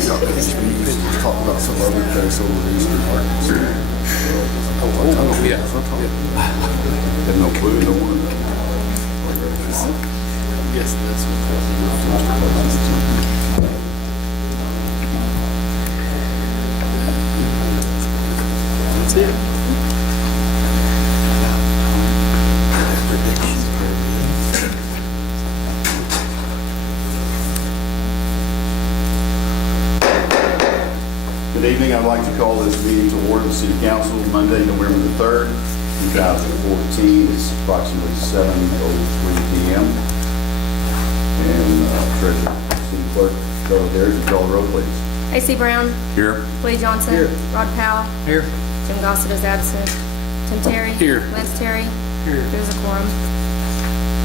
Talk about some other place over the Eastern Markets. Oh, yeah. Had no clue, no one. Yes, that's what. That's it. Good evening. I'd like to call this meeting to order the City Council Monday, November the 3rd, 2014. It's approximately 7:03 p.m. And Treasurer, City Clerk, Bill Harris, would you call the roll, please? A.C. Brown. Here. Lee Johnson. Here. Rod Powell. Here. Jim Gossett is absent. Tim Terry. Here. Lance Terry. Here. There's a quorum.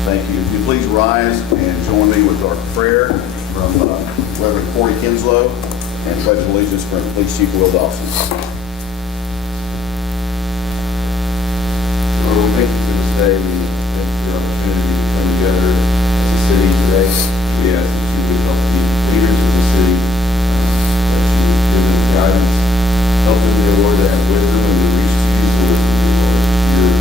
Thank you. If you please rise and join me with our prayer from Reverend Corey Kinslow and pledge allegiance from Police Chief Will Dawson. Lord, thank you for this day. We thank you for the opportunity to come together as a city today. We ask that you would help the leaders of the city, that you would give them guidance, help them, dear Lord, to have wisdom and to reach to you for wisdom, dear Lord. Your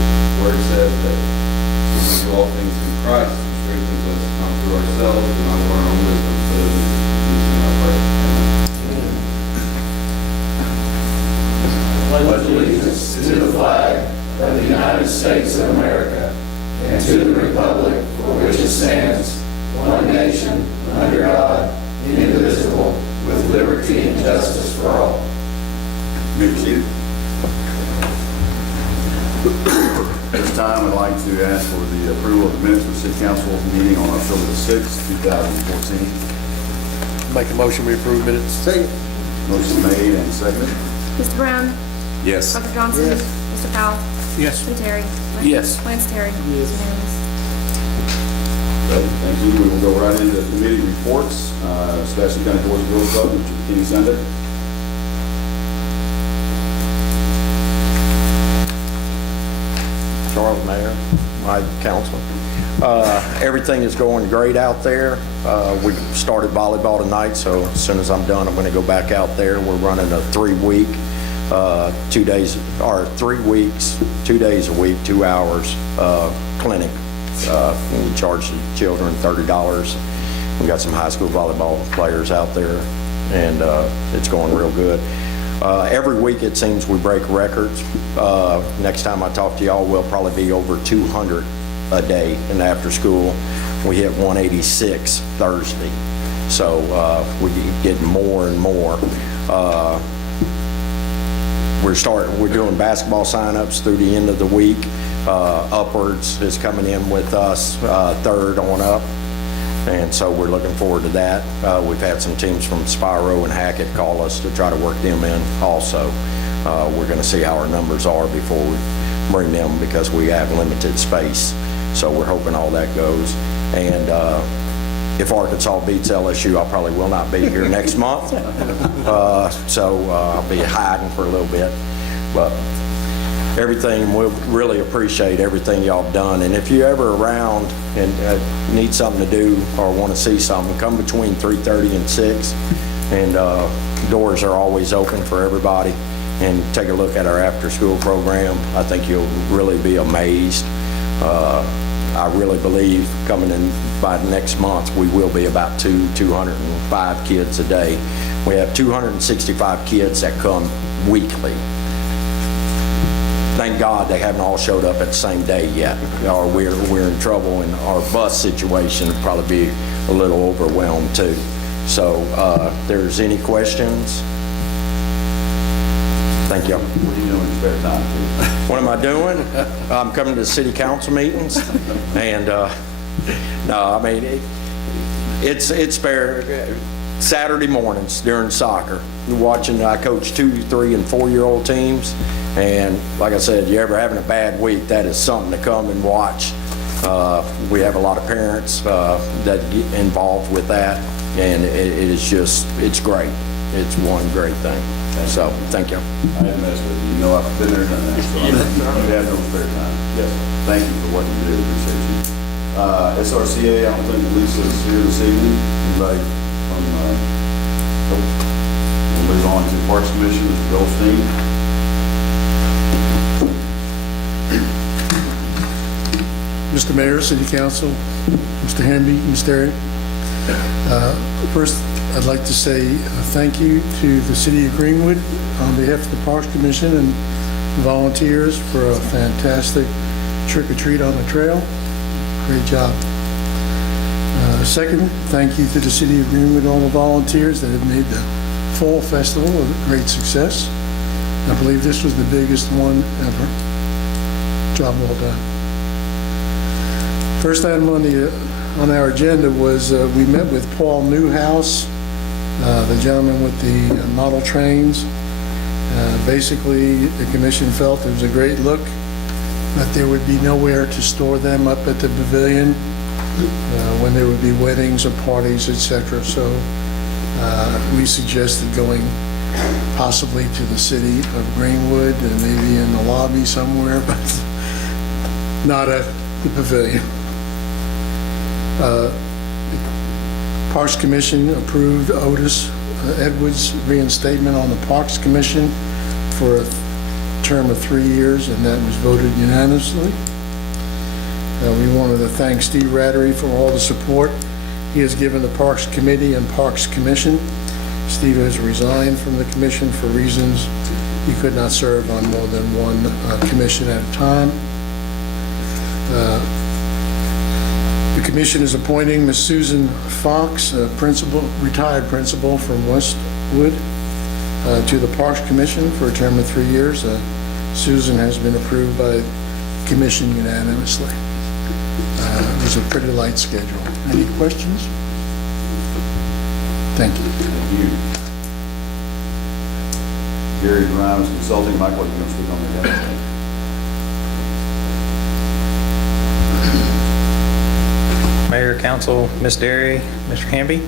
word says that we can do all things through Christ, who strengthens us, not through ourselves and not of our own wisdom, so that we can use in our prayer. Pledge allegiance to the flag of the United States of America and to the republic for which it stands, one nation, under God, indivisible, with liberty and justice for all. You may be seated. This time, I'd like to ask for the approval of the minutes of the City Council meeting on October the 6th, 2014. Make a motion, we approve minutes. Second. Motion made and seconded. Mr. Brown. Yes. Dr. Johnson. Yes. Mr. Powell. Yes. Tim Terry. Yes. Lance Terry. Yes. Unanimous. Okay, thank you. We will go right into the committee reports, especially County Board of Girls Club, Mr. Kenny Sunday. Charles, Mayor, my council. Everything is going great out there. We started volleyball tonight, so as soon as I'm done, I'm going to go back out there. We're running a 3-week, 2 days, or 3 weeks, 2 days a week, 2 hours clinic. We charge the children $30. We got some high school volleyball players out there, and it's going real good. Every week it seems we break records. Next time I talk to y'all, we'll probably be over 200 a day, and after school we hit 186 Thursday. So we get more and more. We're doing basketball signups through the end of the week. Upwards is coming in with us, third on up. And so we're looking forward to that. We've had some teams from Spiro and Hackett call us to try to work them in also. We're going to see how our numbers are before we bring them, because we have limited space. So we're hoping all that goes. And if Arkansas beats LSU, I probably will not be here next month. So I'll be hiding for a little bit. But everything, we'll really appreciate everything y'all have done. And if you're ever around and need something to do or want to see something, come between 3:30 and 6. And doors are always open for everybody. And take a look at our after-school program. I think you'll really be amazed. I really believe coming in by next month, we will be about 205 kids a day. We have 265 kids that come weekly. Thank God they haven't all showed up at the same day yet, or we're in trouble, and our bus situation will probably be a little overwhelmed too. So if there's any questions, thank you. What are you doing in your spare time, Chief? What am I doing? I'm coming to city council meetings, and no, I mean, it's spare. Saturday mornings during soccer, I coach 2-, 3-, and 4-year-old teams, and like I said, you ever having a bad week, that is something to come and watch. We have a lot of parents that get involved with that, and it's great. It's one great thing. So, thank you. I haven't messed with you. You know, I've been there and done that. So you have no spare time. Yes. Thank you for what you do. Appreciate you. SRCA, I don't think Lisa's here this evening. Anybody from, nope. On to Parks Commission, Mr. Goldstein. Mr. Mayor, City Council, Mr. Hamby, Ms. Terry. First, I'd like to say thank you to the City of Greenwood on behalf of the Parks Commission and volunteers for a fantastic trick-or-treat on the trail. Great job. Second, thank you to the City of Greenwood, all the volunteers that have made the Fall Festival a great success. I believe this was the biggest one ever. Job well done. First item on our agenda was we met with Paul Newhouse, the gentleman with the model trains. Basically, the commission felt it was a great look, but there would be nowhere to store them up at the pavilion when there would be weddings or parties, etc. So we suggested going possibly to the city of Greenwood and maybe in the lobby somewhere, but not at the pavilion. Parks Commission approved Otis Edwards' reinstatement on the Parks Commission for a term of 3 years, and that was voted unanimously. We wanted to thank Steve Rattery for all the support he has given the Parks Committee and Parks Commission. Steve has resigned from the commission for reasons he could not serve on more than one commission at a time. The commission is appointing Ms. Susan Fox, a retired principal from Westwood, to the Parks Commission for a term of 3 years. Susan has been approved by the commission unanimously. It was a pretty light schedule. Any questions? Thank you. Thank you. Gary Grimes Consulting. Michael, you can speak on behalf. Mayor, Council, Ms. Derry, Mr. Hamby.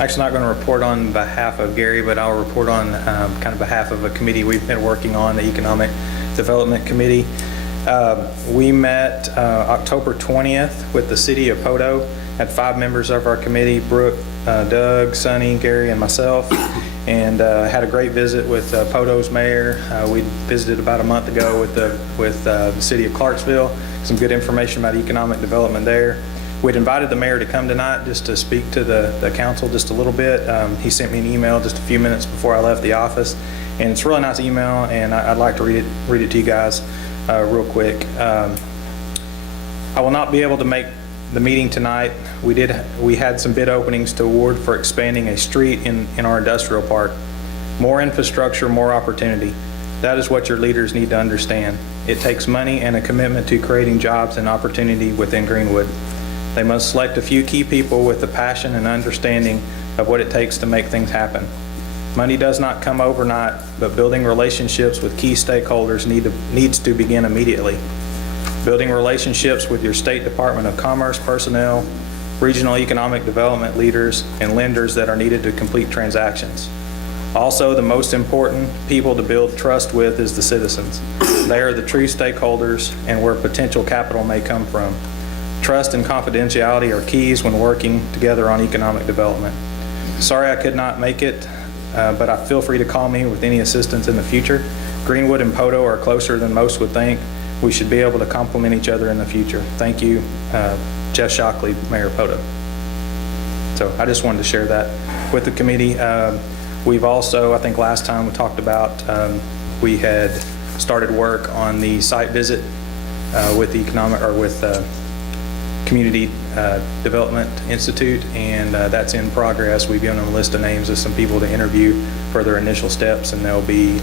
Actually not going to report on behalf of Gary, but I'll report on kind of behalf of a committee we've been working on, the Economic Development Committee. We met October 20th with the City of Poto, had 5 members of our committee, Brooke, Doug, Sonny, Gary, and myself, and had a great visit with Poto's mayor. We visited about a month ago with the City of Clarksville, some good information about economic development there. We'd invited the mayor to come tonight just to speak to the council just a little bit. He sent me an email just a few minutes before I left the office, and it's a really nice email, and I'd like to read it to you guys real quick. I will not be able to make the meeting tonight. We had some bid openings to award for expanding a street in our industrial park. More infrastructure, more opportunity. That is what your leaders need to understand. It takes money and a commitment to creating jobs and opportunity within Greenwood. They must select a few key people with the passion and understanding of what it takes to make things happen. Money does not come overnight, but building relationships with key stakeholders needs to begin immediately. Building relationships with your State Department of Commerce personnel, regional economic development leaders, and lenders that are needed to complete transactions. Also, the most important people to build trust with is the citizens. They are the true stakeholders and where potential capital may come from. Trust and confidentiality are keys when working together on economic development. Sorry I could not make it, but feel free to call me with any assistance in the future. Greenwood and Poto are closer than most would think. We should be able to complement each other in the future. Thank you, Jeff Shockley, Mayor Poto. So I just wanted to share that with the committee. We've also, I think last time we talked about, we had started work on the site visit with the Community Development Institute, and that's in progress. We've given them a list of names of some people to interview for their initial steps, and they'll be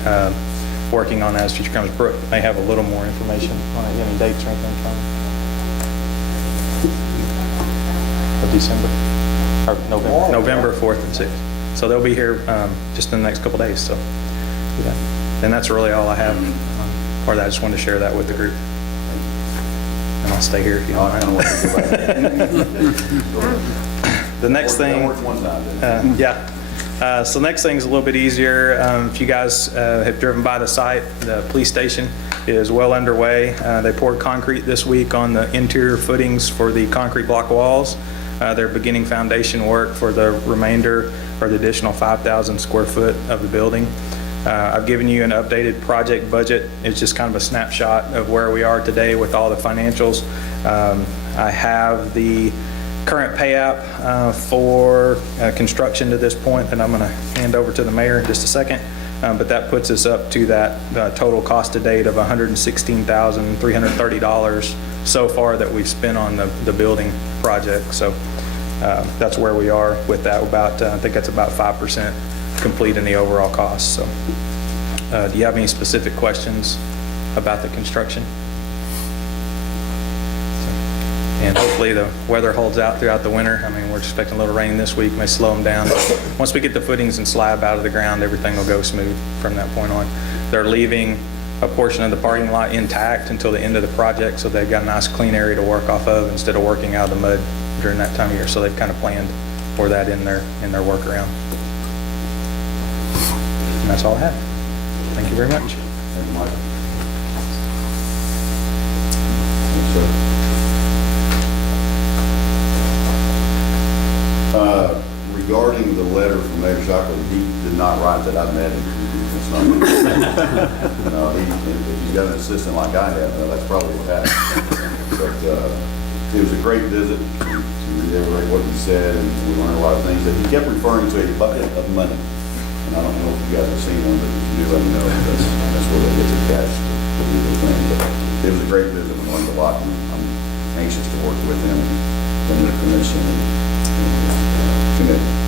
working on as future comes. Brooke may have a little more information on it. Any dates or anything from December or November 4th and 6th. So they'll be here just in the next couple days. So yeah, and that's really all I have. Or that I just wanted to share that with the group. And I'll stay here if you don't mind. The next thing, so next thing is a little bit easier. If you guys have driven by the site, the police station is well underway. They poured concrete this week on the interior footings for the concrete block walls. They're beginning foundation work for the remainder or the additional 5,000 square foot of the building. I've given you an updated project budget. It's just kind of a snapshot of where we are today with all the financials. I have the current pay app for construction to this point that I'm going to hand over to the mayor in just a second. But that puts us up to that total cost to date of $116,330 so far that we've spent on the building project. So that's where we are with that. I think that's about 5% complete in the overall cost. So do you have any specific questions about the construction? And hopefully the weather holds out throughout the winter. I mean, we're expecting a little rain this week, may slow them down. Once we get the footings and slab out of the ground, everything will go smooth from that point on. They're leaving a portion of the parking lot intact until the end of the project, so they've got a nice clean area to work off of instead of working out of the mud during that time of year. So they've kind of planned for that in their workaround. And that's all I have. Thank you very much. Thank you, Michael. Thanks, sir. Regarding the letter from Mayor Shockley, he did not write that I met him. It's not me. No, if he's got an assistant like I have, that's probably what happened. But it was a great visit to reiterate what he said, and we learned a lot of things. That he kept referring to a bucket of money. And I don't know if you guys have seen one, but if you do, let me know. That's where that gets attached to the thing. But it was a great visit. We learned a lot, and I'm anxious to work with him and the commission and committee.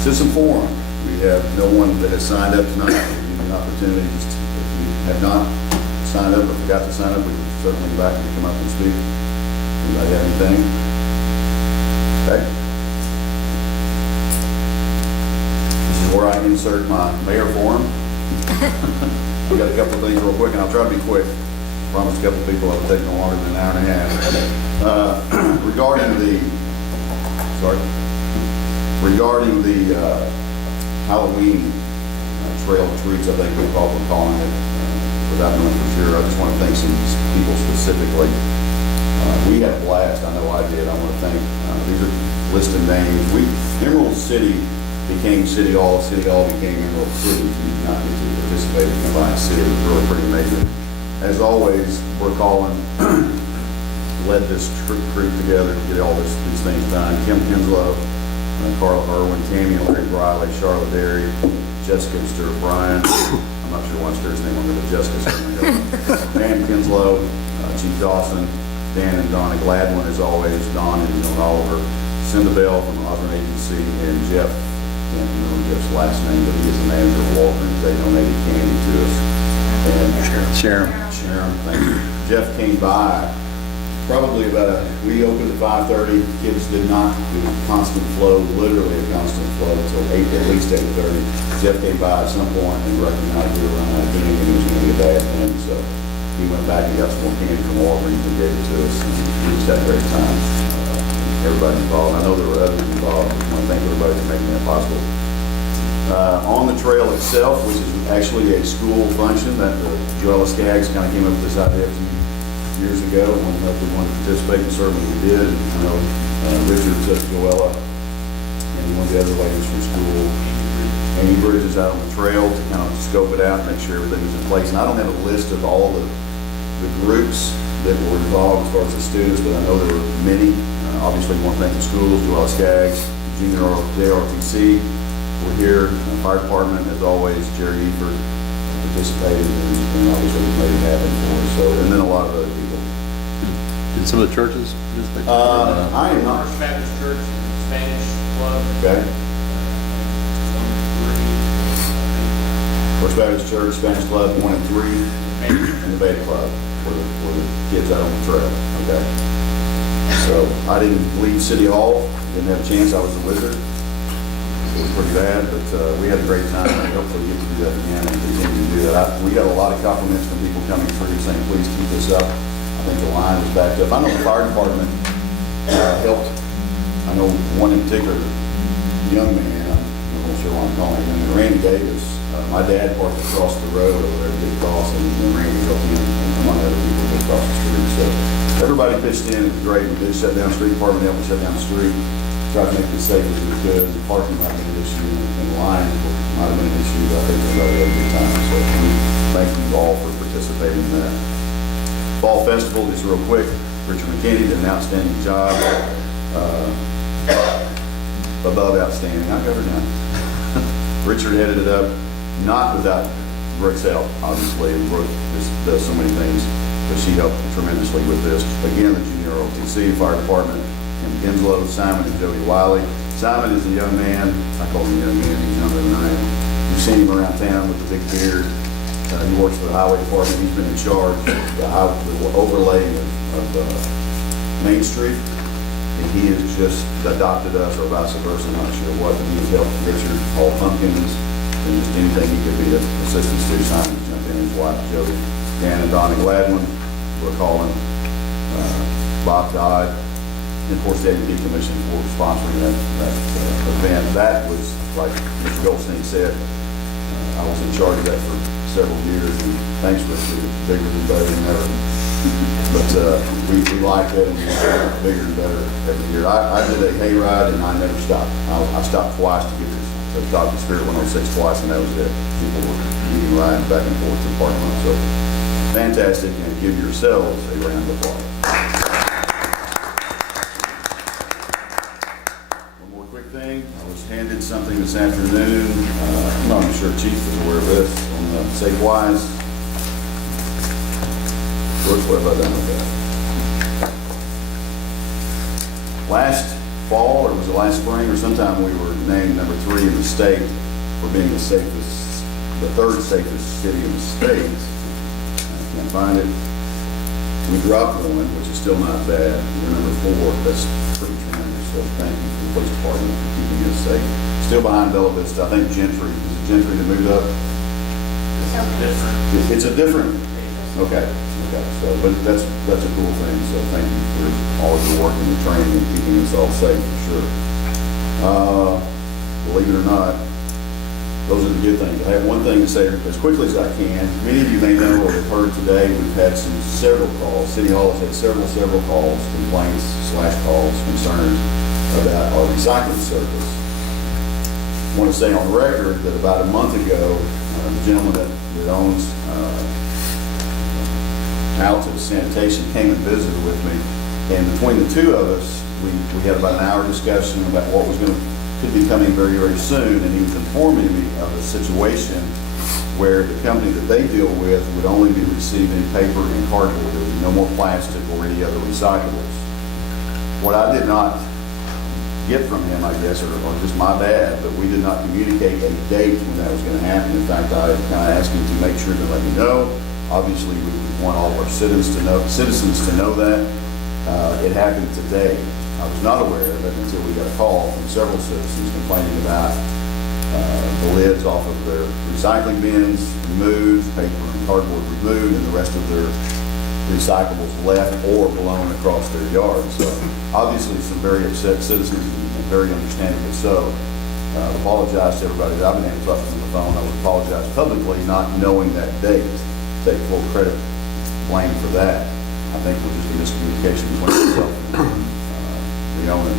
Citizen Forum. We have no one that has signed up tonight. We give you an opportunity. If you have not signed up or forgot to sign up, we can certainly invite you to come up and speak. Anybody have anything? Okay. This is where I insert my mayor forum. We got a couple of things real quick, and I'll try to be quick. I promised a couple of people I would take no longer than an hour and a half. Regarding the Halloween trail treats, I think we're probably calling it, without knowing for sure. I just want to thank some people specifically. We had a blast. I know I did. I want to thank, these are listed names. Emerald City became City Hall. City Hall became Emerald City. We did not get to participate in the combined city. It was really pretty amazing. As always, we're calling, led this crew together to get all these things done. Kim Kinslow, Carl Irwin, Tammy and Larry Briley, Charlotte Derry, Jessica and Stuart Bryan. I'm not sure why Stuart's name on there, but Jessica's going to go. Dan Kinslow, Chief Dawson, Dan and Donna Gladwin, as always, Don and Oliver, Cinda Bell from the Osborne Agency, and Jeff, I can't remember Jeff's last name, but he is the manager of Walgreens. They donated candy to us. And Sharon, thank you. Jeff came by probably we opened at 5:30. Kids did not do constant flow, literally a constant flow until at least 8:30. Jeff came by at some point and recognized we were running out of candy and it was going to be a bad thing. So he went back and got some more candy from Walgreens and gave it to us. And we just had a great time. Everybody involved. I know there were others involved. I want to thank everybody for making that possible. On the trail itself, which is actually a school function that the Joella Skaggs kind of came up with this idea a few years ago, and if we wanted to participate, and certainly we did. I know Richard took Joella and one of the other ladies from school, Amy Bridges, out on the trail to kind of scope it out, make sure everything was in place. And I don't have a list of all the groups that were involved as far as the students, but I know there were many. Obviously, we want to thank the schools, Joella Skaggs, Junior JRTC. We're here, fire department, as always, Jerry Eford participated and obviously made it happen for us. So, and then a lot of other people. Did some of the churches participate? I am not. First Baptist Church and Spanish Club. Okay. First Baptist Church, Spanish Club 1 and 3, and the Beta Club for the kids out on the trail. Okay. So I didn't leave City Hall. Didn't have a chance. I was a wizard. It was pretty bad, but we had a great time, and hopefully get to do that again and continue to do that. We got a lot of compliments from people coming through saying, please keep this up. I think the line was backed up. I know the fire department helped. I know one in particular, young man, I'm going to sure why I'm calling him. And Randy Davis, my dad parked across the road over there at Big Cross, and Randy helped him and among other people get across the street. So everybody pitched in. It was great. We did shut down the street department, helped shut down the street, tried to make it as safe as we could. The parking might be an issue, and the line might have been an issue, but I think everybody had a good time. So thank you all for participating in that. Fall Festival, just real quick, Richard McKinney did an outstanding job. Above outstanding, I got her down. Richard headed it up, not without Brooke's help, obviously. Brooke just does so many things, but she helped tremendously with this. Again, the junior ROTC, Fire Department, Kim Kinslow, Simon and Jody Wiley. Simon is a young man. I call him a young man. He's younger than I am. You've seen him around town with the big beard. He works for the Highway Department. He's been in charge of the overlaying of Main Street. And he has just adopted us, or vice versa, I'm not sure what, but he has helped Richard haul pumpkins and just anything he could be of assistance to. Simon jumped in, his wife Jody, Dan and Donnie Gladwin, we're calling, Bob Dodd, and of course the A&P Commission for sponsoring that event. That was, like Mr. Goldstein said, I was in charge of that for several years, and thanks Richard, it's bigger and better than ever. But we like it, and it's bigger and better every year. I did a hayride, and I never stopped. I stopped twice to get to talk to Spirit 106 twice, and that was it. People were eating, riding back and forth to the parking lot. So fantastic, and give yourselves a round of applause. One more quick thing. I was handed something this afternoon. I'm not sure Chief is aware of this on the SafeWise. What have I done with that? Last fall, or was it last spring, or sometime we were named number 3 in the state for being the third safest city in the state. I can't find it. We dropped one, which is still not bad. We're number 4. That's pretty tremendous. So thank you to the police department for keeping us safe. Still behind Bella Vista. I think Gentry. Is it Gentry that moved up? It's a different. Okay. So, but that's a cool thing. So thank you for all of your work and your training and keeping us all safe for sure. Believe it or not, those are the good things. I have one thing to say as quickly as I can. Many of you may know or have heard today, we've had several calls. City Hall has had several calls, complaints / calls, concerns about our recycling service. I want to say on record that about a month ago, the gentleman that owns Altus Sanitation came and visited with me, and between the two of us, we had about an hour discussion about what could be coming very, very soon, and he was informing me of a situation where the company that they deal with would only be receiving paper and cardboard. There would be no more plastic or any other recyclables. What I did not get from him, I guess, or just my bad, but we did not communicate a date when that was going to happen. In fact, I kind of asked him to make sure to let me know. Obviously, we want all of our citizens to know that. It happened today. I was not aware of it until we got a call from several citizens complaining about the lids off of their recycling bins removed, paper and cardboard removed, and the rest of their recyclables left or blown across their yards. So obviously some very upset citizens, and very understandably so. I apologize to everybody that I've been able to talk to on the phone. I would apologize publicly not knowing that date. Take full credit, blame for that. I think it was just a miscommunication between myself and the owner.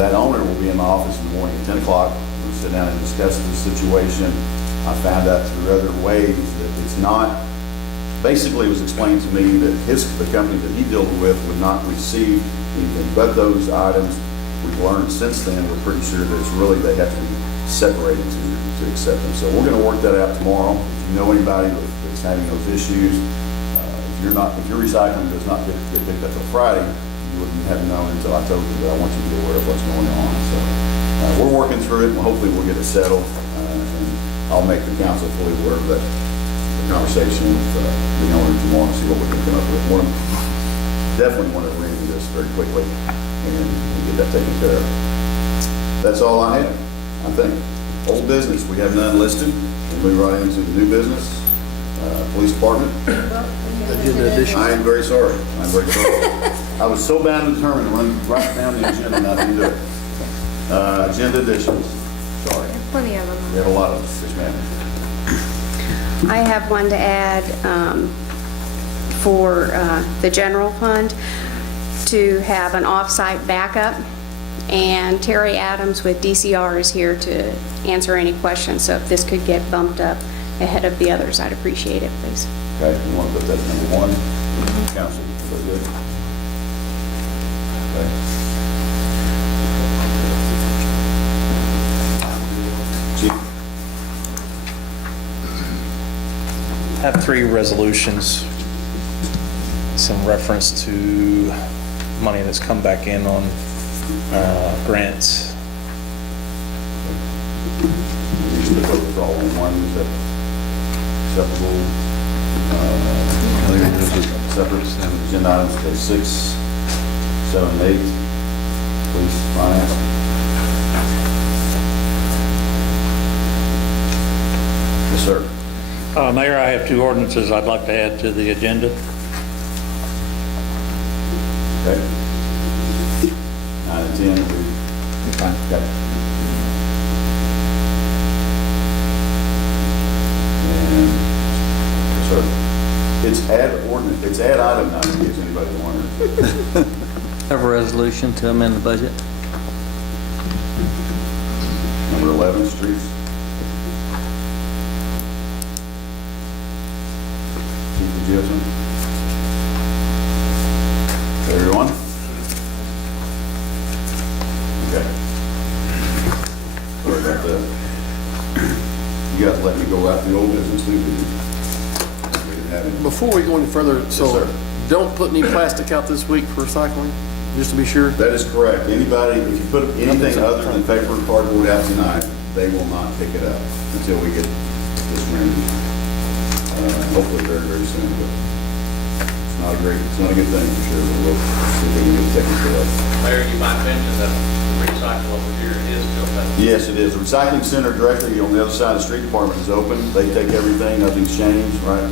That owner will be in my office in the morning at 10 o'clock. We'll sit down and discuss the situation. I found out through other ways that it's not, basically it was explained to me that the company that he deals with would not receive anything but those items. We've learned since then, we're pretty sure that it's really, they have to be separated to accept them. So we're going to work that out tomorrow. If you know anybody that's having those issues, if your recycling does not get picked up on Friday, you wouldn't have known until I told you that I want you to be aware of what's going on. So we're working through it, and hopefully we'll get it settled. And I'll make the council fully aware of that conversation with the owner tomorrow and see what we can come up with. Definitely want to review this very quickly and get that taken care of. That's all I have, I think. Old business, we have none listed. We'll move right into the new business. Police department. I am very sorry. I was so bound and determined to run right down the agenda and not do it. Agenda additions. sorry. Plenty of them. We have a lot of them. Yes, ma'am. I have one to add for the general fund, to have an off-site backup, and Terry Adams with DCR is here to answer any questions, so if this could get bumped up ahead of the others, I'd appreciate it, please. Okay, you want to put that number one? Council, is that good? Okay. Chief? I have 3 resolutions, some reference to money that's come back in on grants. Usually focus all on one, is that acceptable? Separate agenda items, okay, 6, 7, 8, police, finance. Yes, sir. Mayor, I have 2 ordinances I'd like to add to the agenda. Okay. 9 and 10, fine. Okay. And, yes, sir. It's add ordinance, it's add item now, in case anybody's wondering. Have a resolution to amend the budget. Number 11, streets. Chief, did you have something? Everyone? Okay. Sorry about that. You guys let me go out the old business too, did you? We didn't have any. Before we go any further, Yes, so sir. don't put any plastic out this week for recycling, just to be sure. That is correct. Anybody, if you put anything other than paper and cardboard out tonight, they will not pick it up until we get this remedy. Hopefully very, very soon, but it's not a good thing for sure, but we'll see if we can get it taken care of. Mayor, you might mention that the recycle over here is still better. Yes, it is. The recycling center directly on the other side of the street department is open. They take everything, nothing's changed, right?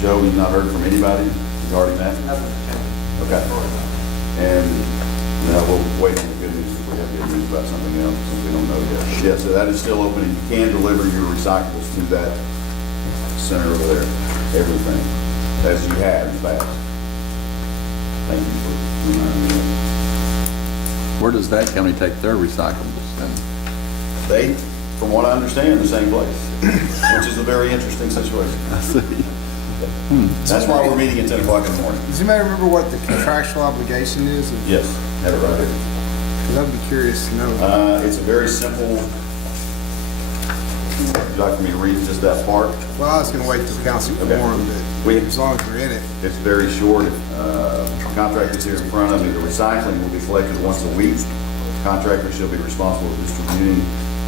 Joe, you've not heard from anybody regarding that? Nothing's changed. Okay. And now we'll wait on the good news if we have good news about something else, since we don't know yet. Yes, so that is still open. You can deliver your recyclables to that center over there, everything, as you have in the past. Thank you for reminding me. Where does that county take their recyclables then? They, from what I understand, the same place, which is a very interesting situation. I see. That's why we're meeting at 10 o'clock in the morning. Does anybody remember what the contractual obligation is? Yes, have it right here. Because I'd be curious to know. It's a very simple, would you like for me to read just that part? Well, I was going to wait till the council Okay. forum, but We- as long as we're in it. It's very short. Contract is here in front of me. The recycling will be collected once a week. Contractor shall be responsible for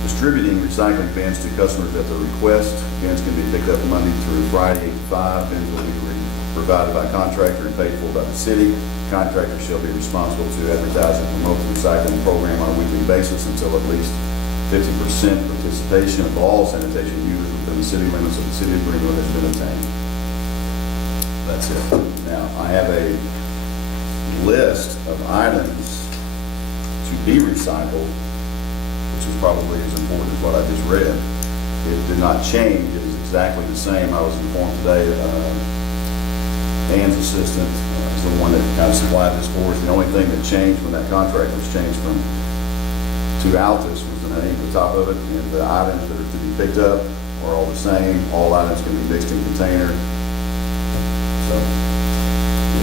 distributing recycling bins to customers at their request. Bins can be picked up Monday through Friday, 8 to 5. Bins will be provided by contractor and paid for by the city. Contractor shall be responsible to advertise and promote the recycling program on a weekly basis until at least 50% participation of all sanitation users within the city limits of the city of Greenwood has been attained. That's it. Now, I have a list of items to be recycled, which is probably as important as what I just read. It did not change. It is exactly the same. I was informed today, Dan's assistant is the one that kind of supplied this for us. The only thing that changed when that contract was changed from to Altus was the name at the top of it, and the items that are to be picked up are all the same. All items can be mixed in container. So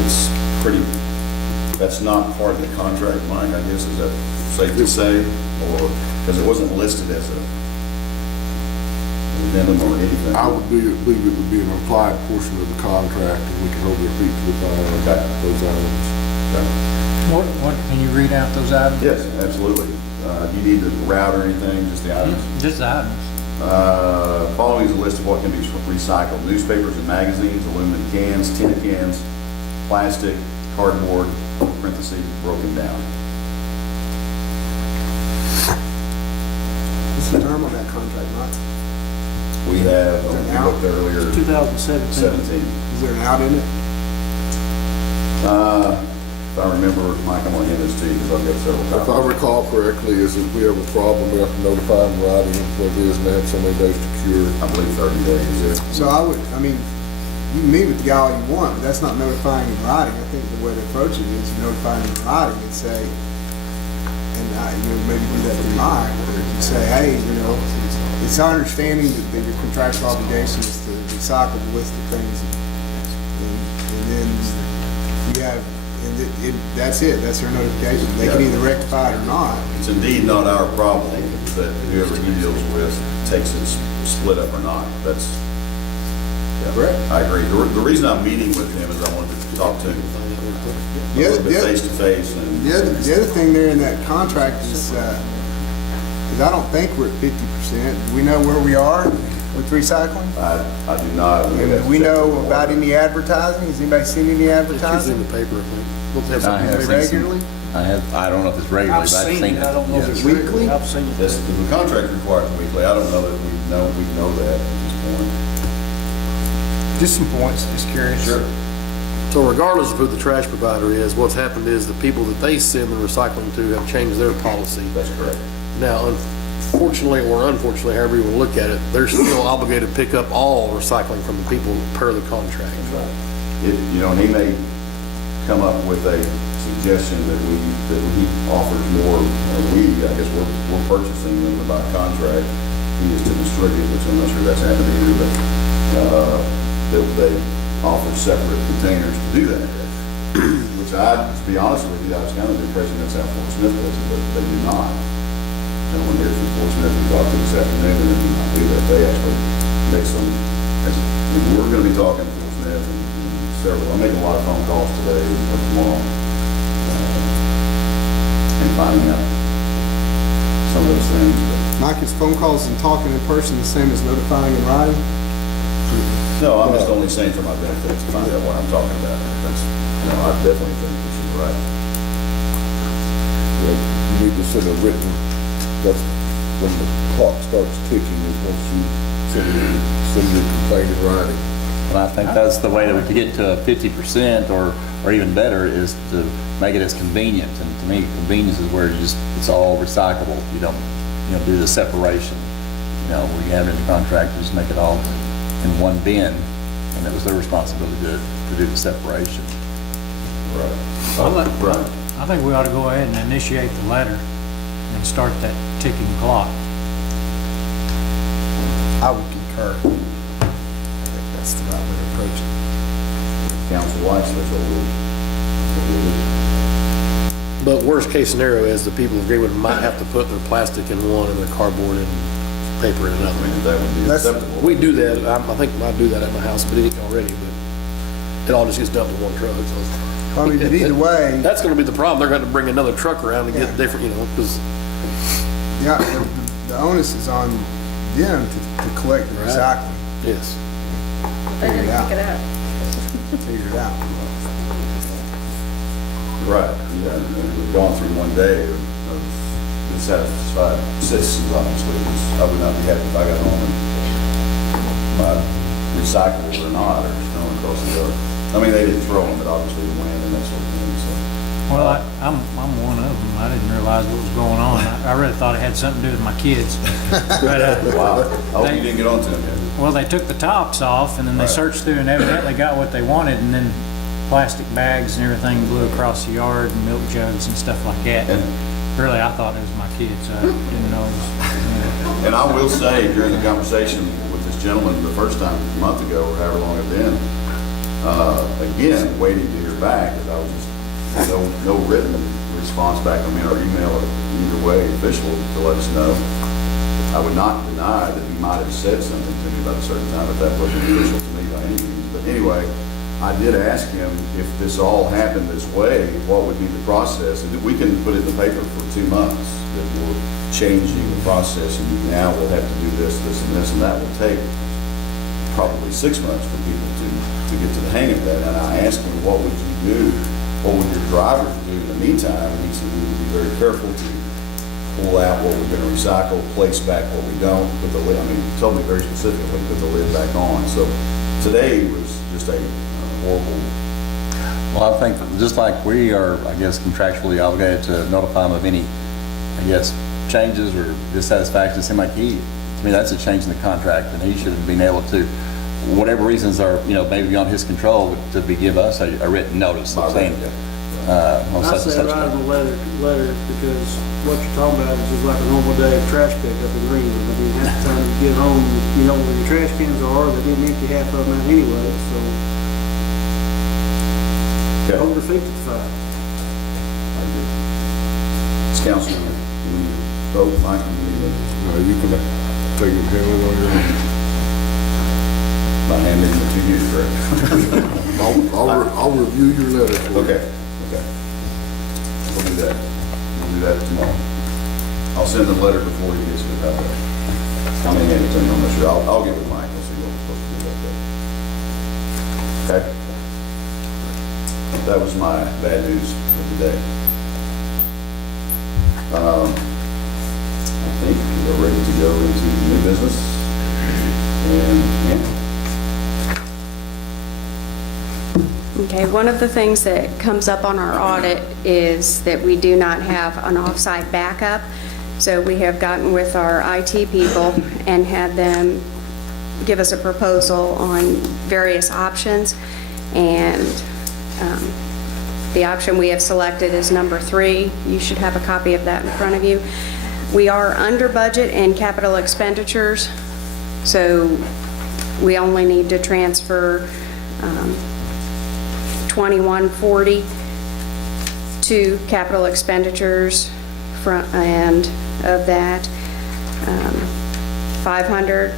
it's pretty, that's not part of the contract, Mike, I guess, is that safe to say? Or, because it wasn't listed as a addendum or anything. I would believe it would be an implied portion of the contract, and we can hold their feet to the fire on those items. Okay. What, can you read out those items? Yes, absolutely. Do you need the route or anything, just the items? Just the items. Following is a list of what can be recycled: newspapers and magazines, aluminum cans, tin cans, plastic, cardboard, parentheses, broken down. What's the term on that contract, Mike? We have, we looked earlier, 2017. 17. Is there an out in it? if I remember, Mike, I'm gonna hand this to you because I've got several If I copies. recall correctly, is if we have a problem, we have to notify them writing what it is and they have so many days to cure. I believe 30 days, yeah. So I mean, you can meet with the guy all you want, but that's not notifying in writing. I think the way to approach it is notifying in writing and say, maybe do that through Mike, or you can say, hey, it's our understanding that your contractual obligation is to recycle the list of things, and then you have, that's it, that's their notification. They can either rectify it or not. It's indeed not our problem that whoever he deals with takes it split up or not. That's, yeah, Correct. I agree. The reason I'm meeting with him is I wanted to talk to him a little bit face to face. The other thing there in that contract is I don't think we're at 50%. Do we know where we are with recycling? I do not. And do we know about any advertising? Has anybody seen any It's advertising? usually in the paper, I think. We'll have I have something seen some. Regularly? I don't know if it's regularly, but I've seen it. I don't know if it's Weekly? regularly. I've seen it. The contract requires weekly. I don't know that we know that at this point. Just some points, just curious. Sure. So regardless of who the trash provider is, what's happened is the people that they send the recycling to have changed their policy. That's correct. Now, unfortunately or unfortunately, however you want to look at it, they're still obligated to pick up all recycling from the people per the contract. And he may come up with a suggestion that he offers more, I guess we're purchasing them by contract. He is to distribute, which I'm not sure that's happening either, but, that they offer separate containers to do that. Which to be honest with you, I was kind of the impression that's how Fort Smith does it, but they do not. Gentleman here from Fort Smith, we talked to this afternoon, and they do not do that. They actually make some, we're gonna be talking to Fort Smith and several, I'm making a lot of phone calls today or tomorrow, and finding out some of those things. Mike, is phone calls and talking in person the same as notifying in writing? No, I'm just only saying for my benefit to find out what I'm talking about. That's, I definitely think that you're right. Yeah, you need to send a written, that's when the clock starts ticking, is once you send your complaint in writing. And I think that's the way that we could get to 50% or even better is to make it as convenient. And to me, convenience is where it's all recyclable. You don't, do the separation. Where you have it in the contract, you just make it all in one bin, and it was their responsibility to do the separation. Right. Right. I think we ought to go ahead and initiate the letter and start that ticking clock. I would concur. I think that's the right way to approach it. Council likes that's what we'll do. But worst case scenario is the people of Greenwood might have to put their plastic in one and their cardboard and paper in I another. mean, if that would be That's- acceptable. We do that, I think I do that at my house, but it ain't already, but it all just gets dumped in one truck, so. I mean, but either way, That's gonna be the problem, they're gonna have to bring another truck around and get Yeah. different, because yeah, the onus is on them to collect the Right. recycling, yes. They're Figure it gonna out. pick it up. figure it out. Right, yeah, and we've gone through one day of dissatisfied citizens, obviously, because I would not be happy if I got home and my recyclables or not, or thrown across the yard. I mean, they didn't throw them, but obviously the wind and that sort of thing, so. Well, I'm one of them. I didn't realize what was going on. I really thought it had something to do with my kids. But, Wow, I hope you didn't get onto them yet. well, they took the tops off and then they Right. searched through and evidently got what they wanted, and then plastic bags and everything blew across the yard and milk jugs and stuff like that. And- Really, I thought it was my kids. I didn't know it was, And I will say, during the conversation with this gentleman the first time, a month ago, or however long it's been, again, waiting to hear back, because I was just, no written response back from me or email or either way official to let us know. I would not deny that he might have said something to me about a certain time, but that wasn't official to me by any means. But anyway, I did ask him if this all happened this way, what would be the process? And we can put it in the paper for 2 months, that we're changing the process, and now we'll have to do this, this, and this, and that will take probably 6 months for people to get to the hang of that. And I asked him, what would you do? What would your drivers do in the meantime? And he said, we would be very careful to pull out what we're going to recycle, place back what we don't, put the lid, he told me very specifically, put the lid back on. So today was just a horrible Well, I think just like we are, I guess, contractually obligated to notify him of any, I guess, changes or dissatisfaction, it seemed like to me, that's a change in the contract, and he should have been able to, whatever reasons are, maybe beyond his control, to give us a written notice of saying, on I such and say such. write them a letter, because what you're talking about is just like a normal day of trash pickup in Greenwood. I mean, half the time you get home, you know where your trash cans are, they didn't empty half of them out anyway, so. Okay. Hold their feet to the fire. It's council. When you vote, Mike, You can take it heavily on your own. my hand in the 2 years, correct? I'll review your letter for you. Okay. We'll do that. We'll do that tomorrow. I'll send the letter before he gets it. How many hands I'm not sure. I'll get with Mike. We'll see what we're supposed to do that day. Okay? That was my bad news for the day. I think we're ready to go into new business. And Okay, one of the things that comes up on our audit is that we do not have an off-site backup. So we have gotten with our IT people and had them give us a proposal on various options. And the option we have selected is number 3. You should have a copy of that in front of you. We are under budget in capital expenditures, so we only need to transfer 2140 to capital expenditures, and of that, 500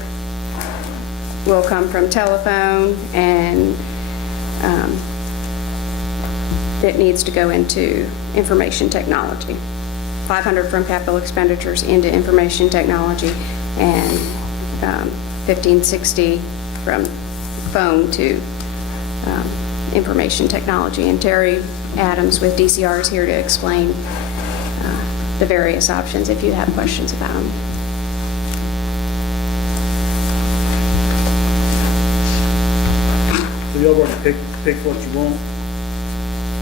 will come from telephone, and it needs to go into information technology. 500 from capital expenditures into information technology, and 1560 from phone to information technology. And Terry Adams with DCR is here to explain the various options if you have questions about them. So y'all already picked what you want?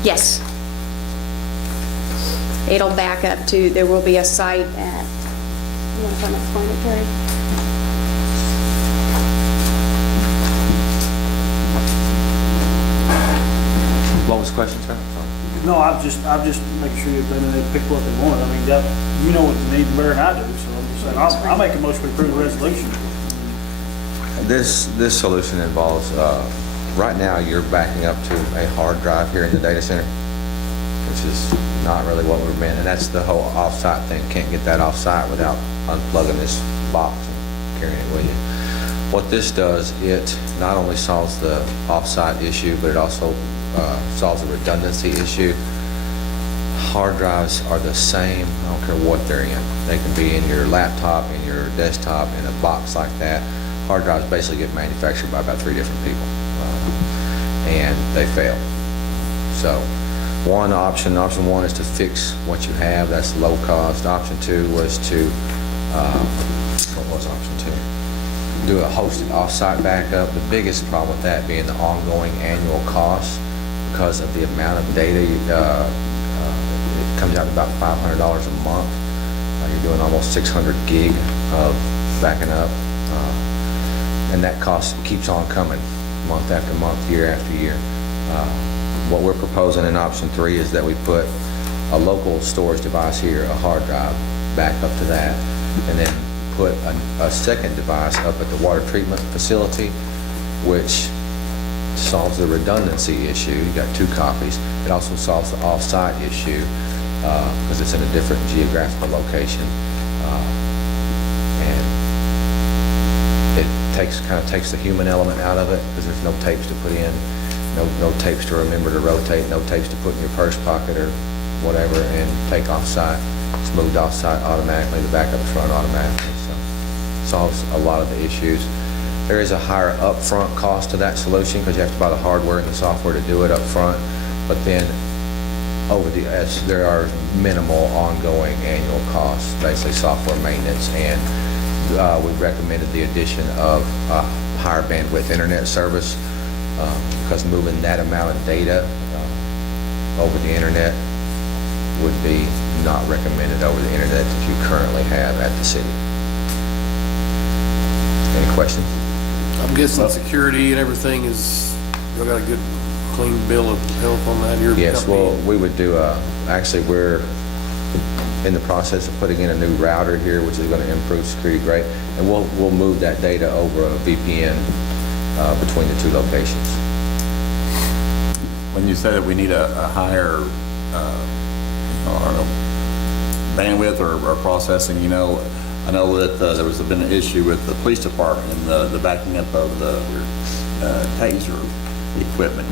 Yes. It'll back up to, there will be a site at, you want to come explain it, Terry? What was the question, sir? No, I'm just making sure they pick what they want. I mean, you know what they need better than I do, so I'm just saying, I'll make a motion to approve the resolution. This solution involves, right now, you're backing up to a hard drive here in the data center, which is not really what we're meant, and that's the whole off-site thing. Can't get that off-site without unplugging this box and carrying it with you. What this does, it not only solves the off-site issue, but it also solves the redundancy issue. Hard drives are the same, I don't care what they're in. They can be in your laptop, in your desktop, in a box like that. Hard drives basically get manufactured by about 3 different people, and they fail. So option one is to fix what you have, that's low cost. Option 2 was to, what was option 2? Do a hosted off-site backup. The biggest problem with that being the ongoing annual cost because of the amount of data. It comes out to about $500 a month. You're doing almost 600 gig of backing up, and that cost keeps on coming month after month, year after year. What we're proposing in option 3 is that we put a local storage device here, a hard drive, back up to that, and then put a second device up at the water treatment facility, which solves the redundancy issue. You got 2 copies. It also solves the off-site issue because it's in a different geographical location, and it kind of takes the human element out of it because there's no tapes to put in, no tapes to remember to rotate, no tapes to put in your purse pocket or whatever, and take off-site. It's moved off-site automatically. The backup's run automatically. Solves a lot of the issues. There is a higher upfront cost to that solution because you have to buy the hardware and the software to do it up front, but then there are minimal ongoing annual costs, basically software maintenance, and we've recommended the addition of higher bandwidth internet service because moving that amount of data over the internet would be not recommended over the internet that you currently have at the city. Any questions? I'm guessing security and everything is, you got a good, clean bill of health on that, your Yes, company? well, we would do, actually, we're in the process of putting in a new router here, which is going to improve security great, and we'll move that data over a VPN between the two locations. When you say that we need a higher, I don't know, bandwidth or processing, you know, I know that there was been an issue with the police department and the backing up of the taser equipment.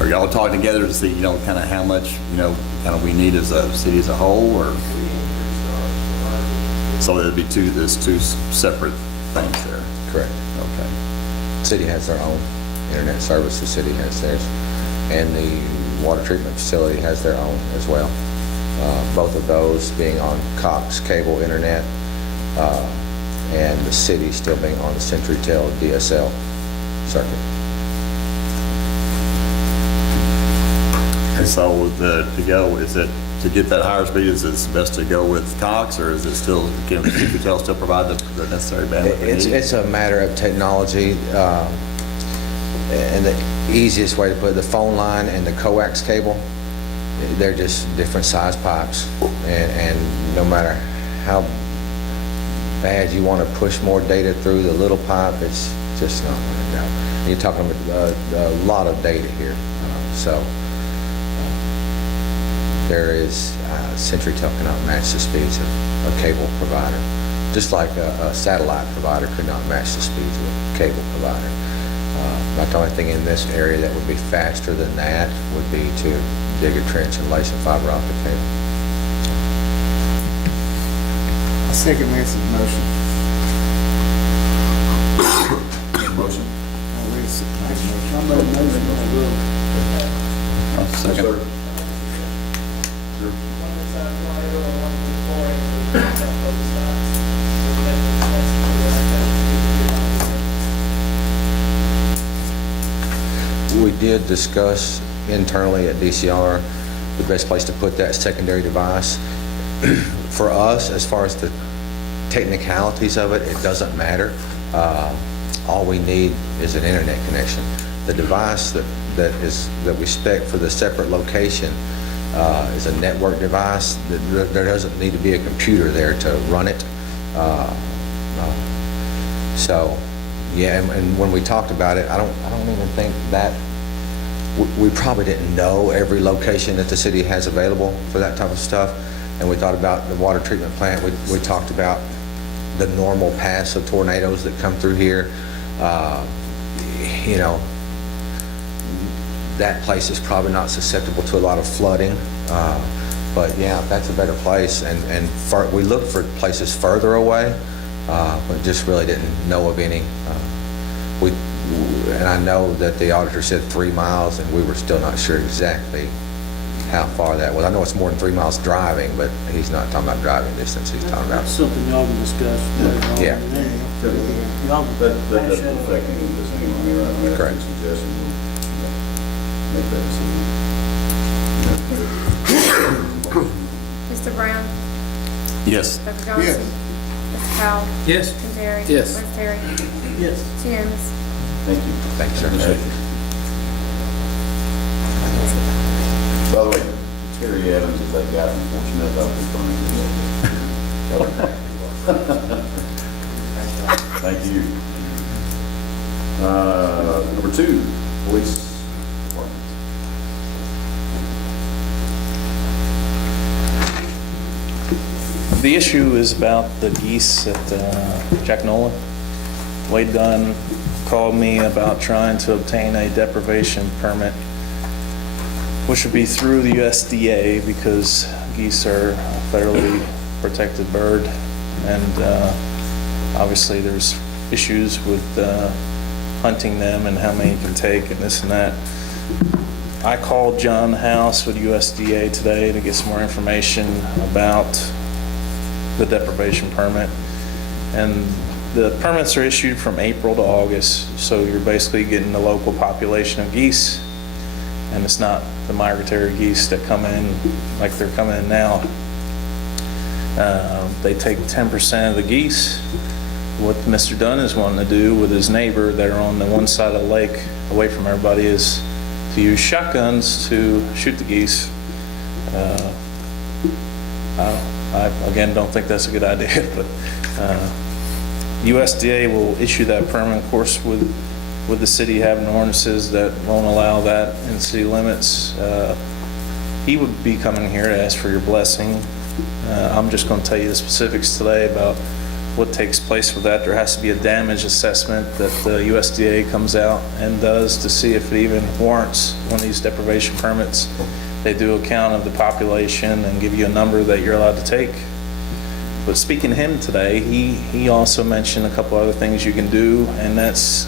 Are y'all talking together to see, you know, kind of how much, you know, kind of we need as a city as a whole, or? So there'd be there's two separate things there. Correct. Okay. City has their own internet service, the city has theirs, and the water treatment facility has their own as well. Both of those being on Cox cable internet, and the city still being on the CenturyTel DSL circuit. And so to get that higher speed, is it best to go with Cox, or is it still, can CenturyTel still provide the necessary bandwidth? It's a matter of technology, and the easiest way to put it, the phone line and the coax cable, they're just different size pipes, and no matter how bad you want to push more data through the little pipe, it's just not going to go. You're talking about a lot of data here, so there is, CenturyTel cannot match the speeds of a cable provider, just like a satellite provider could not match the speeds of a cable provider. About the only thing in this area that would be faster than that would be to dig a trench and lay some fiber optic cable. I second Lance's motion. Motion. I made a motion. Second. We did discuss internally at DCR the best place to put that secondary device. For us, as far as the technicalities of it, it doesn't matter. All we need is an internet connection. The device that we spec for the separate location is a network device. There doesn't need to be a computer there to run it. So, yeah, and when we talked about it, I don't even think that we probably didn't know every location that the city has available for that type of stuff. And we thought about the water treatment plant. We talked about the normal paths of tornadoes that come through here. You know, that place is probably not susceptible to a lot of flooding. But yeah, that's a better place. And we looked for places further away, but just really didn't know of any. And I know that the auditor said 3 miles, and we were still not sure exactly how far that was. I know it's more than 3 miles driving, but he's not talking about driving distance. He's talking about. That's something y'all can discuss later on. Yeah. Y'all That hash doesn't that out. affect any of this anyway, right? I mean, Correct. that's a suggestion. We'll make that decision. Mr. Brown? Yes. Dr. Johnson? Yes. Mr. Powell? Yes. Tim Terry? Yes. Wes Terry? Yes. It's unanimous. Thank you. Thank you, sir. By the way, Terry Adams is that guy from Fortunate Health. Thank you. Number 2, police department. The issue is about the geese at Jack Nolan. Wade Dunn called me about trying to obtain a deprivation permit, which would be through the USDA because geese are a federally protected bird, and obviously there's issues with hunting them and how many you can take and this and that. I called John House with USDA today to get some more information about the deprivation permit, and the permits are issued from April to August, so you're basically getting the local population of geese and it's not the migratory geese that come in like they're coming in now. They take 10% of the geese. What Mr. Dunn is wanting to do with his neighbor that are on the one side of the lake away from everybody is to use shotguns to shoot the geese. I again don't think that's a good idea, but USDA will issue that permit, of course, with the city having ordinances that won't allow that in city limits. He would be coming here to ask for your blessing. I'm just going to tell you the specifics today about what takes place with that. There has to be a damage assessment that the USDA comes out and does to see if it even warrants one of these deprivation permits. They do a count of the population and give you a number that you're allowed to take. But speaking to him today, he also mentioned a couple other things you can do, and that's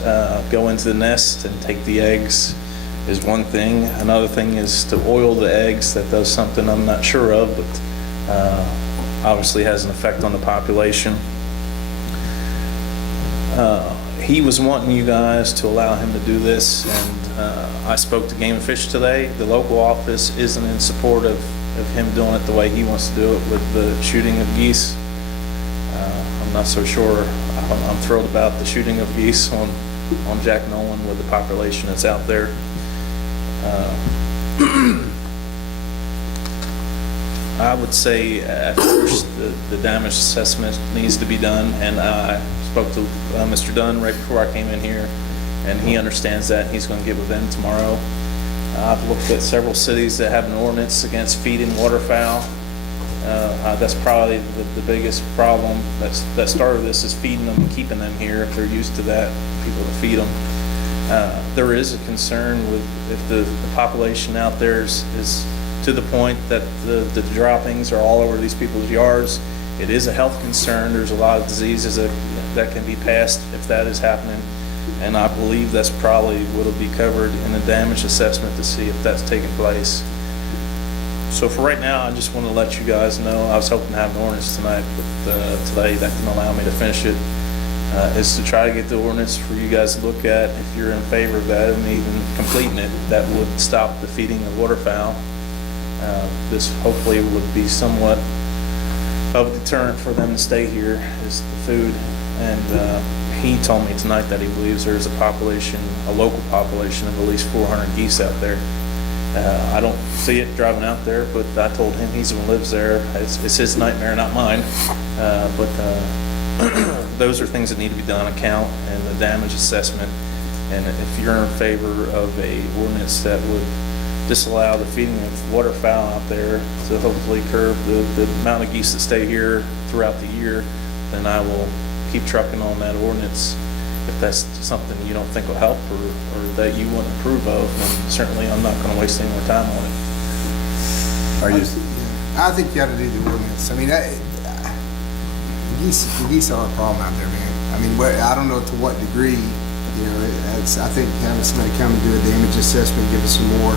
go into the nest and take the eggs is one thing. Another thing is to oil the eggs. That does something I'm not sure of, but obviously has an effect on the population. He was wanting you guys to allow him to do this, and I spoke to Game and Fish today. The local office isn't in support of him doing it the way he wants to do it with the shooting of geese. I'm not so sure. I'm thrilled about the shooting of geese on Jack Nolan with the population that's out there. I would say at first the damage assessment needs to be done, and I spoke to Mr. Dunn right before I came in here, and he understands that. He's going to get with them tomorrow. I've looked at several cities that have an ordinance against feeding waterfowl. That's probably the biggest problem that started this is feeding them and keeping them here. If they're used to that, people to feed them. There is a concern with if the population out there is to the point that the droppings are all over these people's yards. It is a health concern. There's a lot of diseases that can be passed if that is happening. And I believe that's probably what will be covered in the damage assessment to see if that's taking place. So for right now, I just want to let you guys know, I was hoping to have an ordinance tonight, but today that didn't allow me to finish it, is to try to get the ordinance for you guys to look at. If you're in favor of that and even completing it, that would stop the feeding of waterfowl. This hopefully would be somewhat of a deterrent for them to stay here, is the food. And he told me tonight that he believes there's a local population of at least 400 geese out there. I don't see it driving out there, but I told him he's the one who lives there. It's his nightmare, not mine. Those are things that need to be done, a count and the damage assessment. And if you're in favor of a ordinance that would disallow the feeding of waterfowl out there to hopefully curb the amount of geese that stay here throughout the year, then I will keep trucking on that ordinance. If that's something you don't think will help or that you wouldn't approve of, then certainly I'm not going to waste any more time on it. I think you got to do the ordinance. I mean, the geese are a problem out there, man. I mean, I don't know to what degree. You know, I think having somebody come and do a damage assessment, give us some more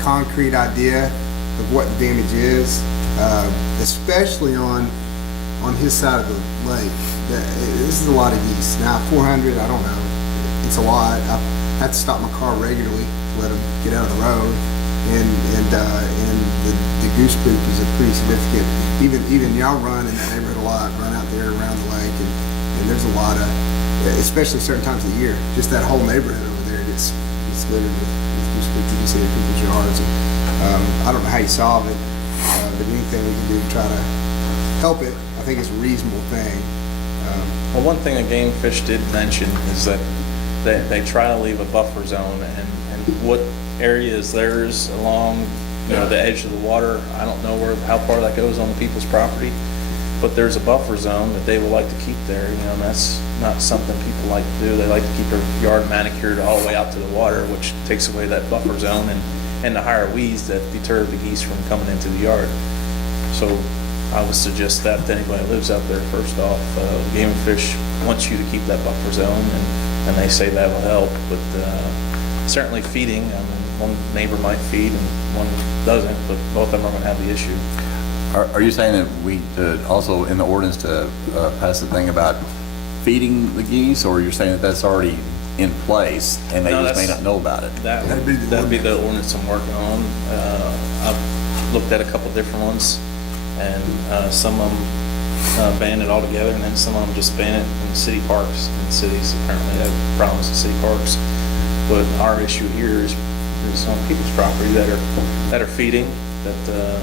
concrete idea of what the damage is, especially on his side of the lake. This is a lot of geese. Now, 400, I don't know. It's a lot. I have to stop my car regularly to let them get out of the road. And the goose poop is a pretty significant. Even y'all run in that neighborhood a lot, run out there around the lake, and there's a lot of, especially certain times of the year, just that whole neighborhood over there gets littered with goose poop. You see it in people's yards. And, I don't know how you solve it, but anything we can do to try to help it, I think it's a reasonable thing. Well, one thing that Game Fish did mention is that they try to leave a buffer zone, and what area is theirs along, the edge of the water. I don't know how far that goes on the people's property, but there's a buffer zone that they would like to keep there. And that's not something people like to do. They like to keep their yard manicured all the way out to the water, which takes away that buffer zone and the higher weeds that deter the geese from coming into the yard. So I would suggest that to anybody who lives out there. First off, Game and Fish wants you to keep that buffer zone, and they say that will help. But certainly feeding, I mean, one neighbor might feed and one doesn't, but both of them are going to have the issue. Are you saying that we also in the ordinance to pass the thing about feeding the geese, or you're saying that that's already in place, and they No, just may that's- not know about it. That'd be the ordinance I'm working on. I've looked at a couple different ones, and some of them ban it altogether, and then some of them just ban it in city parks. And cities apparently have problems in city parks. But our issue here is on people's property that are feeding, that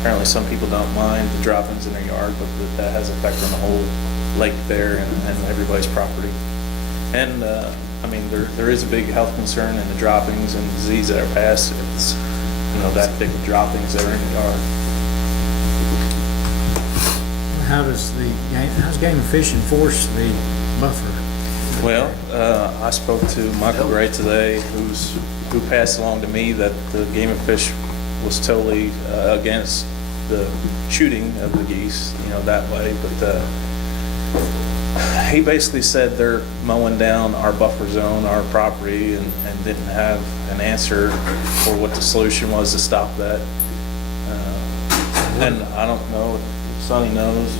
apparently some people don't mind the droppings in their yard, but that has effect on the whole lake there and everybody's property. And, I mean, there is a big health concern in the droppings and disease that are passed. If it's, that big of droppings that are in the yard. How's Game and Fish enforce the buffer? Well, I spoke to Michael Gray today, who passed along to me that the Game and Fish was totally against the shooting of the geese, that way. But he basically said they're mowing down our buffer zone, our property, and didn't have an answer for what the solution was to stop that. And I don't know if Sonny knows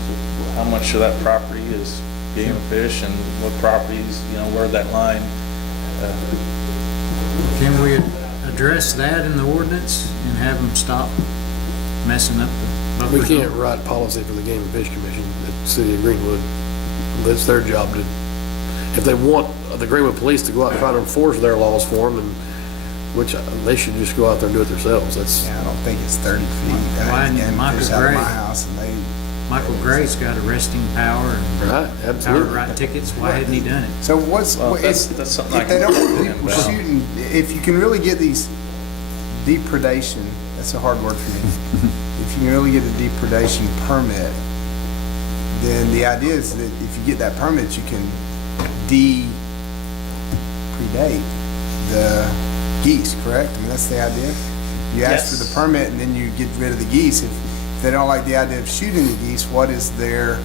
how much of that property is Game and Fish and what properties, where that line. Can we address that in the ordinance and have them stop messing up the buffer We zone? can't write policy for the Game and Fish Commission at the city of Greenwood. That's their job to, if they want the Greenwood Police to go out and try to enforce their laws for them, and which they should just go out there and do it themselves. That's, Yeah, I don't think it's 30 feet. Why And didn't Michael fish out of Gray? my house, and they. Michael Gray's got arresting power and right, power to absolutely. write tickets. Why hadn't he done it? So what's Well, that's if something I they can don't talk to want him people about. shooting? If you can really get these depredation, that's a hard word for me. If you can really get a depredation permit, then the idea is that if you get that permit, you can predate the geese. Correct? I mean, that's the idea. You ask for the permit, and then you get rid of the geese. If they don't like the idea of shooting the geese, what is their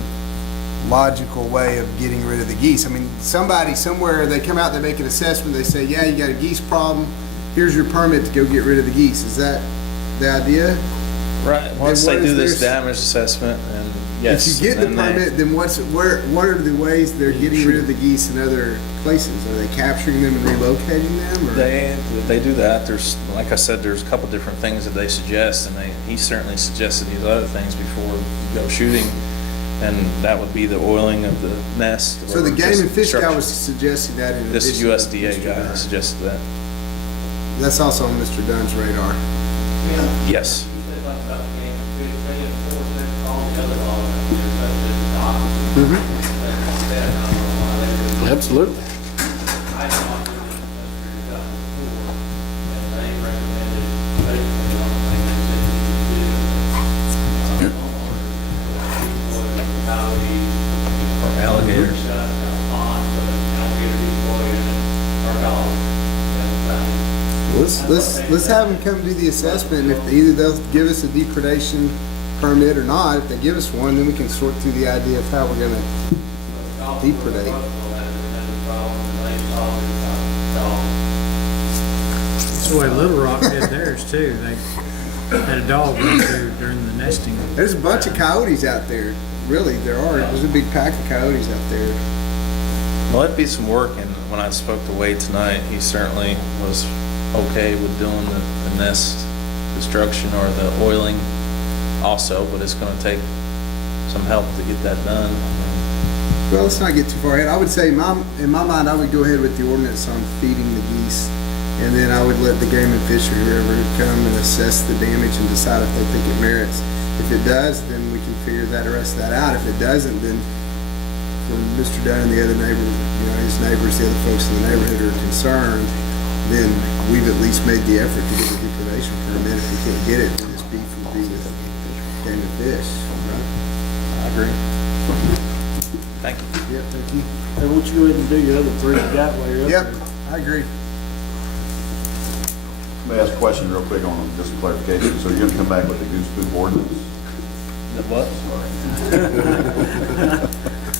logical way of getting rid of the geese? I mean, somebody somewhere, they come out, they make an assessment, they say, yeah, you got a geese problem, here's your permit to go get rid of the geese. Is that the idea? Right, once what they is do this their- damage assessment, and yes. If you get the and then they- permit, then what are the ways they're getting rid of the geese in other places? Are they capturing them and relocating them? Or? They do that. There's, like I said, there's a couple different things that they suggest, and he certainly suggested these other things before you go shooting, and that would be the oiling of the nest. So or the Game just and Fish guy structure. was suggesting that in This addition to USDA Mr. guy Dunn. suggested that. That's also on Mr. Dunn's radar. Yes. Absolutely. Or alligators. Let's have them come do the assessment. If either they'll give us a depredation permit or not, if they give us one, then we can sort through the idea of how we're gonna depredate. That's the way Little Rock did theirs too. They had a dog run through during the nesting. There's a bunch of coyotes out there. Really, there are. There's a big pack of coyotes out there. Well, it'd be some work, and when I spoke to Wade tonight, he certainly was okay with doing the nest destruction or the oiling also, but it's gonna take some help to get that done. Well, let's not get too far ahead. I would say, in my mind, I would go ahead with the ordinance on feeding the geese, and then I would let the Game and Fish or whoever come and assess the damage and decide if they think it merits. If it does, then we can figure the rest of that out. If it doesn't, then from Mr. Dunn and the other neighbor, his neighbors, the other folks in the neighborhood are concerned, then we've at least made the effort to get the depredation permit. If we can't get it, then this beef would be with Game and Fish, right? I agree. Thank you. Yeah, thank you. Hey, why don't you go ahead and do your other three you got while you're up Yep, there? I agree. Let me ask a question real quick on just clarification. So you're gonna come back with the goose poop ordinance The what?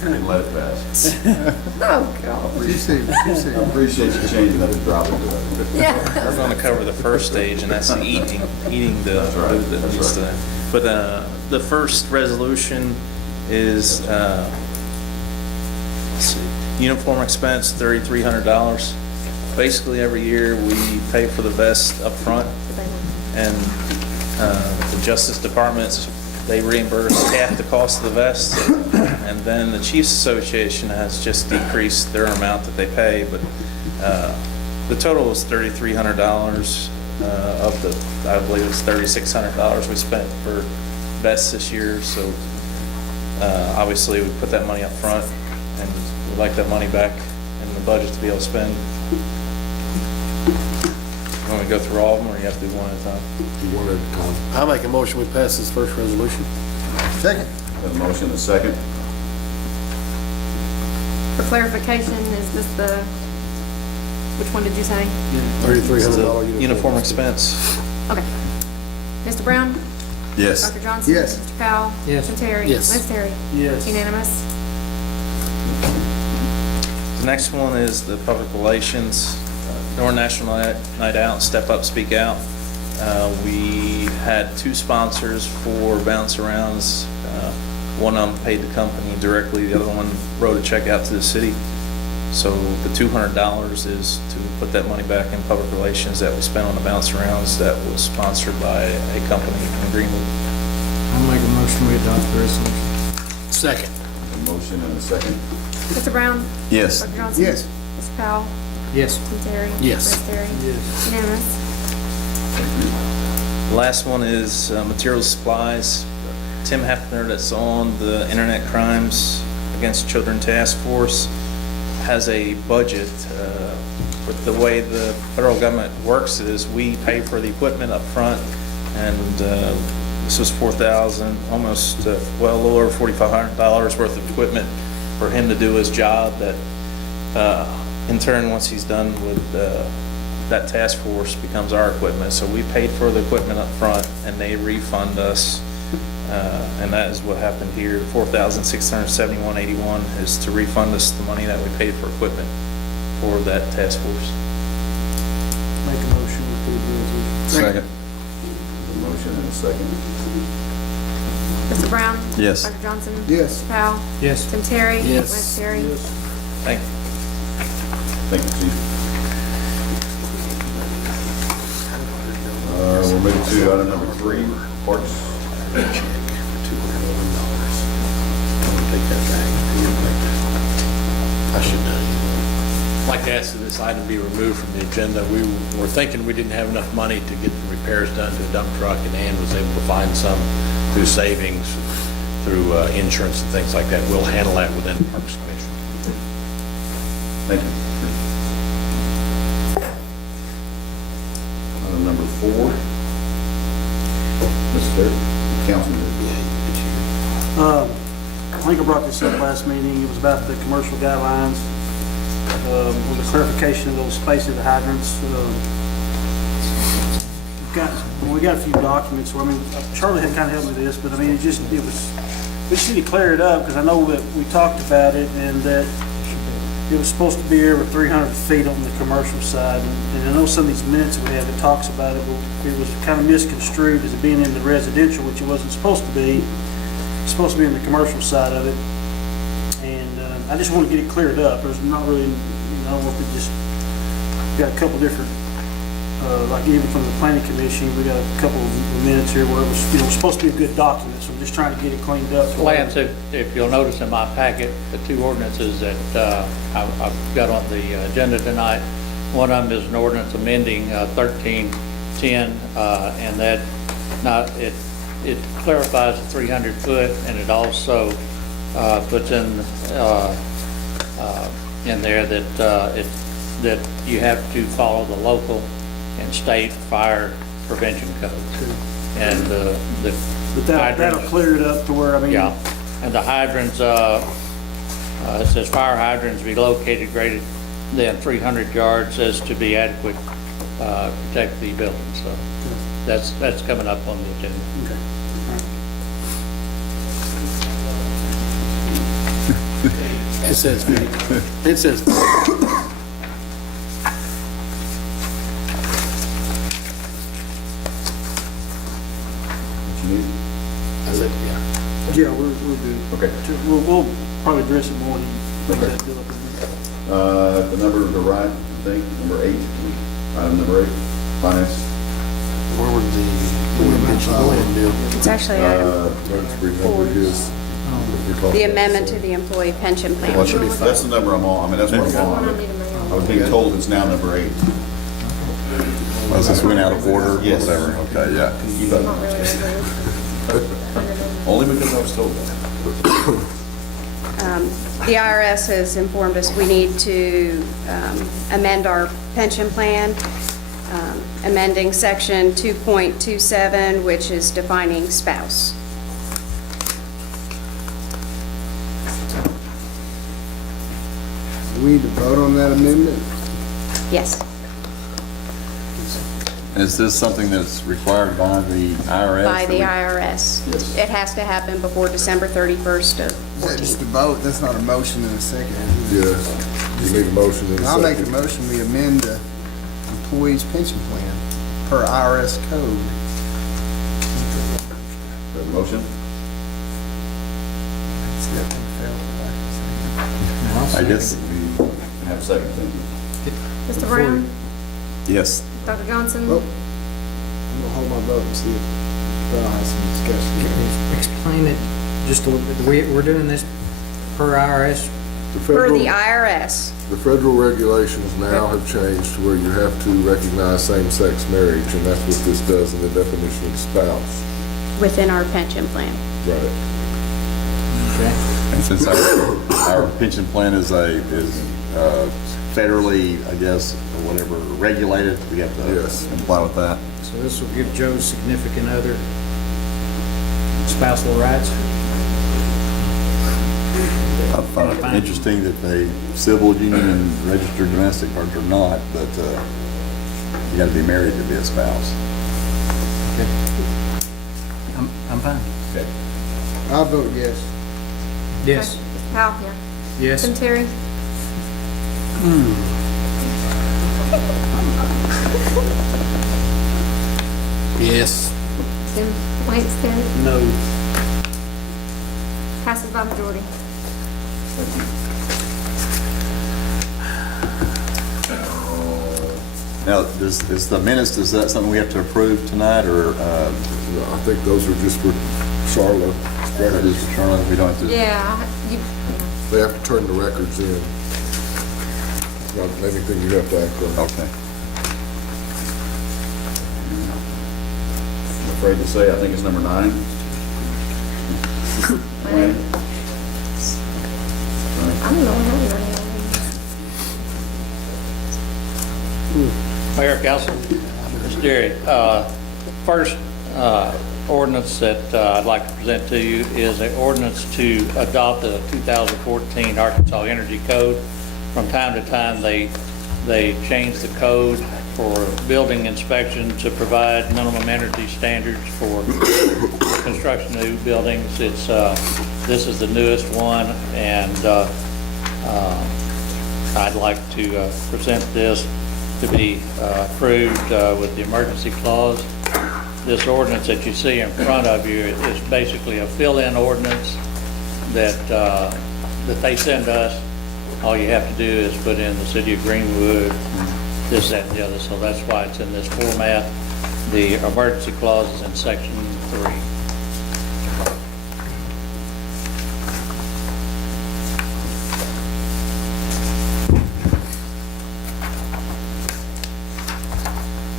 and let it pass? Oh, God. Too soon, too soon. I appreciate you changing that and dropping it. We're gonna cover the first stage, and that's the eating the That's right, food that that's needs to. But the first resolution is let's see, uniform expense, $3,300. Basically, every year, we pay for the vest up front, and the Justice Departments, they reimburse half the cost of the vest, and then the Chiefs Association has just decreased their amount that they pay, but the total was $3,300 of the, I believe it's $3,600 we spent for vests this year, so obviously we put that money up front, and we'd like that money back in the budget to be able to spend. Want me to go through all of them, or you have to do one at a time? One at a time. I make a motion, we pass this first resolution. Second. Got a motion and a second. For clarification, is this the, which one did you say? $3,300 Uniform expense. Okay. Mr. Brown? Yes. Dr. Johnson? Yes. Mr. Powell? Yes. Mr. Terry? Yes. Ms. Terry? Yes. Unanimous? The next one is the public relations, Northern National Night Out, Step Up, Speak Out. We had 2 sponsors for Bounce Arounds. One of them paid the company directly, the other one wrote a check out to the city. So the $200 is to put that money back in public relations that we spent on the Bounce Arounds that was sponsored by a company in Greenwood. I'll make a motion, we adopt the resolution. Second. A motion and a second. Mr. Brown? Yes. Dr. Johnson? Yes. Mr. Powell? Yes. Mr. Terry? Yes. Ms. Terry? Yes. Unanimous? The last one is materials supplies. Tim Hefner, that's on the Internet Crimes Against Children Task Force, has a budget. But the way the federal government works is we pay for the equipment up front, and this was $4,000, almost, well, a little over $4,500 worth of equipment for him to do his job that in turn, once he's done with that task force, becomes our equipment. So we paid for the equipment up front, and they refund us, and that is what happened here. $4,671.81 is to refund us the money that we paid for equipment for that task force. Make a motion, we approve the resolution. Second. A motion and a second. Mr. Brown? Yes. Dr. Johnson? Yes. Mr. Powell? Yes. Tim Terry? Yes. Ms. Terry? Thank you. Thank you, Chief. We'll move to item number 3, Parks. I'd like to ask that this item be removed from the agenda. We were thinking we didn't have enough money to get the repairs done to a dump truck, and Ann was able to find some through savings, through insurance and things like that. We'll handle that within the Parks Commission. Thank you. Item number 4. Mr. Councilman. I think I brought this up last meeting. It was about the commercial guidelines, with the clarification of those space of the hydrants. We got a few documents, so I mean, Charlie had kind of helped me with this, but I mean, we just need to clear it up, because I know that we talked about it, and that it was supposed to be over 300 feet on the commercial side, and I know some of these minutes we have, it talks about it, but it was kind of misconstrued as it being in the residential, which it wasn't supposed to be. It's supposed to be in the commercial side of it, and I just want to get it cleared up. There's not really, I don't know if we just got a couple different, like even from the planning commission, we got a couple of minutes here where it was, supposed to be a good document, so I'm just trying to get it cleaned up. Lance, if you'll notice in my packet, the 2 ordinances that I've got on the agenda tonight, one of them is an ordinance amending 1310, and that it clarifies the 300 foot, and it also puts in there that you have to follow the local and state fire prevention codes. And But that'll clear it up to where, I mean. yeah, and the hydrants, it says fire hydrants be located greater than 300 yards as to be adequate to protect the building. So that's coming up on the agenda. Okay. It says, What you need? I said, yeah. Yeah, we're good. Okay. We'll probably address it more in The number to the right, I think, number 8, item number 8, finance. Where would the pension plan deal? It's actually item Let's remember his. the amendment to the employee pension plan. Well, that's the number I'm on, I mean, that's what I'm on. I was being told it's now number 8. Well, since we went out of order, Yes. whatever, okay, yeah. Only because I was told that. The IRS has informed us we need to amend our pension plan, amending section 2.27, which is defining spouse. Do we need to vote on that amendment? Yes. Is this something that's required by the IRS? By the IRS. Yes. It has to happen before December 31st of Is that just a vote? That's not a motion and a second. is it? Yes. You need a motion and a I'll make a second. motion, we amend the employee's pension plan per IRS code. Have a motion? See, that thing failed. I guess, Have a second, thank you. Mr. Brown? yes. Dr. Johnson? Well, I'm gonna hold my vote and see if I'll have some discussion. Explain it, just, we're doing this per IRS? per the IRS. The federal regulations now have changed to where you have to recognize same-sex marriage, and that's what this does in the definition of spouse. Within our pension plan. Right. And since our pension plan is federally, I guess, or whatever, regulated, we have to comply with that. So this will give Joe's significant other spousal rights? I find it interesting that they civil union and registered domestic are not, but you got to be married to be a spouse. Okay. I'm fine. Okay. I'll vote yes. Yes. Mr. Powell? Yeah. Yes. Tim Terry? Yes. Tim Langston? No. Passes by majority. Now, is the minutes, is that something we have to approve tonight, or? I think those are just for Charlotte. That is for Charlotte, we don't have to? Yeah, They have to turn the records in. Not anything you have to act on. Okay. I'm afraid to say, I think it's number 9. I don't know how many. Mayor, Council, Mr. Derry, first ordinance that I'd like to present to you is an ordinance to adopt the 2014 Arkansas Energy Code. From time to time, they change the code for building inspection to provide minimum energy standards for construction of new buildings. This is the newest one, and I'd like to present this to be approved with the emergency clause. This ordinance that you see in front of you is basically a fill-in ordinance that they send us. All you have to do is put in the city of Greenwood, this, that, and the other. So that's why it's in this format. The emergency clause is in section 3.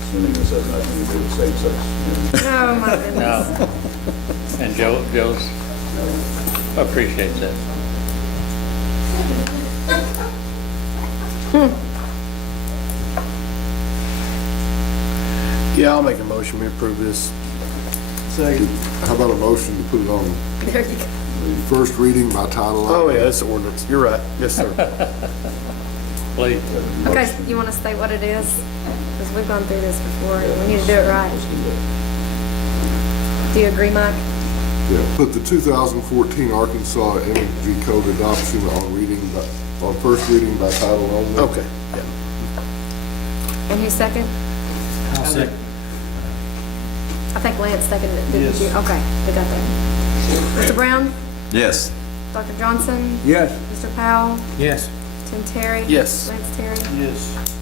Assuming this has nothing to do with same-sex. Oh, my goodness. No. And Joe's appreciates it. Yeah, I'll make a motion, we approve this. Second. How about a motion to put it on There you go. the first reading by title Oh, only? yeah, that's the ordinance, you're right, yes, sir. Please. Okay, you want to state what it is? Because we've gone through this before, and we need to do it right. Do you agree, Mike? Yeah, put the 2014 Arkansas Energy Code adoption on first reading by title only. Okay, yeah. And who's second? I'll second. I think Lance seconded it, didn't Yes. you? Okay, we got that. Mr. Brown? Yes. Dr. Johnson? Yes. Mr. Powell? Yes. Tim Terry? Yes. Lance Terry? Yes.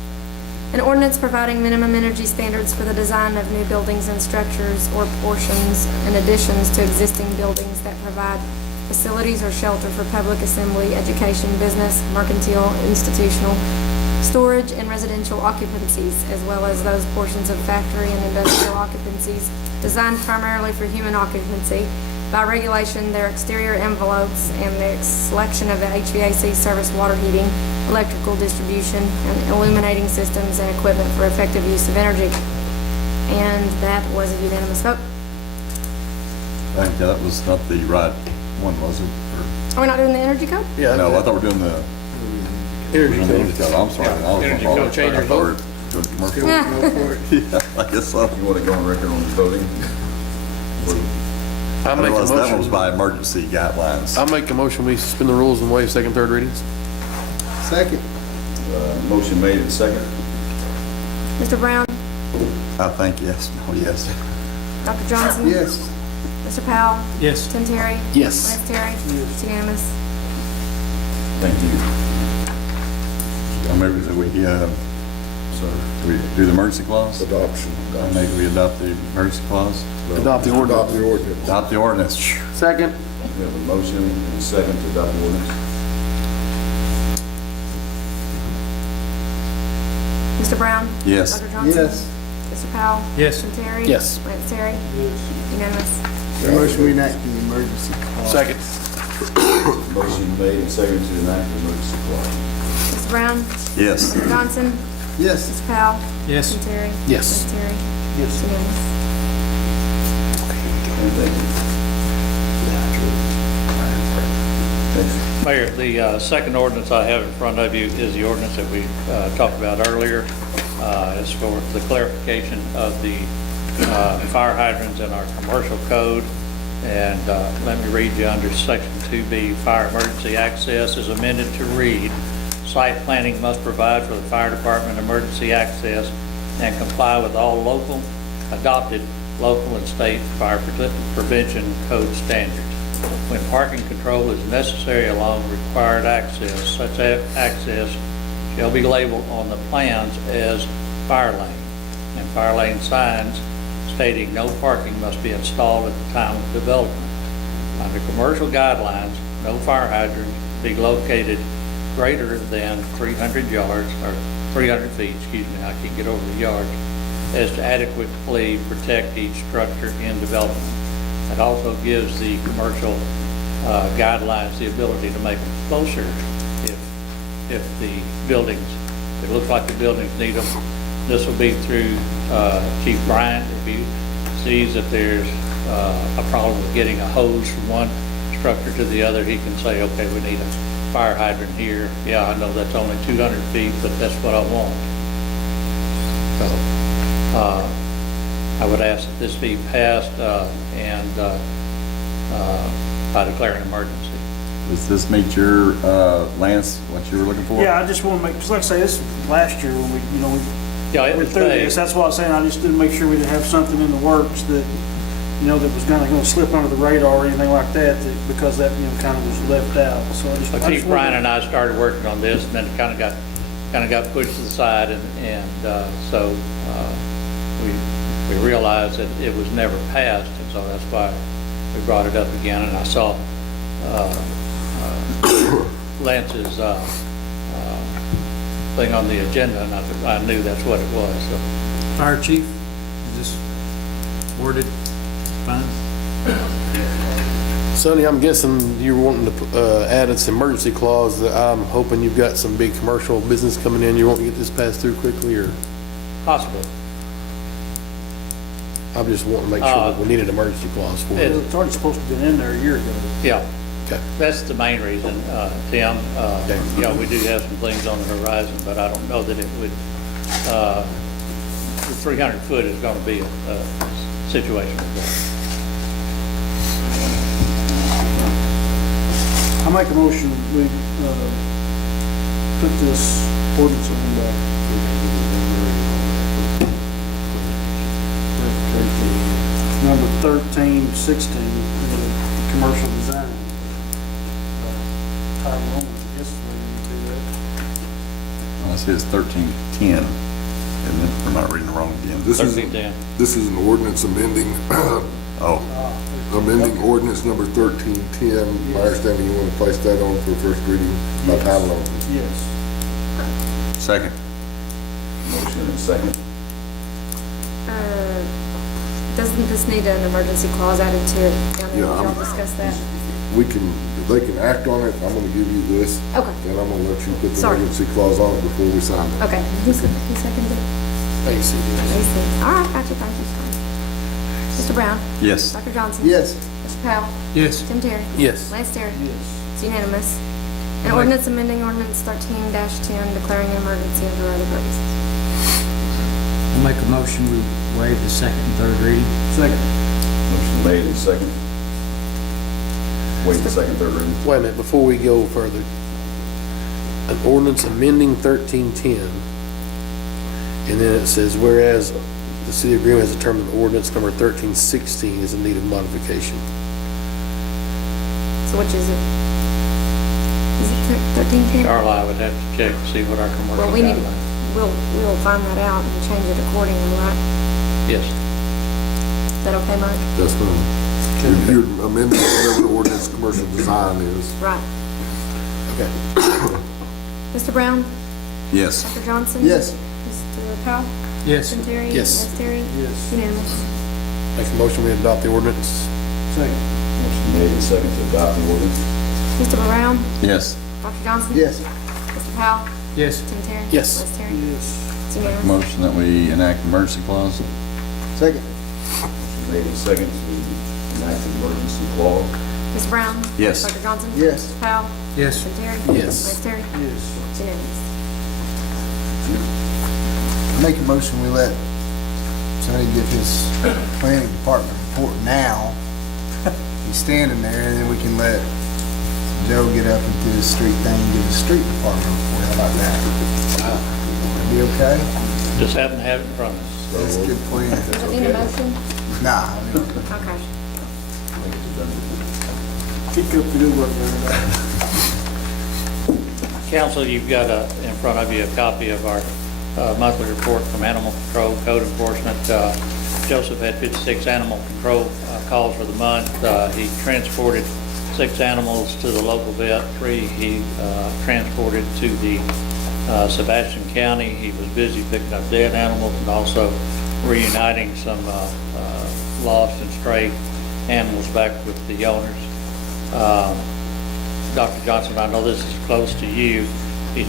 An ordinance providing minimum energy standards for the design of new buildings and structures or portions and additions to existing buildings that provide facilities or shelter for public assembly, education, business, mercantile, institutional, storage, and residential occupancies, as well as those portions of factory and industrial occupancies designed primarily for human occupancy. By regulation, their exterior envelopes and the selection of the HVAC service, water heating, electrical distribution, and illuminating systems and equipment for effective use of energy. And that was a unanimous vote. I think that was not the right one, was it? Are we not doing the energy code? Yeah. No, I thought we were doing the energy code. I'm sorry. I was Energy wrong. code, change your I thought we vote. were doing commercial. Yeah. Yeah, I guess so. You want to go on record on voting? I I make a realized that one was motion, by emergency guidelines. I make a motion, we suspend the rules and waive second, third readings. Second. Motion made and second. Mr. Brown? I think yes, no, yes. Dr. Johnson? Yes. Mr. Powell? Yes. Tim Terry? Yes. Lance Terry? It's unanimous. Thank you. I maybe that we do the emergency clause? Adoption. Maybe we adopt the emergency clause? Adopt the ordinance. Adopt the ordinance. Adopt the ordinance. Second. We have a motion and a second to adopt the ordinance. Mr. Brown? Yes. Dr. Johnson? Yes. Mr. Powell? Yes. Tim Terry? Yes. Lance Terry? Unanimous. Motion we enact the emergency clause. Second. Motion made and seconded to enact the emergency clause. Mr. Brown? Yes. Dr. Johnson? Yes. Mr. Powell? Yes. Tim Terry? Yes. Lance Terry? Yes. It's unanimous. Thank you. Next. Mayor, the second ordinance I have in front of you is the ordinance that we talked about earlier. It's for the clarification of the fire hydrants in our commercial code. And let me read you under section 2B, fire emergency access is amended to read, site planning must provide for the fire department emergency access and comply with all adopted local and state fire prevention code standards. When parking control is necessary along required access, such access shall be labeled on the plans as fire lane, and fire lane signs stating no parking must be installed at the time of development. Under commercial guidelines, no fire hydrant be located greater than 300 yards, or 300 feet, excuse me, I can't get over the yards, as to adequately protect each structure in development. It also gives the commercial guidelines the ability to make them closer if the buildings, if it looks like the buildings need them. This will be through Chief Bryant. If he sees that there's a problem with getting a hose from one structure to the other, he can say, okay, we need a fire hydrant here. Yeah, I know that's only 200 feet, but that's what I want. So I would ask that this be passed and I declare an emergency. Does this meet your, Lance, what you were looking for? Yeah, I just want to make, because like I say, this was last year when we, Yeah, it went was through vague. this. That's why I was saying I just didn't make sure we didn't have something in the works that, that was kind of going to slip under the radar or anything like that, because that, kind of was left out. So I just. Chief Bryan and I started working on this, and then it kind of got pushed to the side, and so we realized that it was never passed, and so that's why we brought it up again. And I saw Lance's thing on the agenda, and I knew that's what it was. So Fire chief, is this worded fine? Sonny, I'm guessing you're wanting to add this emergency clause. That I'm hoping you've got some big commercial business coming in. You want to get this passed through quickly, or? possible. I just want to make sure that we need an emergency clause for it. It's already supposed to have been in there a year ago. Yeah. Okay. That's the main reason, Tim. We do have some things on the horizon, but I don't know that it would, the 300 foot is going to be a situation. I make a motion, we put this ordinance on number 1316, commercial design. title only, I guess is the way you do that. I see it's 1310, and then, am I reading it wrong again? This is, 1310. this is an ordinance amending, Oh, amending ordinance number 1310. My understanding, you want to place that on for first reading by title only. Yes. second. Motion and second. Doesn't this need an emergency clause added to it? Down there? Yeah, Did y'all I'm- discuss that? We can, if they can act on it, I'm gonna give you this. Okay. Then I'm gonna let you put the Sorry. emergency clause on it before we sign it. Okay, who seconded? AC. Lacy. All right, gotcha, thank you. Mr. Brown? Yes. Dr. Johnson? Yes. Mr. Powell? Yes. Tim Terry? Yes. Lance Terry? Yes. It's unanimous. An ordinance amending ordinance 13-10, declaring an emergency under other purposes. I'll make a motion, we waive the second and third reading. Second. Motion made and second. Wait the second, third reading. Wait a minute, before we go further, an ordinance amending 1310, and then it says, whereas the city of Greenwood has determined ordinance number 1316 is in need of modification. So which is it? Is it 13-10? Charlie, I would have to check to see what our commercial Well, we need, guidelines. we'll find that out and change it accordingly, right? Yes. Is that okay, Mike? That's fine. You're amending whatever the ordinance commercial design is. Right. Okay. Mr. Brown? Yes. Dr. Johnson? Yes. Mr. Powell? Yes. Tim Terry? Yes. Lance Terry? Yes. Unanimous. Make a motion, we adopt the ordinance. Second. Motion made and second to adopt the ordinance. Mr. Brown? Yes. Dr. Johnson? Yes. Mr. Powell? Yes. Tim Terry? Yes. Lance Terry? Yes. It's unanimous. Motion that we enact emergency clause. Second. Motion made and second to enact emergency clause. Mr. Brown? Yes. Dr. Johnson? Yes. Mr. Powell? Yes. Tim Terry? Yes. Lance Terry? Yes. It's unanimous. Make a motion, we let Sonny give his planning department report now. He's standing there, and then we can let Joe get up and do his street thing, and give the street department report. How about that? That'd be okay? Just happen to have it in front of us. That's a good plan. Does it need a motion? Nah, Okay. Keep up the good work there. Council, you've got in front of you a copy of our monthly report from Animal Control Code Enforcement. Joseph had 56 animal control calls for the month. He transported 6 animals to the local vet, 3 he transported to the Sebastian County. He was busy picking up dead animals and also reuniting some lost and stray animals back with the owners. Dr. Johnson, I know this is close to you. He's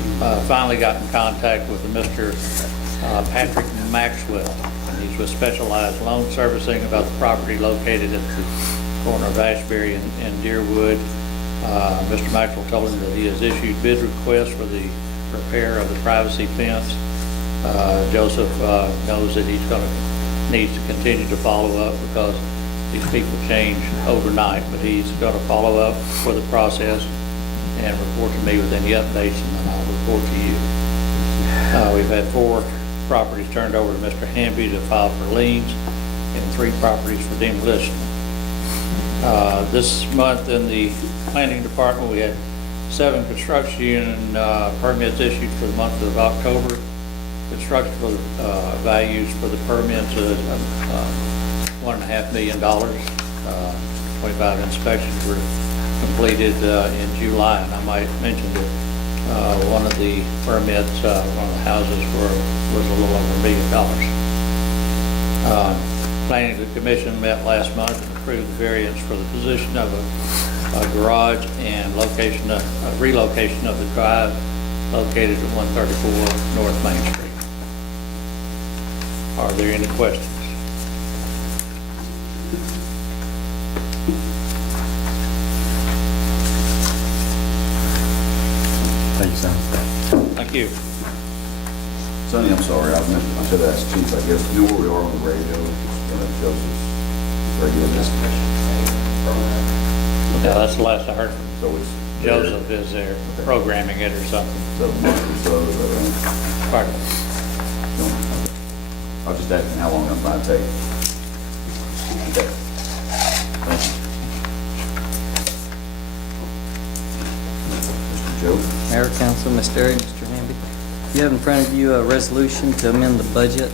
finally got in contact with Mr. Patrick Maxwell, and he's with Specialized Loan Servicing about the property located at the corner of Ashbury and Deerwood. Mr. Maxwell told him that he has issued bid requests for the repair of the privacy fence. Joseph knows that he's needs to continue to follow up because these people change overnight, but he's going to follow up for the process and report to me with any updates, and then I'll report to you. We've had 4 properties turned over to Mr. Hamby to file for liens and 3 properties for demolition. This month in the planning department, we had 7 construction permits issued for the month of October. Construction values for the permits is $1.5 million. 25 inspections were completed in July, and I might mention that one of the permits, one of the houses was a little over $1 million. Planning Commission met last month and approved the variance for the position of a garage and relocation of the drive located at 134 North Main Street. Are there any questions? Thank you, Sonny. Thank you. Sonny, I'm sorry, I should have asked Chief, I guess, you know where we are on the radio, Joseph's radio dispatch. Yeah, that's the last I heard from So it's. Joseph is there programming it or something. So, a month or so, is that right? Pardon? I was just asking how long that might take. Okay. Thank you. Joe? Mayor, Council, Mr. Derry, Mr. Hamby. You have in front of you a resolution to amend the budget,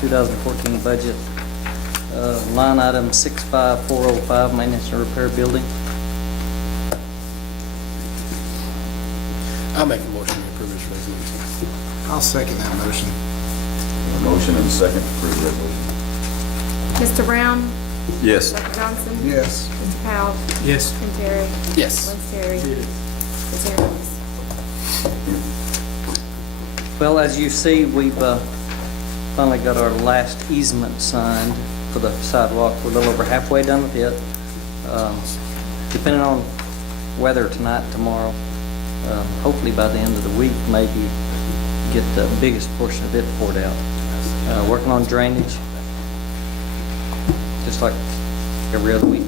2014 budget, line item 65405, maintenance and repair building. I'll make a motion to approve this resolution. I'll second that motion. A motion and a second to approve the resolution. Mr. Brown? Yes. Dr. Johnson? Yes. Mr. Powell? Yes. Tim Terry? Yes. Lynn Terry? It's unanimous. Well, as you see, we've finally got our last easement signed for the sidewalk. We're a little over halfway done with it. Depending on weather tonight, tomorrow, hopefully by the end of the week, maybe get the biggest portion of it poured out. Working on drainage, just like every other week.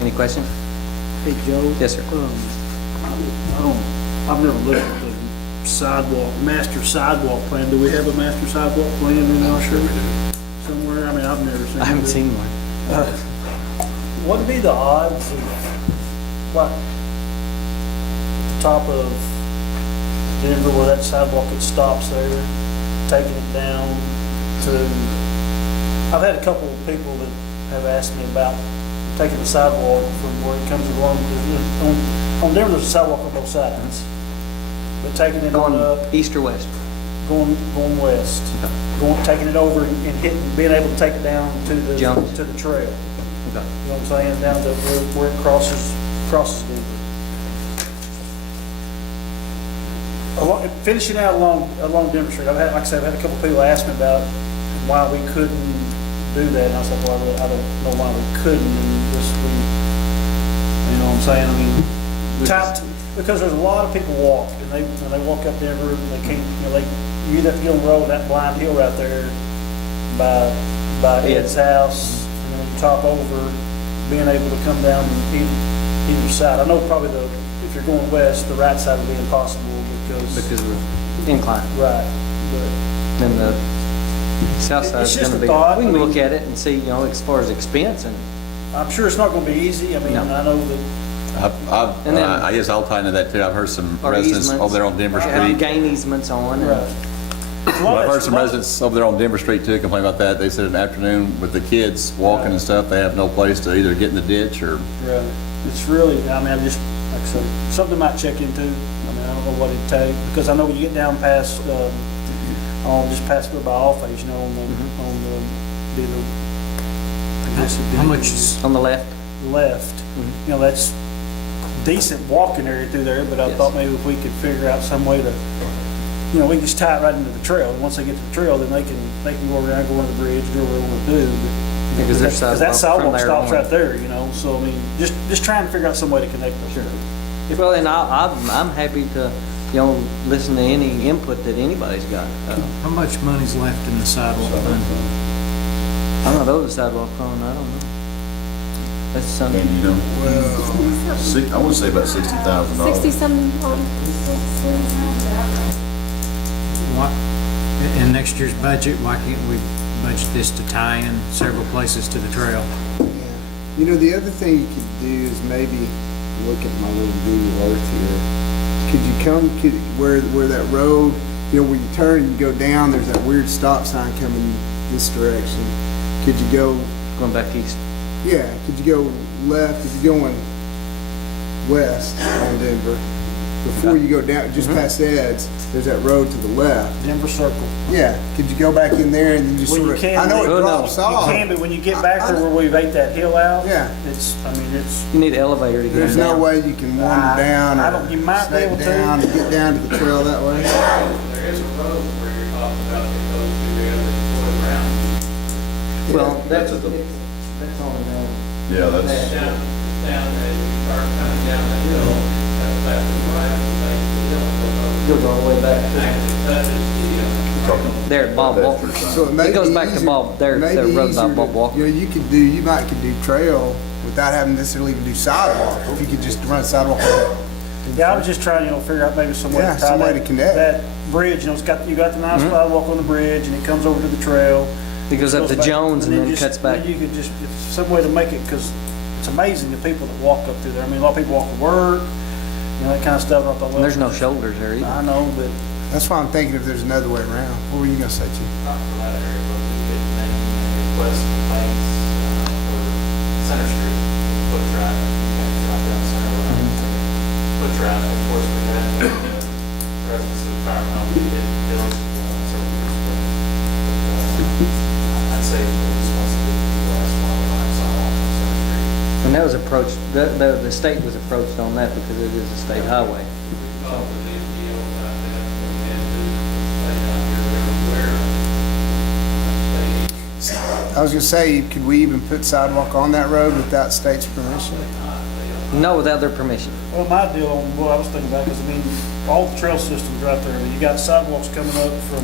Any questions? Hey, Joe? Yes, sir. I've never looked at the master sidewalk plan. Do we have a master sidewalk plan in our sure somewhere? I mean, I've never seen it. I haven't seen one. What would be the odds of, like, the top of Denver where that sidewalk, it stops there, taking it down to, I've had a couple of people that have asked me about taking the sidewalk from where it comes along. On Denver, there's a sidewalk on both sides, but taking it on Going up, east or west? going west, taking it over and being able to take it down to the Jones. to the trail. Okay. You know what I'm saying? Down to where it crosses Denver. Finishing out along Denver Street. Like I said, I've had a couple people ask me about why we couldn't do that, and I was like, well, I don't know why we couldn't, and just you know what I'm saying? I mean, because there's a lot of people walk, and when they walk up Denver, they can't, you know, you either have to get on the road, that blind hill right there by Ed's house, and then you top over, being able to come down either side. I know probably if you're going west, the right side would be impossible because Because of the incline. right, but. Then the south side It's is just going to a be, thought. we I can mean- look at it and see, you know, as far as expense and, I'm sure it's not gonna be easy, I mean, No. I know that, And then- I guess I'll tie into that too. I've heard some or residents easements. over there on Denver Have Street. gain easements on. and- right. Well, I've heard some residents over there on Denver Street too complain about that. They said in the afternoon with the kids walking and stuff, they have no place to either get in the ditch or. Right, it's really, I mean, I just, like I said, something I might check into, I mean, I don't know what it'd take, because I know when you get down past, just past by Allface, you know, on the, I guess it'd be. How much is, On the left? Left, you know, that's decent walking area through there, but I Yes. thought maybe if we could figure out some way to, you know, we can just tie it right into the trail, and once they get to the trail, then they can go around, go under the bridge, do whatever they want to do. Because there's Because that sidewalk sidewalk from there stops on. right there, you know, so I mean, just trying to figure out some way to connect those. Sure. Well, and I'm happy to, you know, listen to any input that anybody's got. how much money's left in the sidewalk fund? I'm not over the sidewalk fund, I don't know. That's something. And you know, I want to say about $60,000. 60-some on. What, in next year's budget, why can't we budget this to tie in several places to the trail? You know, the other thing you could do is maybe look at my little Google Earth here. Where that road, you know, where you turn and you go down, there's that weird stop sign coming this direction. Could you go, Going back east. yeah, could you go left, if you're going west on Denver, before you go down, just past Ed's, there's that road to the left. Denver Circle. Yeah, could you go back in there and then just Well, sort you of, can, I know Oh, it no. drops off. You can, but when you get back there where we've ate that hill out, Yeah. it's, I mean, it's, You need an elevator to get There's down. no way you can wander down I or don't- you might be snake able to. down and get down to the trail that way. There is a road where you're talking about that goes through there that's going around. Well, That's that's at the, that's on the, yeah, that's, Down as you start coming down that hill, that's left and right, and the hill goes all the way back. actually touches There at Bob Walker. So it may It goes be back to easier- Bob, there, may the be road by easier Bob to- Walker. You know, you could do trail without having necessarily even do sidewalk. If you could just run a sidewalk on it. yeah, I was just trying, you know, figure out maybe some way Yeah, to tie some way that, to connect. that bridge, you know, you got the nice sidewalk on the bridge, and it comes over to the trail. It goes up to back- Jones and then just- cuts back. You could just, some way to make it, because it's amazing the people that walk up through there. I mean, a lot of people walk to work, that kind of stuff. I thought, well, And there's no shoulders there either. I know, but That's why I'm thinking if there's another way around. What were you gonna say, Chief? Not for that area, but we could make a request complaints for Center Street, foot traffic, you can't drive down Center Line. Foot traffic, of course, we had residents of the fire home, we did bills several years ago. But I'd say at least once a week, the last one of the sidewalk on Center Street. And that was approached, the state was approached on that because it is a state highway. We talked with the MDO about that, and they down here, they're aware of it. I was gonna say, could we even put sidewalk on that road without state's permission? No, without their permission. well, my deal on what I was thinking about, because I mean, all the trail systems right there, I mean, you got sidewalks coming up from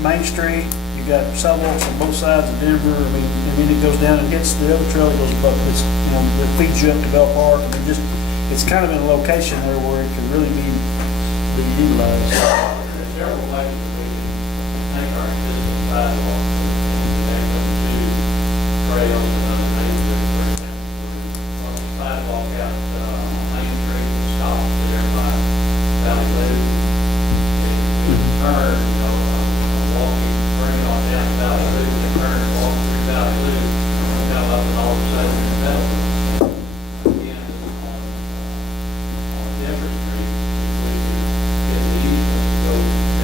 Main Street, you got sidewalks on both sides of Denver, I mean, it goes down and hits the other trail, it goes above, it's, you know, it feeds you up to Bell Park, and it's kind of in a location there where it can really be utilized. There's several ways that we can take our existing sidewalks and connect them to trails and other neighborhoods, for example. On the sidewalk out on Main Street, it stops there by Valley Loop. And we turn, you know, walking, bring it on down to Valley Loop, and turn and walk through Valley Loop, and come up and all of a sudden in the middle. Again, on Denver Street, if we could get the easement to go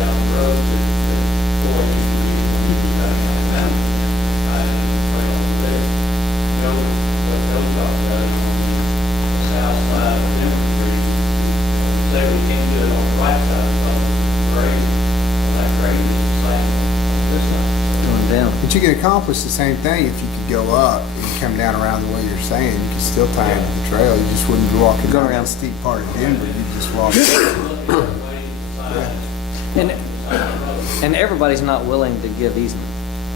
down the road to before you got to come down and trail over there. Go, what Joe talked about on the south side of Denver Street, say we can't do it on the right side of the grade, well, that grade is the same on this side. Going down. But you can accomplish the same thing if you could go up and come down around the way you're saying. You could still tie into the trail. You just wouldn't be walking Go down around. that steep part of Denver. You'd just walk. And everybody's not willing to give easement.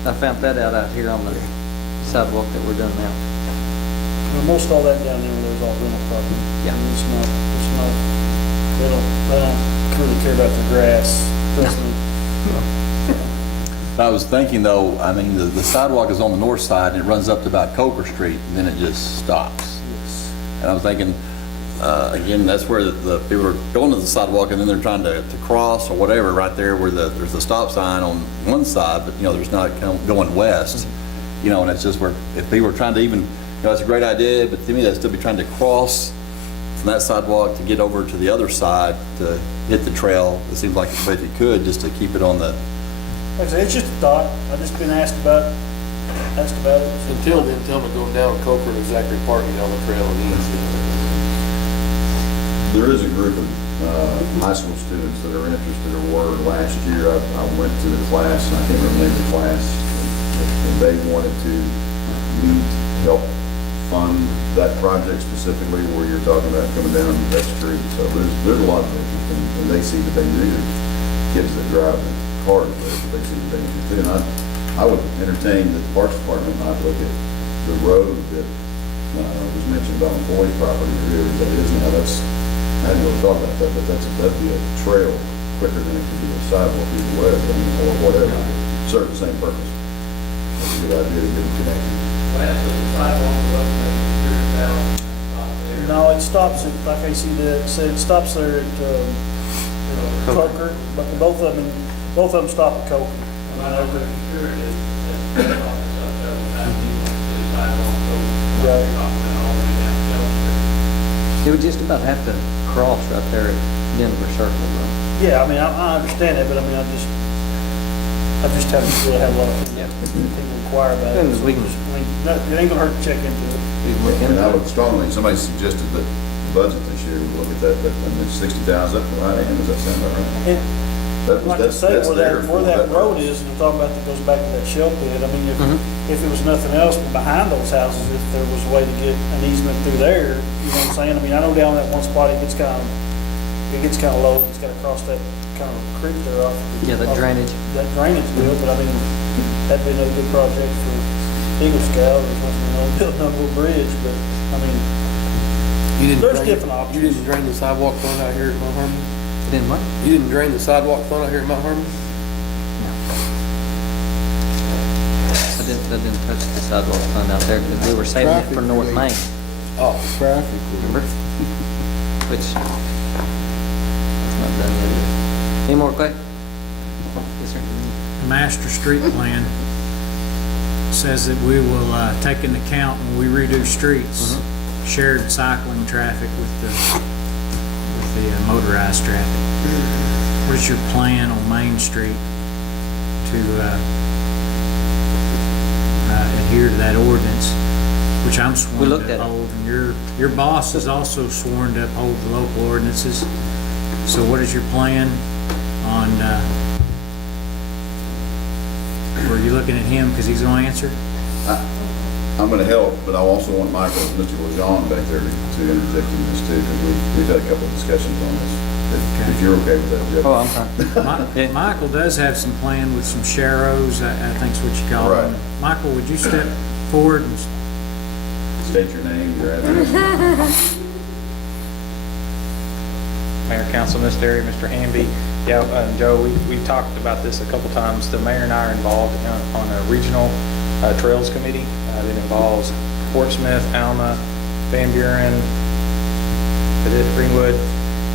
I found that out here on the sidewalk that we're doing now. Well, most all that down there, there's all rental property. Yeah. I mean, it's not, they don't really care about the grass, personally. I was thinking though, I mean, the sidewalk is on the north side and it runs up to about Coker Street and then it just stops. And I was thinking, again, that's where the people are going to the sidewalk and then they're trying to cross or whatever right there where there's a stop sign on one side, but you know, there's not going west. You know, and it's just where if people are trying to even, you know, it's a great idea, but to me, they'd still be trying to cross from that sidewalk to get over to the other side to hit the trail. It seems like if you could, just to keep it on the, Like I said, it's just a thought. I've just been asked about it. Until then, tell them to go down Coker to Zachary Park and down the trail and easy. there is a group of high school students that are interested or were last year. I went to the class, and I can't remember the name of the class, and they wanted to help fund that project specifically where you're talking about coming down that street. So there's a lot of interest, and they see the danger. These are kids that drive cars, but they see the danger too. And I would entertain that the Parks Department might look at the road that was mentioned on Floyd's property, or whoever that is now. I hadn't really thought about that, but that'd be a trail quicker than it could be a sidewalk either way, or whatever. Serve the same purpose. That's a good idea to get them connected. West of the sidewalk, up there, down, stop there. No, it stops at, like I see that, it stops there at Coker, but both of them stop at Coker. I know for sure it is, it's up several times, you want to see the sidewalk go, Right. all the way down Shell Street. They would just about have to cross right there at Denver Circle though. Yeah, I mean, I understand that, but I mean, I just haven't really had a lot of people inquire about it. And we can- I mean, it ain't gonna hurt to check into it. We can look And into I it. would strongly, somebody suggested that the budget this year, we look at that, and it's 60,000 up the right end, does that sound about right? And like I say, where that road is, and I'm talking about that goes back to that shell pit, I mean, if it was nothing else but behind those houses, if there was a way to get an easement through there, you know what I'm saying? I mean, I know down that one spot, it gets kind of low, it's gotta cross that kind of creek there off. Yeah, that drainage. That drainage deal, but I mean, that'd be another good project for Eagle Scout, or something, you know, building a little bridge, but, I mean, there's different options. You didn't drain the sidewalk fund out here at Mount Hermon? Didn't what? You didn't drain the sidewalk fund out here at Mount Hermon? I didn't touch the sidewalk fund out there because we were saving it for Traffic North relief. Main, Traffic. remember? Which, Any more questions? Yes, sir. Master street plan says that we will take into account when we redo streets, shared cycling traffic with the motorized traffic. What is your plan on Main Street to adhere to that ordinance, which I'm We sworn looked to at it. uphold, and your boss is also sworn to uphold the local ordinances. So what is your plan on, were you looking at him because he's going to answer? I'm going to help, but I also want Michael and Mr. LeJean back there to interject in this too, because we've had a couple of discussions on this. If you're okay with that, Jeff. Oh, I'm fine. Michael does have some plan with some sharrows, I think's what you call them. Right. Michael, would you step forward and State your name, your address. Mayor, Council, Mr. Derry, Mr. Hamby. Yeah, Joe, we've talked about this a couple times. The mayor and I are involved on a regional trails committee that involves Portsmouth, Alma, Van Buren, Greenwood,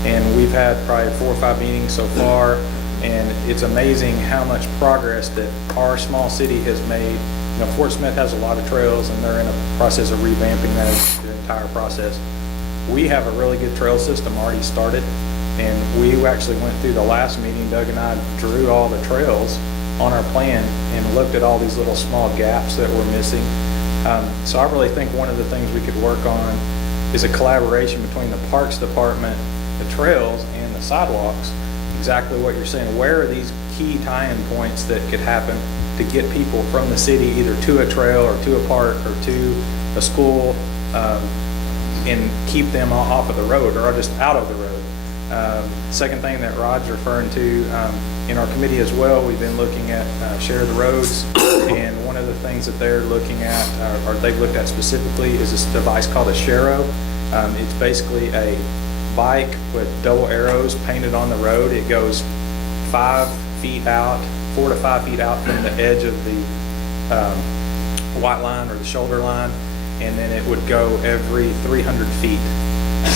and we've had probably 4 or 5 meetings so far, and it's amazing how much progress that our small city has made. You know, Fort Smith has a lot of trails, and they're in a process of revamping that entire process. We have a really good trail system already started, and we actually went through the last meeting. Doug and I drew all the trails on our plan and looked at all these little small gaps that were missing. So I really think one of the things we could work on is a collaboration between the Parks Department, the trails, and the sidewalks. Exactly what you're saying. Where are these key tie-in points that could happen to get people from the city either to a trail or to a park or to a school, and keep them off of the road or just out of the road? Second thing that Rod's referring to, in our committee as well, we've been looking at share the roads, and one of the things that they're looking at, or they've looked at specifically, is this device called a Sharrow. It's basically a bike with double arrows painted on the road. It goes 5 feet out, 4 to 5 feet out from the edge of the white line or the shoulder line, and then it would go every 300 feet.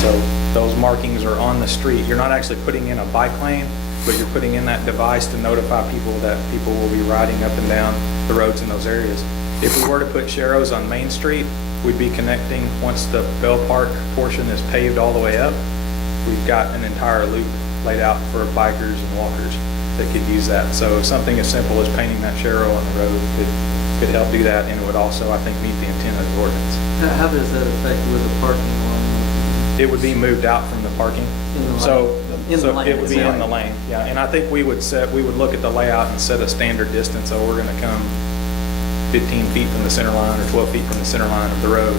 So those markings are on the street. You're not actually putting in a bike lane, but you're putting in that device to notify people that people will be riding up and down the roads in those areas. If we were to put Sharrows on Main Street, we'd be connecting, once the Bell Park portion is paved all the way up, we've got an entire loop laid out for bikers and walkers that could use that. So something as simple as painting that Sharrow on the road could help do that, and it would also, I think, meet the intent of the ordinance. How does that affect with the parking lot? It would be moved out from the parking. So In the lane. it would be in the lane, yeah. And I think we would look at the layout and set a standard distance. So we're gonna come 15 feet from the center line or 12 feet from the center line of the road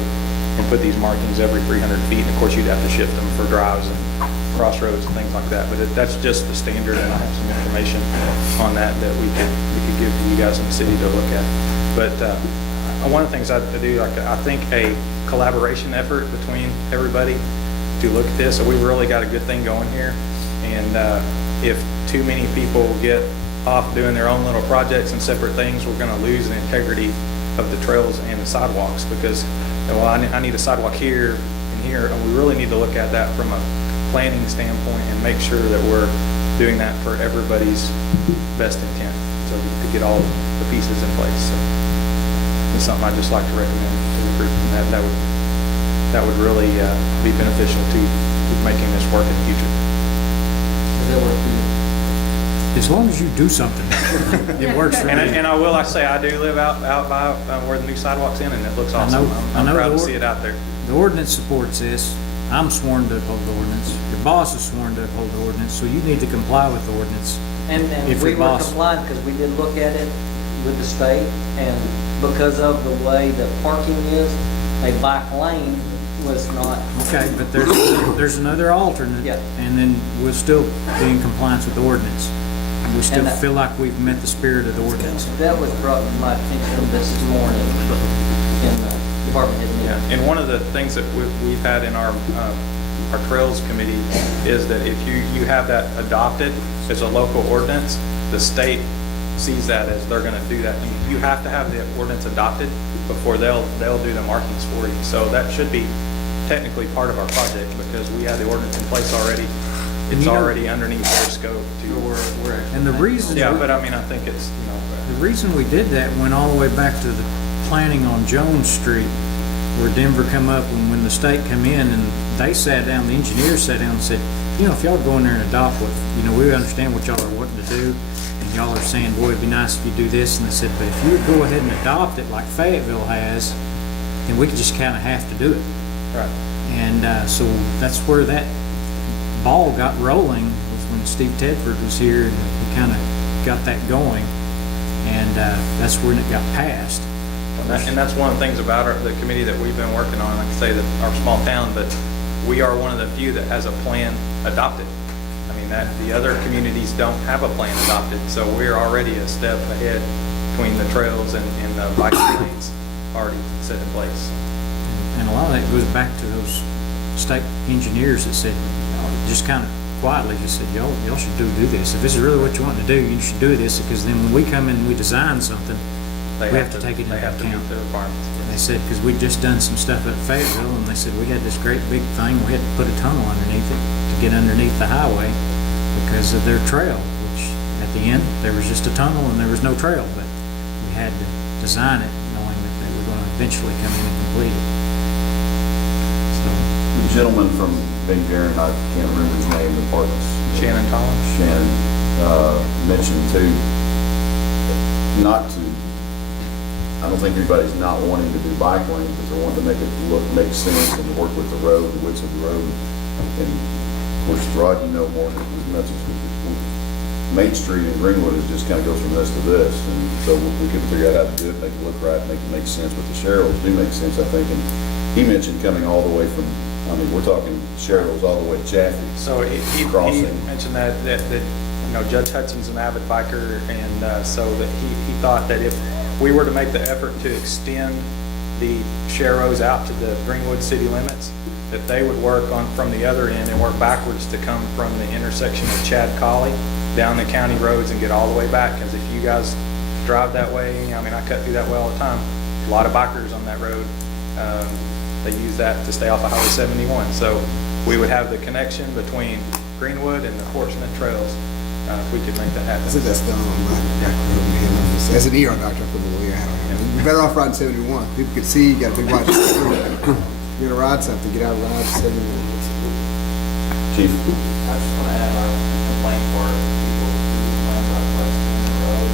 and put these markings every 300 feet. And of course, you'd have to shift them for drives and crossroads and things like that. But that's just the standard, and I have some information on that we could give to you guys in the city to look at. But one of the things I do, I think a collaboration effort between everybody to look at this. So we've really got a good thing going here. And if too many people get off doing their own little projects and separate things, we're going to lose the integrity of the trails and the sidewalks, because, well, I need a sidewalk here and here, and we really need to look at that from a planning standpoint and make sure that we're doing that for everybody's best intent, so to get all the pieces in place. So it's something I'd just like to recommend to the group, and that would really be beneficial to making this work in the future. Does that work for you? as long as you do something, it works for me. And I say I do live out by where the new sidewalk's in, and it looks awesome. I'm proud to see it out there. The ordinance supports this. I'm sworn to uphold the ordinance. Your boss is sworn to uphold the ordinance, so you need to comply with the ordinance. And If we your were boss- compliant because we did look at it with the state, and because of the way the parking is, a bike lane was not. Okay, but there's another alternate, Yeah. and then we'll still be in compliance with the ordinance. We still And that- feel like we've met the spirit of the ordinance. That was brought to my attention this morning in the department head meeting. Yeah, and one of the things that we've had in our Trails Committee is that if you have that adopted as a local ordinance, the state sees that as they're gonna do that. You have to have the ordinance adopted before they'll do the markings for you. So that should be technically part of our project, because we have the ordinance in place already. it's you know- already underneath their scope to. And the reason. Yeah, but I mean, I think it's, you know, The reason we did that went all the way back to the planning on Jones Street, where Denver come up and when the state come in and they sat down, the engineers sat down and said, you know, if y'all go in there and adopt what, you know, we understand what y'all are wanting to do, and y'all are saying, boy, it'd be nice if you do this, and they said, but if you would go ahead and adopt it like Fayetteville has, then we could just kind of have to do it. right. And so that's where that ball got rolling, was when Steve Tedford was here, and he kind of got that going, and that's when it got passed. And that's one of the things about the committee that we've been working on, like I say, that our small town, but we are one of the few that has a plan adopted. I mean, that the other communities don't have a plan adopted, so we're already a step ahead between the trails and the bike lanes already set in place. And a lot of that goes back to those state engineers that said, just kind of quietly just said, y'all should do this. If this is really what you want to do, you should do this, because then when we come in and we design something, we have to take it into account. They have to meet the requirements. And they said, because we'd just done some stuff at Fayetteville, and they said, we had this great big thing, we had to put a tunnel underneath it to get underneath the highway because of their trail, which at the end, there was just a tunnel and there was no trail, but we had to design it knowing that they were going to eventually come in and complete it. So, The gentleman from Big Aaron, I can't remember his name, the parks. Shannon Collins? Shannon, mentioned too, not to, I don't think anybody's not wanting to do bike lanes, but they're wanting to make it make sense and work with the road, the width of the road. And of course, Rod, you know more as much as Main Street in Greenwood is just kind of goes from this to this. And so we couldn't figure out how to do it, make it look right, make it make sense, but the Sherrills do make sense, I think. And he mentioned coming all the way from, I mean, we're talking Sherrills all the way to Chaffee. So he mentioned that, you know, Judge Hudson's an avid biker, and so that he thought that if we were to make the effort to extend the Sherrills out to the Greenwood city limits, that they would work on from the other end and work backwards to come from the intersection of Chad Colley down the county roads and get all the way back. Because if you guys drive that way, I mean, I cut through that way all the time. A lot of bikers on that road. They use that to stay off of Highway 71. So we would have the connection between Greenwood and the Portsmouth trails if we could make that happen. I think that's done on Dr. Road. As an ER doctor, I put the way out. You're better off riding 71. People could see you got a big watch. You're gonna ride something, get out and ride 71. Chief? I just want to add our complaint for people who run by West End Road.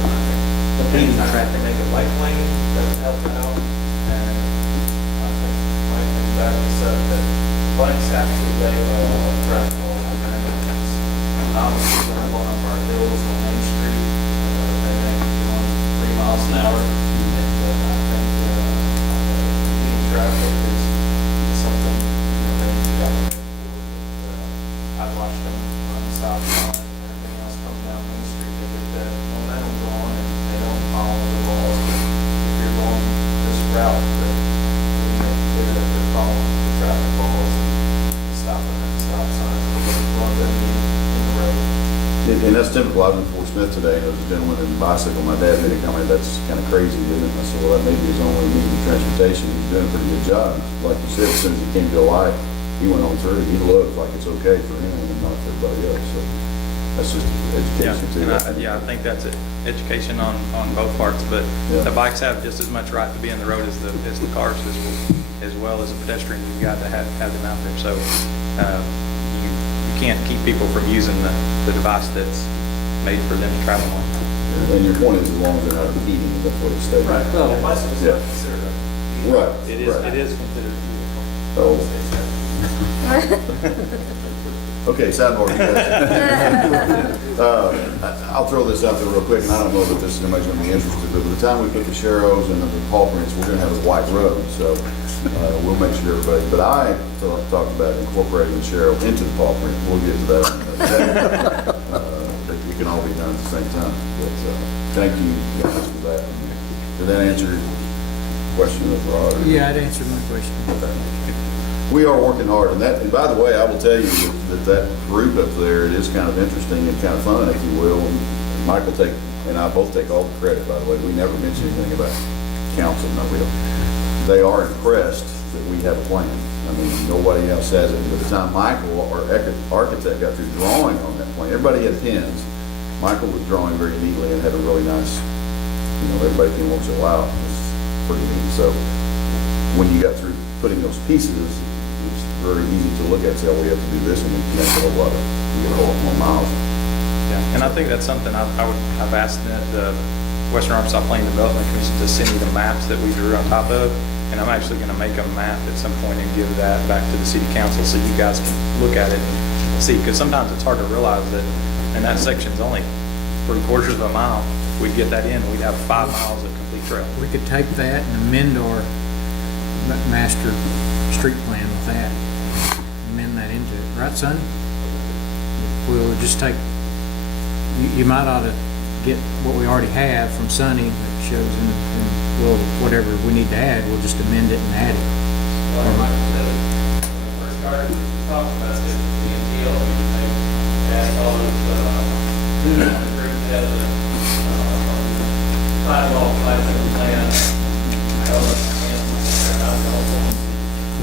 The things I had to make a bike lane that would help out. And I think might be back this up that bikes actually they traffic all the time. Obviously, we're going up our hills on Main Street. They may be going 3 miles an hour. And I think leading traffic is something they need to be out there. I've watched them run southbound and everything else come down Main Street. They get that momentum going and they don't follow the laws. But if you're going this route, that we make clear that they're following the traffic laws and stopping at the stop sign or run them in the road. And that's typical. I was in Fort Smith today, and there was a gentleman in a bicycle. My dad made a comment, that's kind of crazy, isn't it? And I said, well, that may be his only means of transportation. He's doing a pretty good job. Like you said, as soon as he came to a light, he went on through. He looked like it's okay for him and not for everybody else. So that's just education too. I think that's it. Education on both parts, but Yeah. the bikes have just as much right to be in the road as the cars, as well as a pedestrian. You've got to have them out there. So you can't keep people from using the device that's made for them to travel on. And your point is, as long as they're not impeding, that's what it's stated. Right. Well, Bicycles Yeah. are considered a Right. It is considered a vehicle. Oh, okay, sidebar. I'll throw this out there real quick, and I don't know that this is anybody's going to be interested, but by the time we put the Sherrills and the paw prints, we're going to have a white road, so we'll make sure everybody, but I talked about incorporating the Sherrill into the paw print. We'll get to that another day. But it can all be done at the same time. But thank you guys for that. Did that answer your question of Rod? yeah, I'd answer my question. We are working hard, and by the way, I will tell you that group up there, it is kind of interesting and kind of fun, if you will. And Michael and I both take all the credit, by the way. We never mention anything about council, no, we don't. They are impressed that we have a plan. I mean, nobody else has it. By the time Michael, our architect, got through drawing on that plan, everybody had pens. Michael was drawing very neatly and had a really nice, everybody came over and said, wow, this is pretty neat. So when you got through putting those pieces, it's very easy to look at and say, oh, we have to do this, and then connect a whole lot of, we get a whole lot more miles. Yeah, and I think that's something I've asked the Western Arkansas Planning Development Commission to send me the maps that we drew on top of, and I'm actually going to make a map at some point and give that back to the city council so you guys can look at it and see, because sometimes it's hard to realize that, and that section's only 3/4 of a mile. If we get that in, we'd have 5 miles of complete trail. We could take that and amend our master street plan with that, amend that into it, right, son? We'll just take, you might ought to get what we already have from Sonny that shows in well, whatever we need to add, we'll just amend it and add it. Like Mike said, when we first started, we talked about this, the deal, we add all those, on the group that, sidewalk, lighting plan,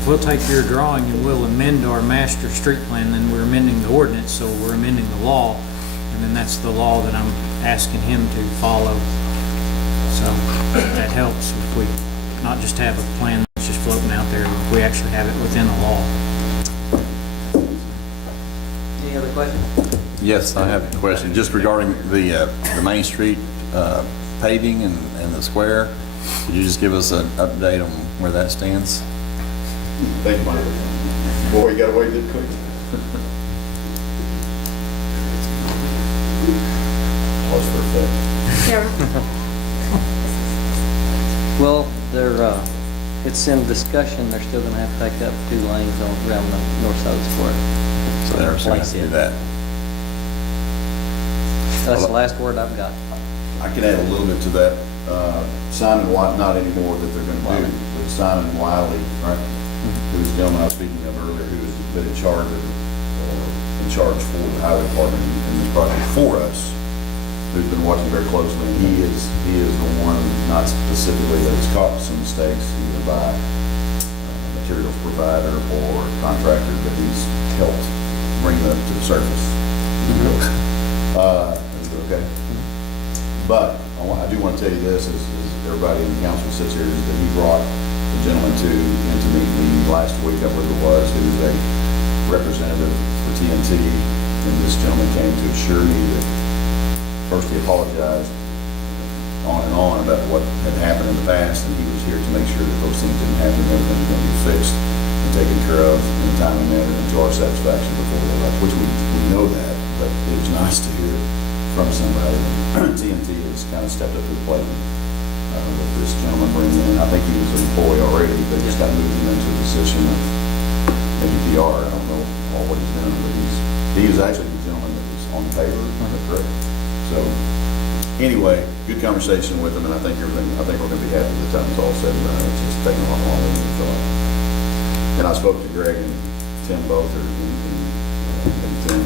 If we'll take your drawing and we'll amend our master street plan, then we're amending the ordinance, so we're amending the law, and then that's the law that I'm asking him to follow. So that helps if we not just have a plan that's just floating out there, if we actually have it within the law. Any other questions? Yes, I have a question, just regarding the Main Street paving and the square. Could you just give us an update on where that stands? Thank you, Michael. Boy, you got away good quick. Pause for effect. Yeah. Well, it's in discussion, they're still gonna have to take up 2 lanes around the north side of the square. So they're going to do that. That's the last word I've got. I can add a little bit to that. Simon Wiley, not anymore that they're going to do, but Simon Wiley, right? Who's the gentleman I was speaking of earlier, who has been in charge for the highway department in this project for us, who's been watching very closely. And he is the one, not specifically that has caught some mistakes, either by materials provider or contractor, but he's helped bring them to the surface. Okay. But I do want to tell you this, as everybody in the council sits here, is that he brought the gentleman to meet me last week, I believe it was, who is a representative for TNT, and this gentleman came to assure me that first he apologized on about what had happened in the past, and he was here to make sure that those things didn't happen, and everything was going to be fixed and taken care of in a timely manner and to our satisfaction before we left, which we know that, but it was nice to hear from somebody. TNT has kind of stepped up to the plate with this gentleman bringing in. I think he was an employee already, but just kind of moved him into a position of maybe PR. I don't know all what he's done, but he was actually the gentleman that was on paper, is that correct? So anyway, good conversation with him, and I think we're going to be happy the time it's all said and done. It's just taking a lot longer than we thought. And I spoke to Greg and Tim both, and Tim.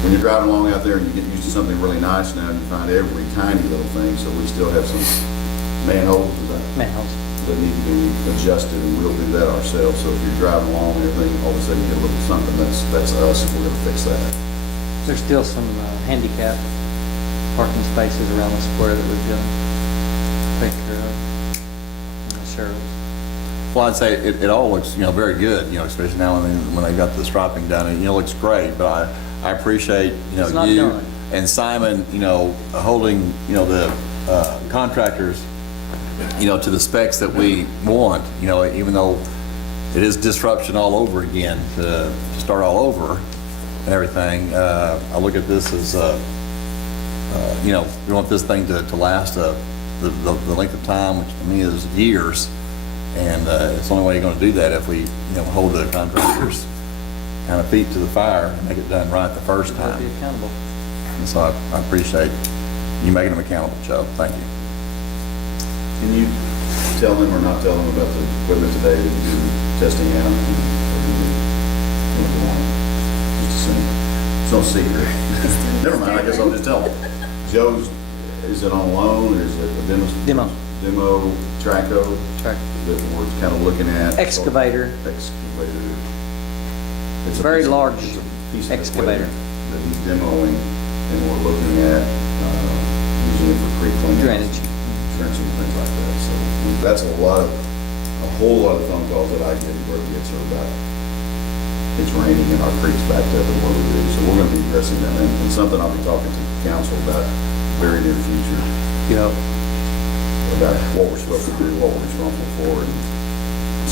When you're driving along out there and you get used to something really nice now, and you find every tiny little thing, so we still have some manholes that need to be adjusted, and we'll do that ourselves. So if you're driving along and everything, all of a sudden you get a little something, that's us, and we're going to fix that. There's still some handicap parking spaces around the square that we've got to take care of. I'm not sure. Well, I'd say it all looks, very good, especially now when they got the striping done, and, it looks great, but I appreciate, It's not you done. and Simon, holding, the contractors, to the specs that we want, even though it is disruption all over again to start all over and everything. I look at this as, we want this thing to last the length of time, which to me is years. And it's the only way you're going to do that if we, hold the contractors kind of feet to the fire and make it done right the first time. Be accountable. And so I appreciate you making them accountable, Joe. Thank you. Can you tell them or not tell them about the equipment today that you're testing out? Just assume. It's no secret. Never mind, I guess I'll just tell them. Joe's, is it on loan or is it a demo? demo Traco that we're kind of looking at. Excavator. Excavator. It's a Very piece of- large it's a piece of excavator. equipment that he's demoing, and we're looking at using it for creek cleaning. Drainage. Trenching, things like that. So that's a whole lot of phone calls that I get where we get are about it's raining and our creek's backed up and what we do. So we're going to be addressing that, and something I'll be talking to council about very near future. Yep. About what we're supposed to do, what we're responsible for, and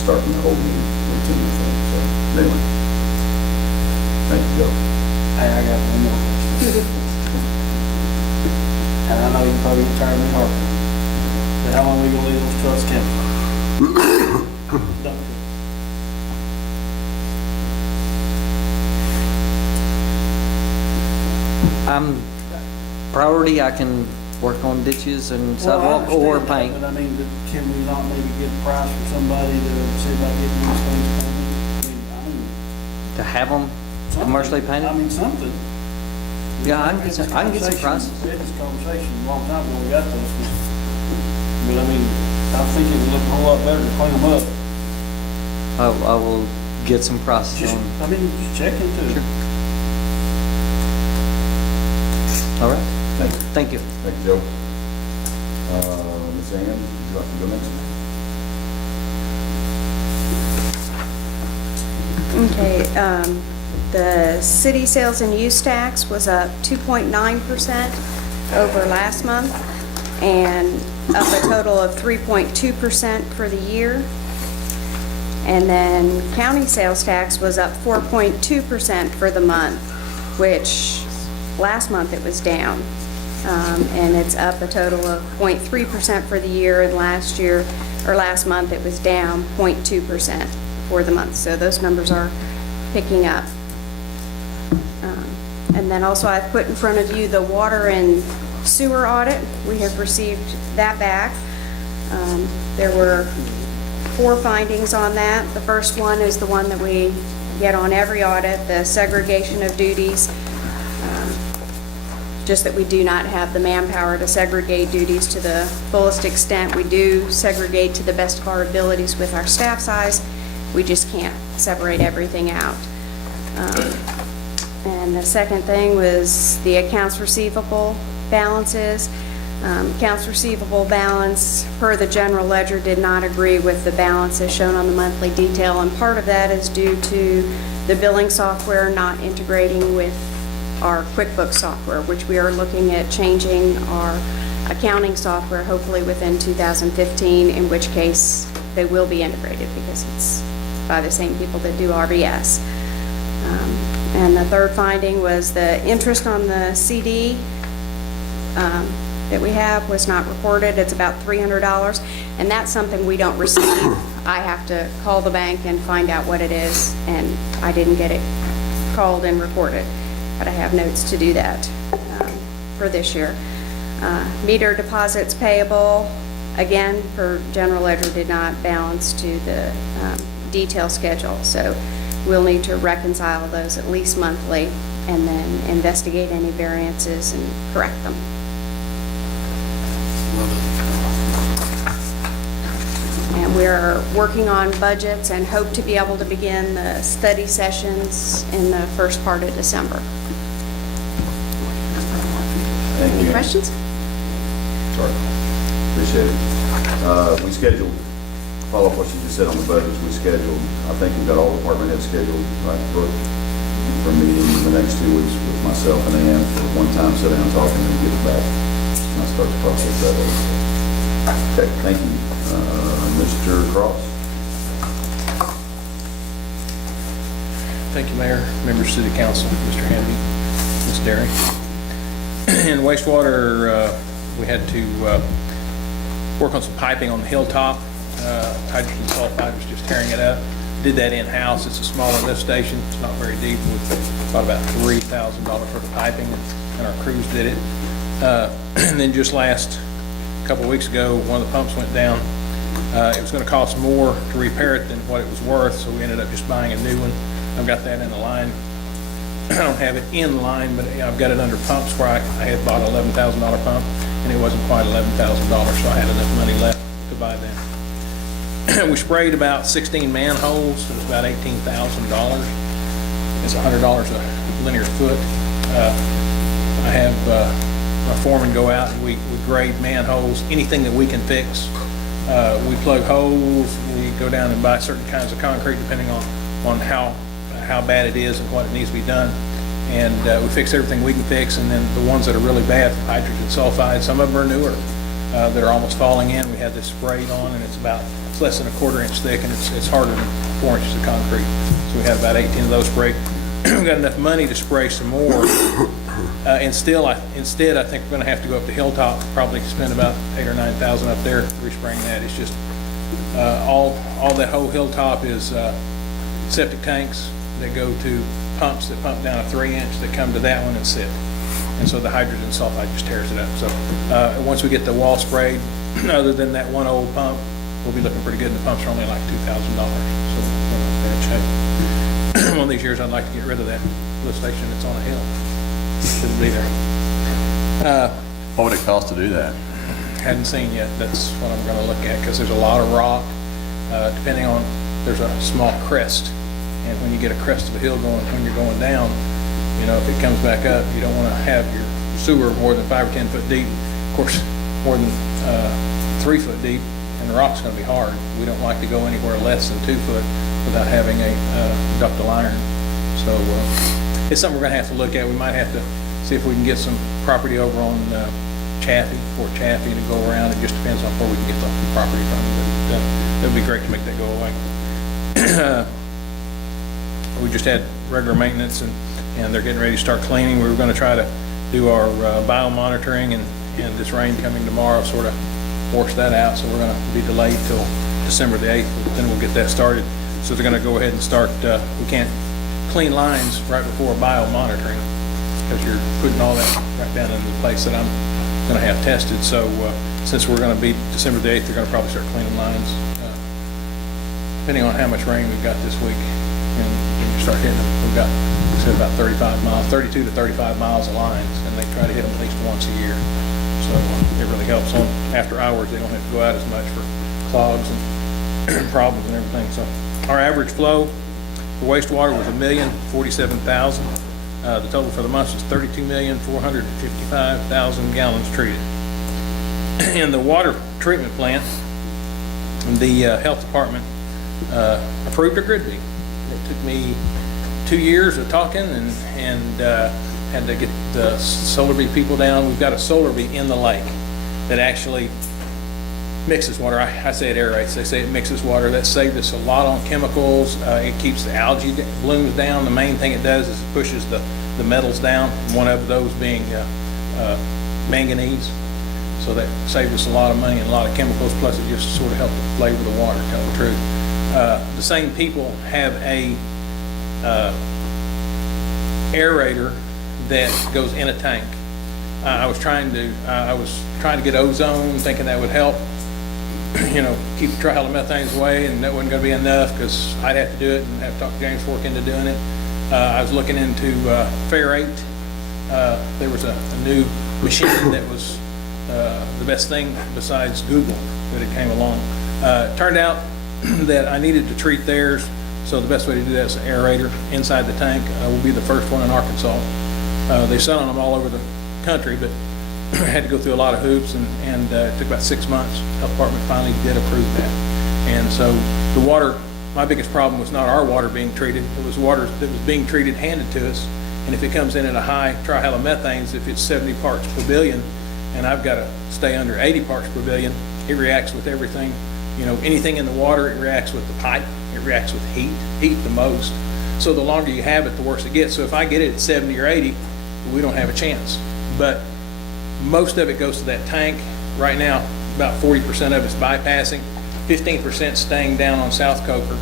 starting the whole new routine, I think. So anyway, thank you, Joe. Hey, I got one more question. And I know you're probably tired of me harping. But how long are we gonna leave those trucks camping? Priority, I can work on ditches and Well, I sidewalk or understand that, paint. But I mean, can we not maybe get a price from somebody to see about getting these things painted? I mean, To have them something. commercially painted? I mean, something. Yeah, I can get some prices. We had this conversation a long time ago, we got those. But I mean, I think it would look a whole lot better to clean them up. I will get some prices Just, on. I mean, just check into it. Sure. All right. Thank you. Thank you. Thank you, Joe. Ms. Ann, would you like to go next? Okay, the city sales and use tax was up 2.9% over last month and up a total of 3.2% for the year. And then county sales tax was up 4.2% for the month, which last month it was down. And it's up a total of 0.3% for the year, and last month it was down 0.2% for the month. So those numbers are picking up. And then also I've put in front of you the water and sewer audit. We have received that back. There were 4 findings on that. The first one is the one that we get on every audit, the segregation of duties. Just that we do not have the manpower to segregate duties to the fullest extent. We do segregate to the best of our abilities with our staff size. We just can't separate everything out. And the second thing was the accounts receivable balances. Accounts receivable balance per the general ledger did not agree with the balances shown on the monthly detail, and part of that is due to the billing software not integrating with our QuickBooks software, which we are looking at changing our accounting software hopefully within 2015, in which case they will be integrated because it's by the same people that do RBS. And the third finding was the interest on the CD that we have was not reported. It's about $300, and that's something we don't receive. I have to call the bank and find out what it is, and I didn't get it called and reported, but I have notes to do that for this year. Meter deposits payable, again, for general ledger did not balance to the detail schedule, so we'll need to reconcile those at least monthly and then investigate any variances and correct them. And we're working on budgets and hope to be able to begin the study sessions in the first part of December. Thank Any you. questions? Sorry. Appreciate it. We scheduled, follow up what you just said on the budgets, we scheduled, I think we've got all department heads scheduled, right, for a meeting in the next 2 weeks with myself and Ann for one time, sit down, talk, and then get it back. And I start the process that way. Okay, thank you. Mr. Cross? Thank you, Mayor, members of the council, Mr. Hamby, Ms. Derry. In wastewater, we had to work on some piping on the hilltop. Hydrogen sulfide was just tearing it up. Did that in-house. It's a smaller lift station. It's not very deep. We bought about $3,000 worth of piping, and our crews did it. And then just a couple of weeks ago, one of the pumps went down. It was going to cost more to repair it than what it was worth, so we ended up just buying a new one. I've got that in the line I don't have it in line, but I've got it under pumps where I had bought an $11,000 pump, and it wasn't quite $11,000, so I had enough money left to buy that. We sprayed about 16 manholes. It was about $18,000. It's $100 a linear foot. I have my foreman go out and we grade manholes, anything that we can fix. We plug holes, we go down and buy certain kinds of concrete depending on how bad it is and what it needs to be done. And we fix everything we can fix, and then the ones that are really bad, hydrogen sulfide, some of them are newer, that are almost falling in. We had this sprayed on, and it's less than a 1/4 inch thick, and it's harder than 4 inches of concrete. So we had about 18 of those sprayed. We've got enough money to spray some more. Instead, I think we're going to have to go up to Hilltop, probably spend about $8,000 or $9,000 up there respraying that. It's just all that whole Hilltop is septic tanks that go to pumps that pump down a 3-inch that come to that one and sit. And so the hydrogen sulfide just tears it up. So once we get the wall sprayed, other than that one old pump, we'll be looking pretty good. And the pumps are only like $2,000, so we're not in bad shape. One of these years, I'd like to get rid of that lift station that's on a hill. Shouldn't be there. What would it cost to do that? Hadn't seen yet. That's what I'm going to look at, because there's a lot of rock. Depending on, there's a small crest, and when you get a crest of a hill going, when you're going down, you know, if it comes back up, you don't want to have your sewer more than 5 or 10 foot deep. Of course, more than 3 foot deep, and the rock's going to be hard. We don't like to go anywhere less than 2 foot without having a ductile iron. So it's something we're going to have to look at. We might have to see if we can get some property over on Fort Chaffee, to go around. It just depends on where we can get the property from. But it would be great to make that go away. We just had regular maintenance, and they're getting ready to start cleaning. We were going to try to do our biomonitoring, and this rain coming tomorrow sort of forced that out, so we're going to be delayed till December the 8th, but then we'll get that started. So they're going to go ahead and start, we can't clean lines right before biomonitoring, because you're putting all that right down into the place that I'm going to have tested. So since we're going to be December the 8th, they're going to probably start cleaning lines, depending on how much rain we've got this week, and we start hitting them. We've got, said, about 35 miles, 32 to 35 miles of lines, and they try to hit them at least once a year. So it really helps. On after hours, they don't have to go out as much for clogs and problems and everything. So our average flow for wastewater was 1,047,000. The total for the month is 32,455,000 gallons treated. In the water treatment plant, the health department approved a grid leak. It took me 2 years of talking and had to get the solar bee people down. We've got a solar bee in the lake that actually mixes water. I say it aerates. They say it mixes water. That saved us a lot on chemicals. It keeps the algae blooms down. The main thing it does is it pushes the metals down, one of those being manganese. So that saved us a lot of money and a lot of chemicals, plus it just sort of helped flavor the water, to tell the truth. The same people have a aerator that goes in a tank. I was trying to get ozone, thinking that would help, you know, keep the trihalomethane away, and that wasn't going to be enough because I'd have to do it and have to talk to James Fork into doing it. I was looking into Ferrate. There was a new machine that was the best thing besides Google that it came along. It turned out that I needed to treat theirs, so the best way to do that is an aerator inside the tank. Will be the first one in Arkansas. They're selling them all over the country, but I had to go through a lot of hoops, and it took about 6 months. The health department finally did approve that. And so the water, my biggest problem was not our water being treated. It was water that was being treated, handed to us. And if it comes in at a high trihalomethanes, if it's 70 parts per billion, and I've got to stay under 80 parts per billion, it reacts with everything. You know, anything in the water, it reacts with the pipe. It reacts with heat the most. So the longer you have it, the worse it gets. So if I get it at 70 or 80, we don't have a chance. But most of it goes to that tank. Right now, about 40% of it's bypassing, 15% staying down on South Coker,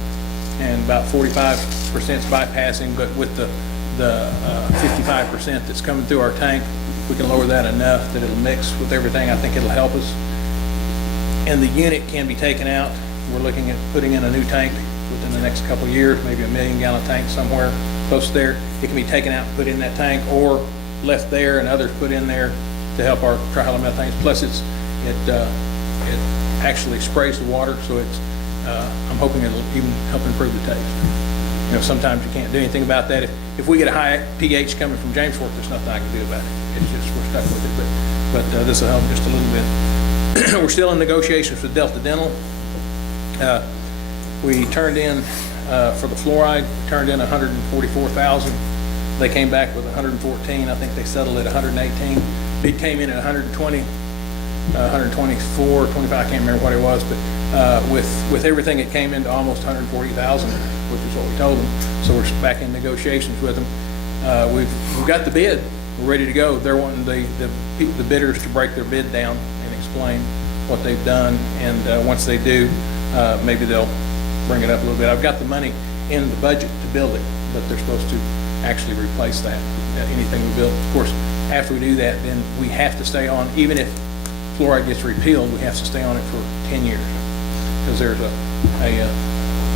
and about 45% is bypassing. But with the 55% that's coming through our tank, we can lower that enough that it'll mix with everything. I think it'll help us. And the unit can be taken out. We're looking at putting in a new tank within the next couple of years, maybe a 1 million gallon tank somewhere, close there. It can be taken out and put in that tank, or left there and others put in there to help our trihalomethanes. Plus, it actually sprays the water, so it's, I'm hoping it'll even help improve the taste. You know, sometimes you can't do anything about that. If we get a high pH coming from James Fork, there's nothing I can do about it. It's just, we're stuck with it, but this will help just a little bit. We're still in negotiations with Delta Dental. We turned in, for the fluoride, turned in 144,000. They came back with 114. I think they settled at 118. Bid came in at 120, 124, 25, I can't remember what it was, but with everything, it came into almost 140,000, which is what we told them. So we're back in negotiations with them. We've got the bid. We're ready to go. They're wanting the bidders to break their bid down and explain what they've done, and once they do, maybe they'll bring it up a little bit. I've got the money in the budget to build it, but they're supposed to actually replace that, anything we build. Of course, after we do that, then we have to stay on, even if fluoride gets repealed, we have to stay on it for 10 years, because there's a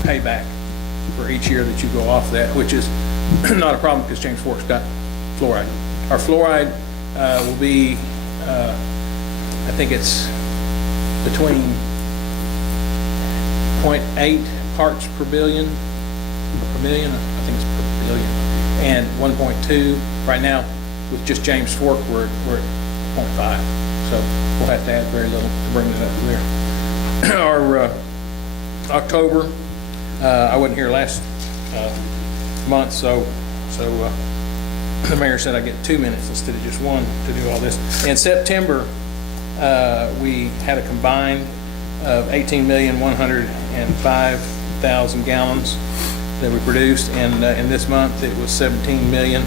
payback for each year that you go off that, which is not a problem because James Fork's got fluoride. Our fluoride will be, I think it's between 0.8 parts per million, I think it's per billion, and 1.2. Right now, with just James Fork, we're at 0.5. So we'll have to add very little to bring it up to there. Our October, I wasn't here last month, so the mayor said I get 2 minutes instead of just one to do all this. In September, we had a combined of 18,105,000 gallons that we produced, and in this month it was 17,178,000.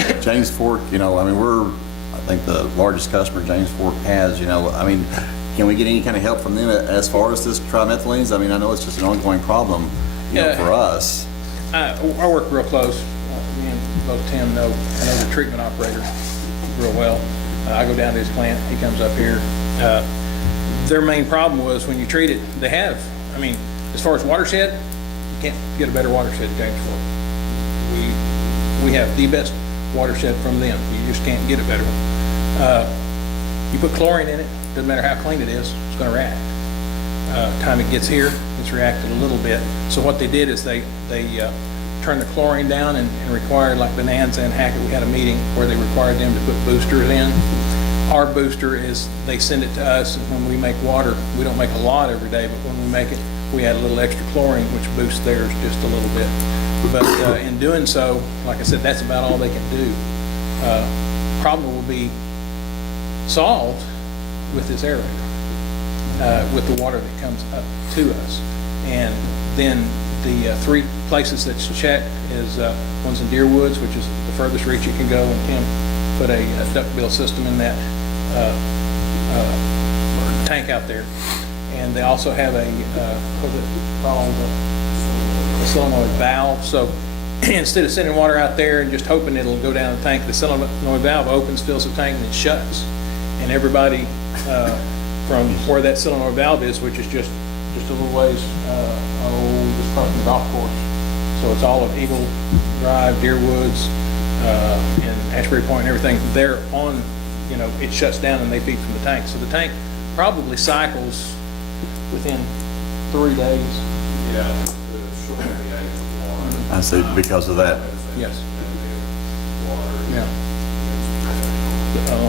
If James Fork, you know, I mean, I think the largest customer James Fork has, you know, I mean, can we get any kind of help from them as far as this trimethylenes? I mean, I know it's just an ongoing problem, you know, for us. I work real close. Me and both Tim I know the treatment operator real well. I go down to his plant, he comes up here. Their main problem was when you treat it, they have, I mean, as far as watershed, you can't get a better watershed than James Fork. We have the best watershed from them. You just can't get a better one. You put chlorine in it, doesn't matter how clean it is, it's going to react. Time it gets here, it's reacted a little bit. So what they did is they turned the chlorine down and required, like Bonanza and Hackett, we had a meeting where they required them to put boosters in. Our booster is, they send it to us, and when we make water, we don't make a lot every day, but when we make it, we add a little extra chlorine, which boosts theirs just a little bit. But in doing so, like I said, that's about all they can do. Problem will be solved with this aerator, with the water that comes up to us. And then the 3 places that she'll check is one's in Deerwoods, which is the furthest reach you can go, and Tim put a duckbill system in that tank out there. And they also have a, what's it called, a solenoid valve. So instead of sending water out there and just hoping it'll go down the tank, the solenoid valve opens, fills the tank, and it shuts. And everybody from where that solenoid valve is, which is just a little ways, just across the golf course. So it's all of Eagle Drive, Deerwoods, and Ashbury Point and everything. They're on, you know, it shuts down and they feed from the tank. So the tank probably cycles within 3 days. Yeah. I see, because of that. Yes. Yeah.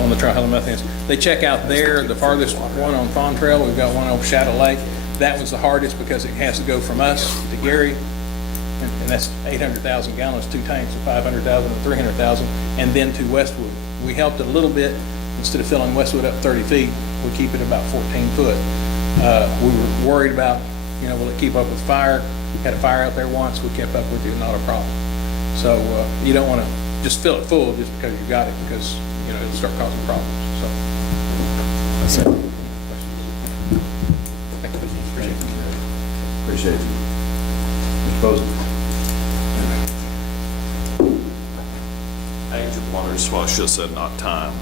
On the trihalomethanes. They check out there, the farthest one on Fawn Trail, we've got one on Shadow Lake. That was the hardest because it has to go from us to Gary, and that's 800,000 gallons, 2 tanks of 500,000 and 300,000, and then to Westwood. We helped it a little bit. Instead of filling Westwood up 30 feet, we keep it about 14 foot. We were worried about, you know, will it keep up with fire? Had a fire out there once, we kept up with it, not a problem. So you don't want to just fill it full just because you got it, because, you know, it'll start causing problems. So That's it. thank you. Appreciate it. Appreciate you. Mr. Posey. Age of waters, well, I should have said not time.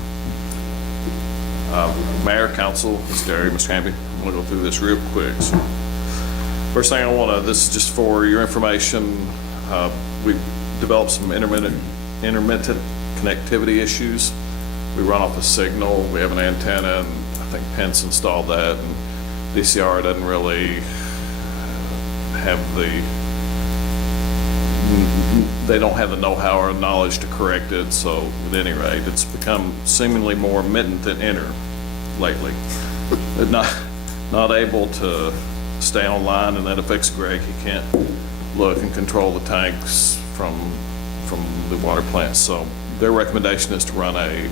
Mayor, council, Mr. Derry, Mr. Hamby, going to go through this real quick. So, first thing this is just for your information, we developed some intermittent connectivity issues. We run off a signal, we have an antenna, and I think Pence installed that, and DCR doesn't really have they don't have the know-how or knowledge to correct it, so at any rate, it's become seemingly more intermittent than inter lately. They're not able to stay online, and that affects Greg. He can't look and control the tanks from the water plant. So their recommendation is to run a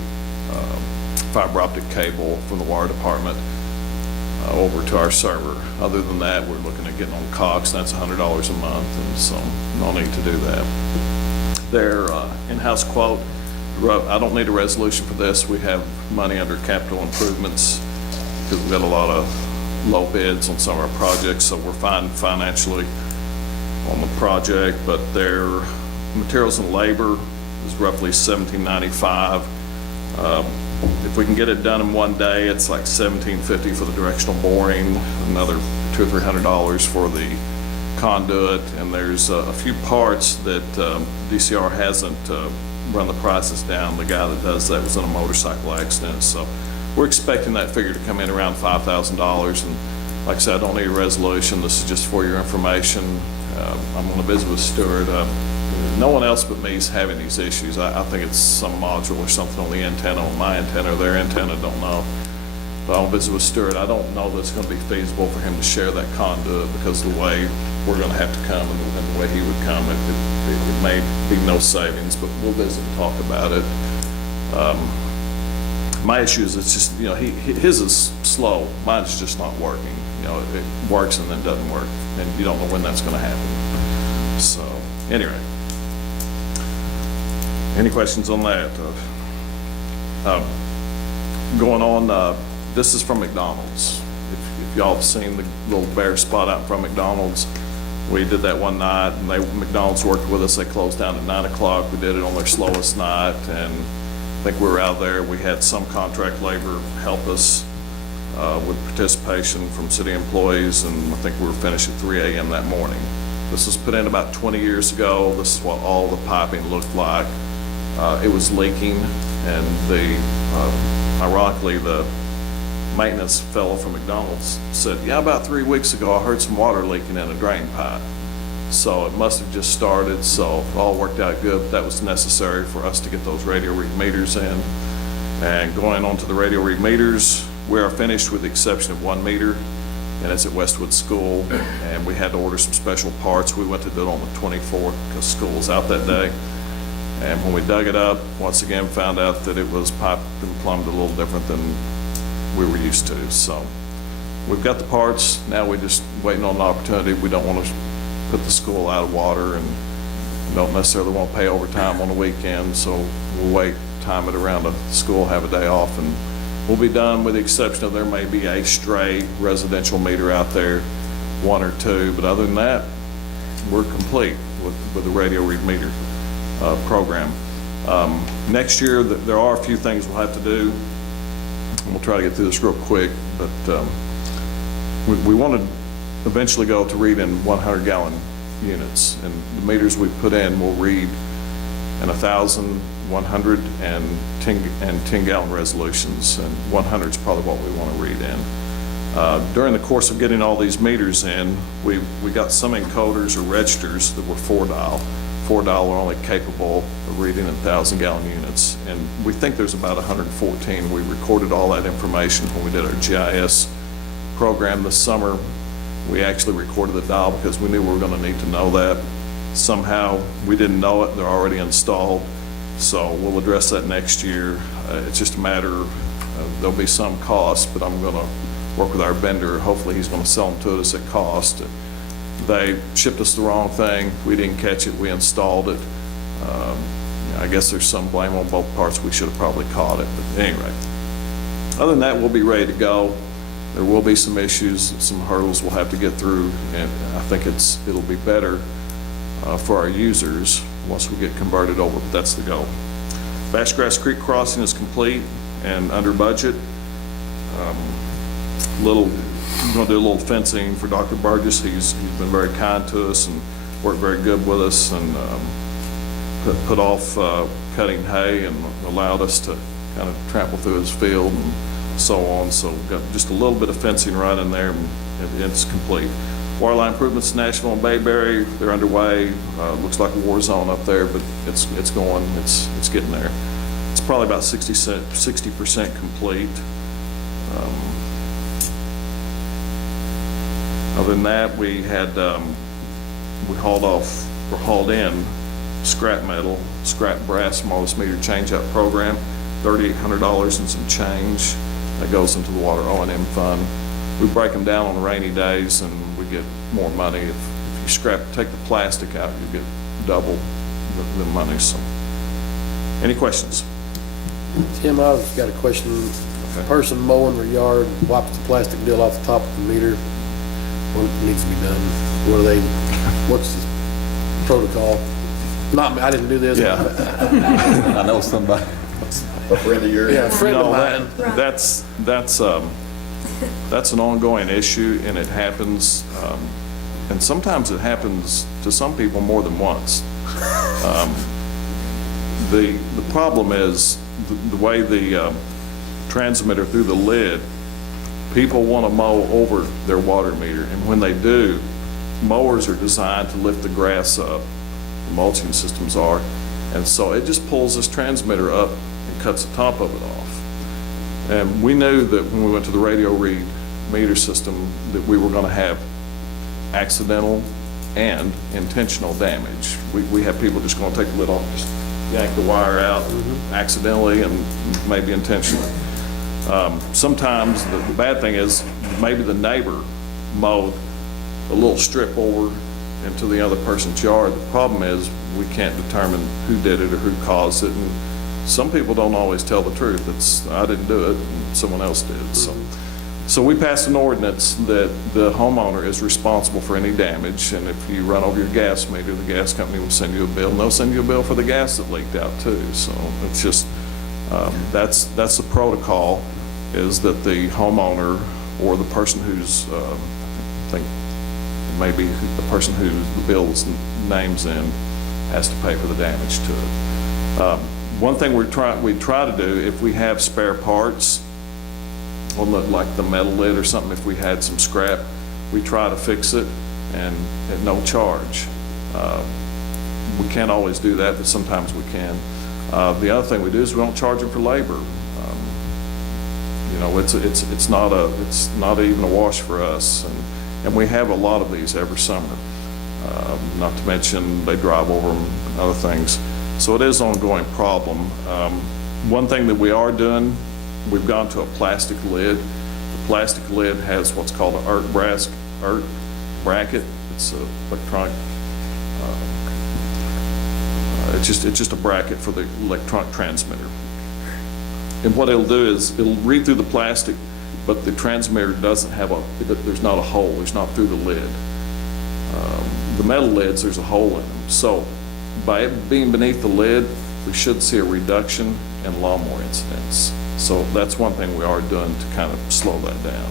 fiber optic cable from the water department over to our server. Other than that, we're looking at getting on Cox, and that's $100 a month, and so no need to do that. Their in-house quote, I don't need a resolution for this. We have money under capital improvements because we've got a lot of low bids on some of our projects, so we're fine financially on the project, but their materials and labor is roughly $17.95. If we can get it done in one day, it's like $17.50 for the directional boring, another $200 or $300 for the conduit, and there's a few parts that DCR hasn't run the prices down. The guy that does that was in a motorcycle accident, so we're expecting that figure to come in around $5,000. And like I said, I don't need a resolution. This is just for your information. I'm going to visit with Stuart. No one else but me is having these issues. I think it's some module or something on the antenna, on my antenna or their antenna, don't know. But I'll visit with Stuart. I don't know that it's going to be feasible for him to share that conduit because of the way we're going to have to come and the way he would come. It may be no savings, but we'll visit and talk about it. My issue is it's just, his is slow. Mine's just not working. It works and then doesn't work, and you don't know when that's going to happen. So, anyway. Any questions on that? Going on, this is from McDonald's. If y'all have seen the little bare spot out from McDonald's, we did that one night, and McDonald's worked with us. They closed down at 9 o'clock. We did it on their slowest night, and I think we were out there. We had some contract labor help us with participation from city employees, and I think we were finished at 3 a.m. that morning. This was put in about 20 years ago. This is what all the piping looked like. It was leaking, and ironically, the maintenance fellow from McDonald's said, yeah, about 3 weeks ago, I heard some water leaking in a drain pipe. So it must have just started, so it all worked out good. That was necessary for us to get those radio read meters in. And going on to the radio read meters, we are finished with the exception of one meter, and it's at Westwood School, and we had to order some special parts. We went to do it on the 24th because school was out that day. And when we dug it up, once again found out that it was piped and plumbed a little different than we were used to. So we've got the parts, now we're just waiting on an opportunity. We don't want to put the school out of water and don't necessarily want to pay overtime on the weekend, so we'll wait, time it around the school, have a day off, and we'll be done, with the exception of there may be a stray residential meter out there, one or two, but other than that, we're complete with the radio read meter program. Next year, there are a few things we'll have to do, and we'll try to get through this real quick, but we want to eventually go to read in 100-gallon units, and the meters we put in will read in 1,000, 100, and 10-gallon resolutions, and 100 is probably what we want to read in. During the course of getting all these meters in, we got some encoders or registers that were 4-dial. 4-dial are only capable of reading in 1,000-gallon units, and we think there's about 114. We recorded all that information when we did our GIS program this summer. We actually recorded the dial because we knew we were going to need to know that. Somehow we didn't know it, they're already installed, so we'll address that next year. It's just a matter of, there'll be some cost, but I'm going to work with our vendor. Hopefully he's going to sell them to us at cost. They shipped us the wrong thing, we didn't catch it, we installed it. I guess there's some blame on both parts, we should have probably caught it, but anyway. Other than that, we'll be ready to go. There will be some issues, some hurdles we'll have to get through, and I think it'll be better for our users once we get converted over, but that's the goal. Bassgrass Creek crossing is complete and under budget. Little going to do a little fencing for Dr. Burgess. He's been very kind to us and worked very good with us, and put off cutting hay and allowed us to kind of trample through his field and so on. So we've got just a little bit of fencing right in there, and it's complete. Waterline improvements, Nashville and Bayberry, they're underway. Looks like a war zone up there, but it's going. It's getting there. It's probably about 60% complete. Other than that, we hauled in scrap metal, scrap brass, smallest meter change-out program, $3,800 and some change. That goes into the water O&M fund. We break them down on rainy days, and we get more money. If you take the plastic out, you get double the money. So, any questions? Tim, I've got a question. Person mowing their yard wipes the plastic deal off the top of the meter. What needs to be done? What's the protocol? Not me, I didn't do this. Yeah. I know somebody, a friend of yours. Yeah, a friend of mine. That's an ongoing issue, and it happens, and sometimes it happens to some people more than once. The problem is the way the transmitter through the lid, people want to mow over their water meter, and when they do, mowers are designed to lift the grass up, the mulching systems are, and so it just pulls this transmitter up and cuts the top of it off. And we knew that when we went to the radio read meter system that we were going to have accidental and intentional damage. We have people just going to take the lid off, just yank the wire out accidentally and maybe intentionally. Sometimes the bad thing is maybe the neighbor mowed a little strip over into the other person's yard. The problem is we can't determine who did it or who caused it, and some people don't always tell the truth. It's, I didn't do it, and someone else did. So we passed an ordinance that the homeowner is responsible for any damage, and if you run over your gas meter, the gas company will send you a bill, and they'll send you a bill for the gas that leaked out too. So it's just, that's the protocol, is that the homeowner or the person who's, I think maybe the person who the bill's name's in has to pay for the damage to it. One thing we try to do, if we have spare parts on like the metal lid or something, if we had some scrap, we try to fix it and at no charge. We can't always do that, but sometimes we can. The other thing we do is we don't charge them for labor. You know, it's not even a wash for us, and we have a lot of these every summer. Not to mention they drive over them and other things. So it is an ongoing problem. One thing that we are doing, we've gone to a plastic lid. The plastic lid has what's called an ERT bracket. It's an electronic. It's just a bracket for the electronic transmitter. And what it'll do is it'll read through the plastic, but the transmitter doesn't have there's not a hole. There's not through the lid. The metal lids, there's a hole in them. So by it being beneath the lid, we should see a reduction in lawnmower incidents. So that's one thing we are doing to kind of slow that down.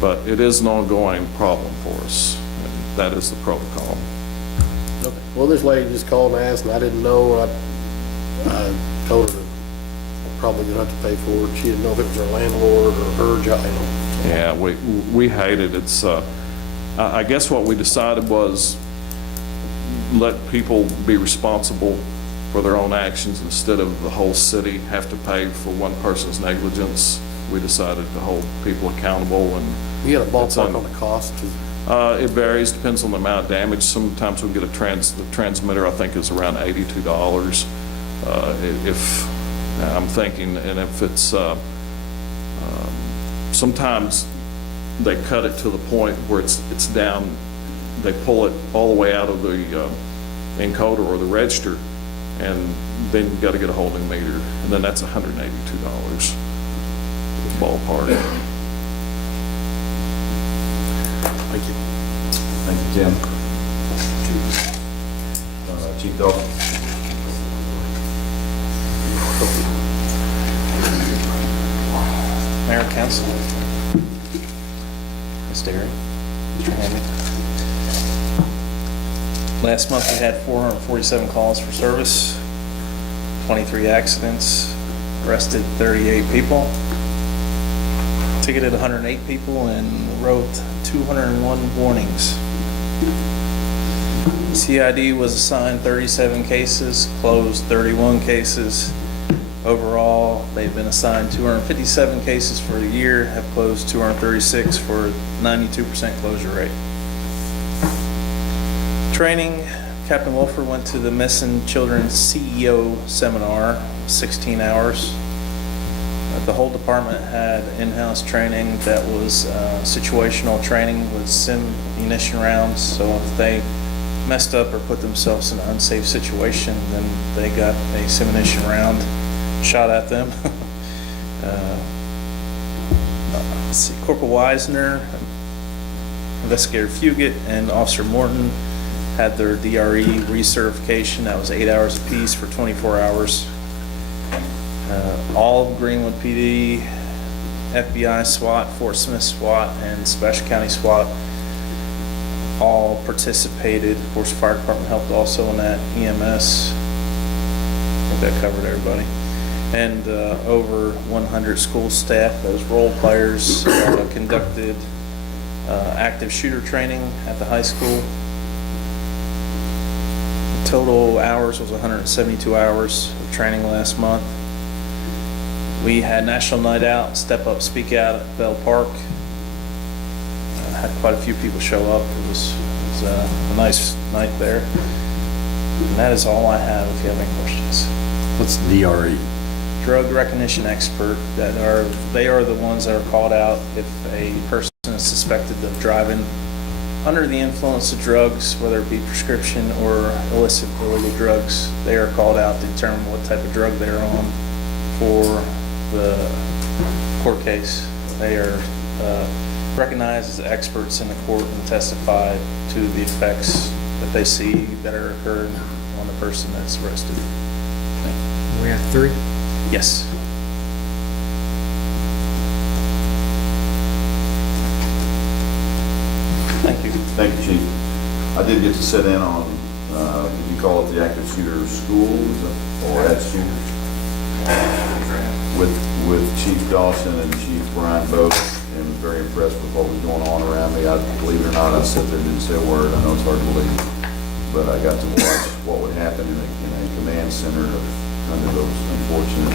But it is an ongoing problem for us, and that is the protocol. Okay. Well, this lady just called and asked, and I didn't know. I told her to probably gonna have to pay for it. She didn't know if it was her landlord or her job. Yeah, we hate it. It's I guess what we decided was let people be responsible for their own actions instead of the whole city have to pay for one person's negligence. We decided to hold people accountable. And you got a ballpark on the cost? It varies, depends on the amount of damage. Sometimes we get the transmitter, I think, is around $82. If I'm thinking, and if it's sometimes they cut it to the point where it's down. They pull it all the way out of the encoder or the register, and then you've got to get a whole new meter, and then that's $182 ballpark. Thank you. Thank you, Tim. Chief Dawson. Mayor, Council. Ms. Derry, Mr. Hamby. Last month, we had 447 calls for service, 23 accidents, arrested 38 people, ticketed 108 people, and wrote 201 warnings. CID was assigned 37 cases, closed 31 cases. Overall, they've been assigned 257 cases for the year, have closed 236 for 92% closure rate. Training, Captain Wolfer went to the Missing Children CEO seminar, 16 hours. The whole department had in-house training that was situational training with munition rounds, so if they messed up or put themselves in an unsafe situation, then they got a munition round shot at them. Let's see, Corporal Wisner, Investigator Fugit, and Officer Morton had their DRE recertification. That was 8 hours apiece for 24 hours. All of Greenwood PD, FBI SWAT, Fort Smith SWAT, and Sebastian County SWAT all participated. Of course, fire department helped also in that, EMS. I think that covered everybody. And over 100 school staff, those role players, conducted active shooter training at the high school. The total hours was 172 hours of training last month. We had National Night Out, Step Up, Speak Out at Bell Park. Had quite a few people show up. It was a nice night there. And that is all I have if you have any questions. What's DRE? Drug recognition expert. They are the ones that are called out if a person is suspected of driving under the influence of drugs, whether it be prescription or illicit illegal drugs. They are called out to determine what type of drug they're on for the court case. They are recognized as experts in the court and testify to the effects that they see that are occurring on the person that's arrested. We have 3. Yes. Thank you. Thank you, Chief. I did get to sit in on, you call it the active shooter school, or at school, with Chief Dawson and Chief Brian both, and was very impressed with what was going on around me. I believe it or not, I sat there and didn't say a word. I know it's hard to believe, but I got to watch what would happen in a command center under those unfortunate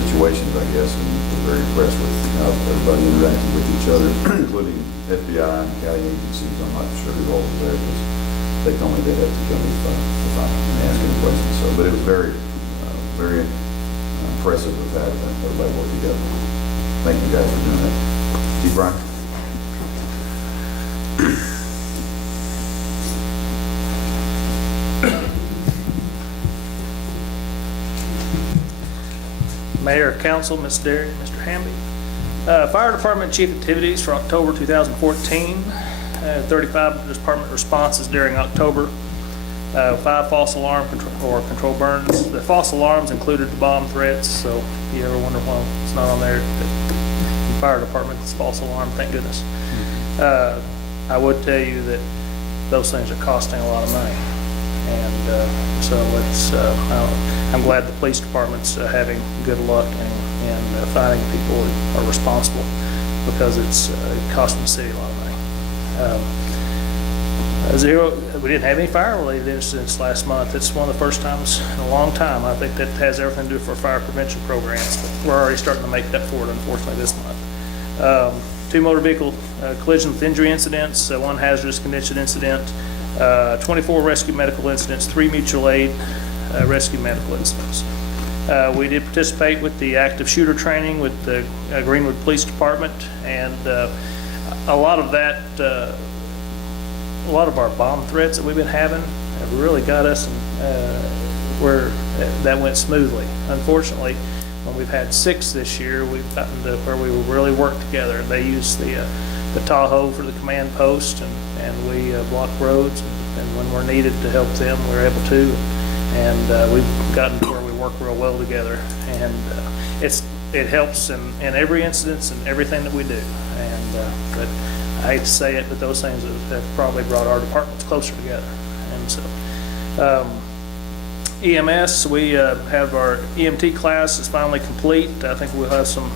situations, I guess, and was very impressed with how everybody interacted with each other, including FBI and county agencies. I'm not sure who all was there, because they told me they had to come if I ask any questions. So, but it was very impressive with that, everybody worked together. Thank you guys for doing that. Chief Brian? Mayor, Council, Ms. Derry, Mr. Hamby. Fire Department Chief activities for October 2014. 35 department responses during October. 5 false alarm control burns. The false alarms included the bomb threats, so if you ever wonder why it's not on there, the fire department, it's false alarm, thank goodness. I would tell you that those things are costing a lot of money. And so it's, I'm glad the police department's having good luck in finding people who are responsible, because it's costing the city a lot of money. We didn't have any fire-related incidents last month. It's one of the first times in a long time. I think that has everything to do for fire prevention programs, but we're already starting to make up for it, unfortunately, this month. 2 motor vehicle collision with injury incidents, 1 hazardous condition incident, 24 rescue medical incidents, 3 mutual aid rescue medical incidents. We did participate with the active shooter training with the Greenwood Police Department, and a lot of that, a lot of our bomb threats that we've been having have really got us where that went smoothly. Unfortunately, when we've had 6 this year, we've gotten to where we will really work together. They use the Tahoe for the command post, and we block roads, and when we're needed to help them, we're able to. And we've gotten to where we work real well together, and it helps in every instance and everything that we do. And but I hate to say it, but those things have probably brought our departments closer together. And so, EMS, we have our EMT class is finally complete. I think we'll have some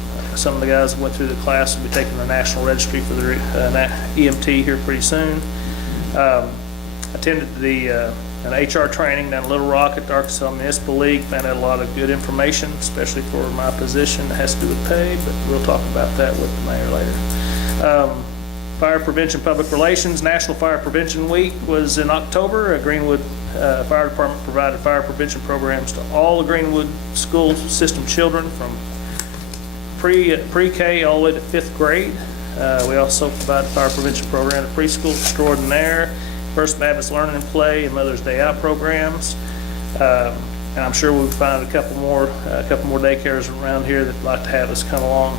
of the guys that went through the class will be taking the national registry for the EMT here pretty soon. Attended an HR training down in Little Rock at the Arkansas Municipal League. Found out a lot of good information, especially for my position that has to do with pay, but we'll talk about that with the mayor later. Fire Prevention Public Relations, National Fire Prevention Week was in October. Greenwood Fire Department provided fire prevention programs to all the Greenwood school system children from pre-K all the way to 5th grade. We also provide a fire prevention program to preschool extraordinaire, First Baptist Learning and Play, and Mother's Day Out programs. And I'm sure we'll find a couple more daycares around here that'd like to have us come along.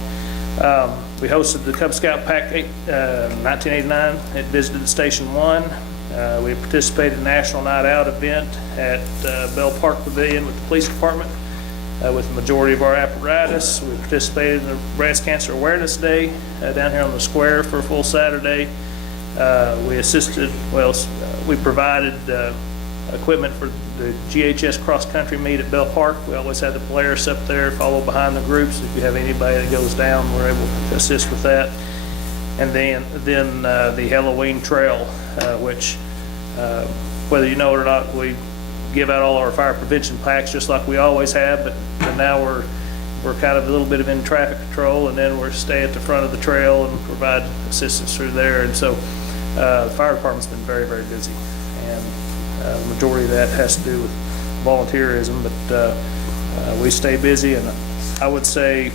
We hosted the Cub Scout Pack 1989. It visited Station 1. We participated in the National Night Out event at Bell Park Pavilion with the police department with the majority of our apparatus. We participated in the Breast Cancer Awareness Day down here on the square for a full Saturday. We provided equipment for the GHS cross-country meet at Bell Park. We always had the Polaris up there, follow behind the groups. If you have anybody that goes down, we're able to assist with that. And then the Halloween Trail, which, whether you know it or not, we give out all our fire prevention packs just like we always have, but now we're kind of a little bit of in traffic control, and then we're stay at the front of the trail and provide assistance through there. And so the fire department's been very, very busy, and the majority of that has to do with volunteerism, but we stay busy, and I would say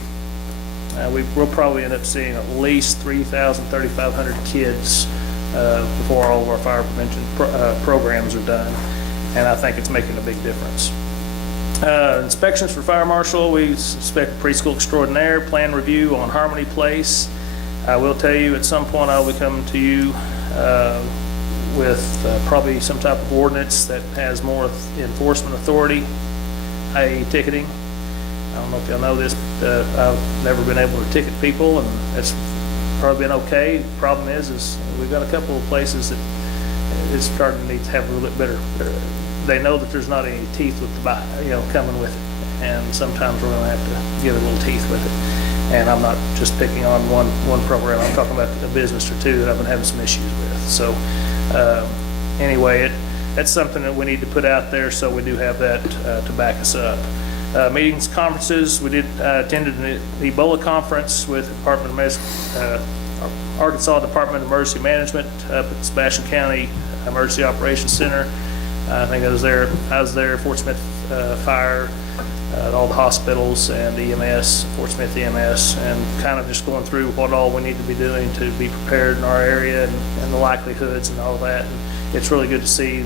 we'll probably end up seeing at least 3,500 kids before all of our fire prevention programs are done, and I think it's making a big difference. Inspections for fire marshal, we inspect preschool extraordinaire, plan review on Harmony Place. I will tell you at some point I'll be coming to you with probably some type of ordinance that has more enforcement authority, i.e. ticketing. I don't know if y'all know this, but I've never been able to ticket people, and it's probably been okay. The problem is we've got a couple of places that it's starting to need to have a little bit better. They know that there's not any teeth with the coming with it, and sometimes we're going to have to give it a little teeth with it. And I'm not just picking on one program. I'm talking about a business or two that I've been having some issues with. So anyway, that's something that we need to put out there, so we do have that to back us up. Meetings, conferences, we attended the Ebola conference with Arkansas Department of Emergency Management up at Sebastian County Emergency Operations Center. I think I was there, Fort Smith Fire, all the hospitals and EMS, Fort Smith EMS, and kind of just going through what all we need to be doing to be prepared in our area and the likelihoods and all that. And it's really good to see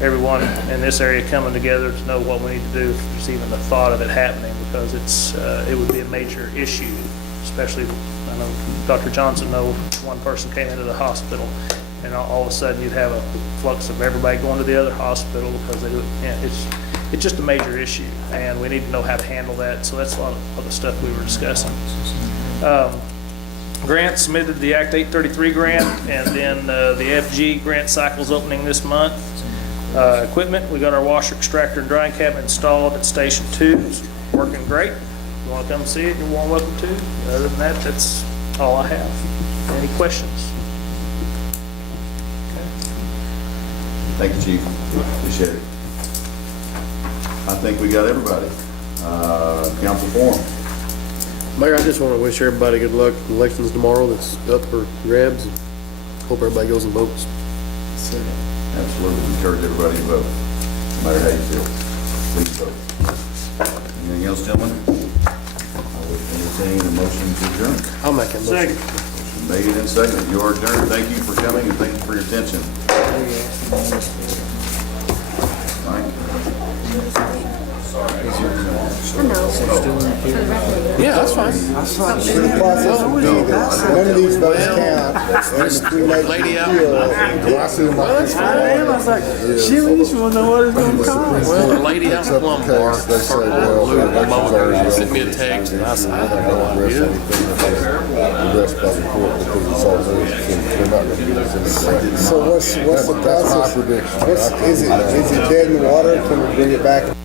everyone in this area coming together to know what we need to do if there's even the thought of it happening, because it would be a major issue, especially, I know Dr. Johnson one person came into the hospital and all of a sudden you'd have a flux of everybody going to the other hospital because it's just a major issue, and we need to know how to handle that. So that's a lot of the stuff we were discussing. Grant submitted the Act 833 grant, and then the FG grant cycle's opening this month. Equipment, we got our washer, extractor, and drying cabinet installed at Station 2. It's working great. If you want to come see it, you're warm welcome to. Other than that, that's all I have. Any questions? Thank you, Chief. Appreciate it. I think we got everybody. Council forum. Mayor, I just want to wish everybody good luck in elections tomorrow that's up for grabs. Hope everybody goes and votes. Absolutely. Encourage everybody to vote, no matter how you feel. Please vote. Anything else, gentlemen? I would entertain a motion to adjourn. I'll make a motion. Motion made and seconded. You are adjourned. Thank you for coming and thank you for your attention. Mike? I know. Yeah, that's fine. The process would be that none of these votes count, and if we make Lady out. well, that's fine. I was like, shit, we just want to know what it's going to cost. Well, the lady out in Plum Bar, purple, blue, mower, sent me a text, and I said, I have no idea. So what's the process? Is it dead in the water? Can we bring it back?